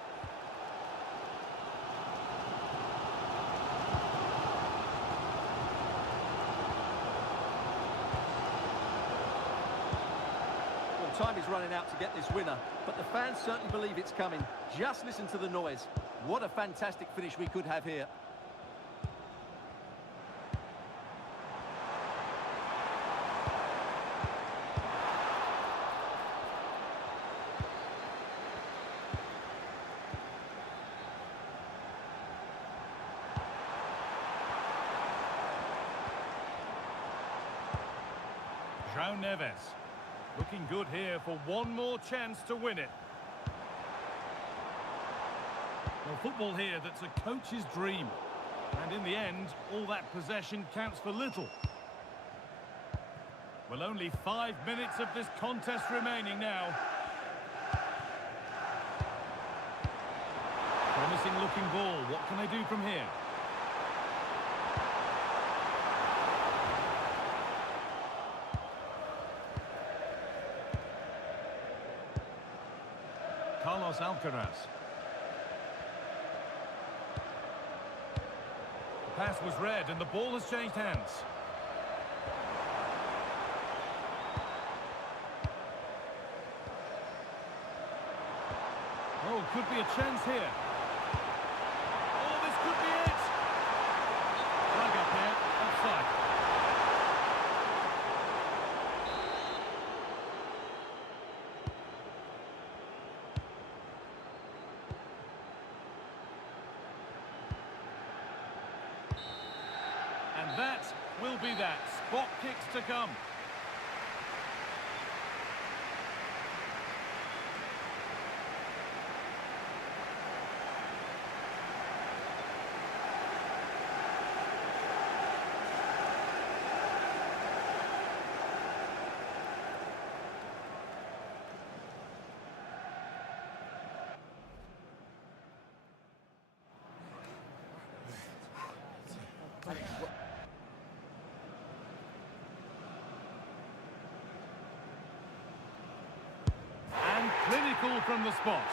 time is running out to get this winner, but the fans certainly believe it's coming. Just listen to the noise. What a fantastic finish we could have here. João Neves. Looking good here for one more chance to win it. Well, football here that's a coach's dream. And in the end, all that possession counts for little. Well, only 5 minutes of this contest remaining now. Promising looking ball. What can they do from here? Carlos Alcaraz. The pass was read and the ball has changed hands. Oh, could be a chance here. Oh, this could be it. Flag up here, offside. And that will be that. Spot kicks to come. And clinical from the spot.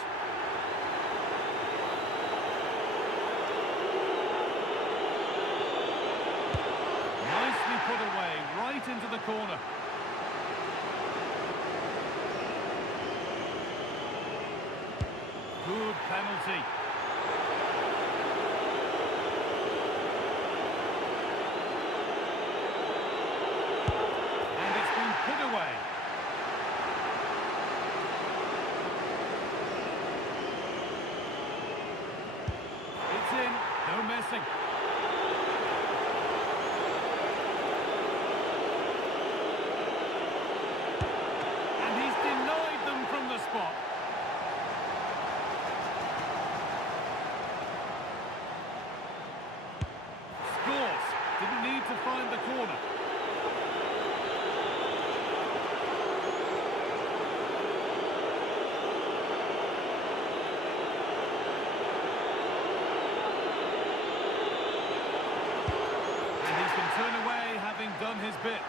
Nicely put away, right into the corner. Good penalty. And it's been put away. It's in, no messing. And he's denied them from the spot. Scores. Didn't need to find the corner. And he can turn away having done his bit.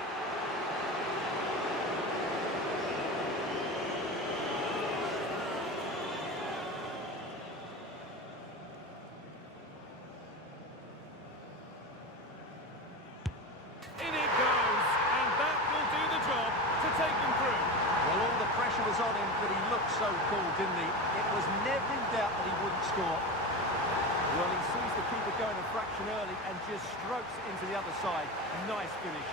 In it goes, and that will do the job to take them through. Well, all the pressure was on him, but he looked so cool, didn't he? It was never in doubt that he wouldn't score. Well, he sees the keeper going a fraction early and just strokes it into the other side. Nice finish.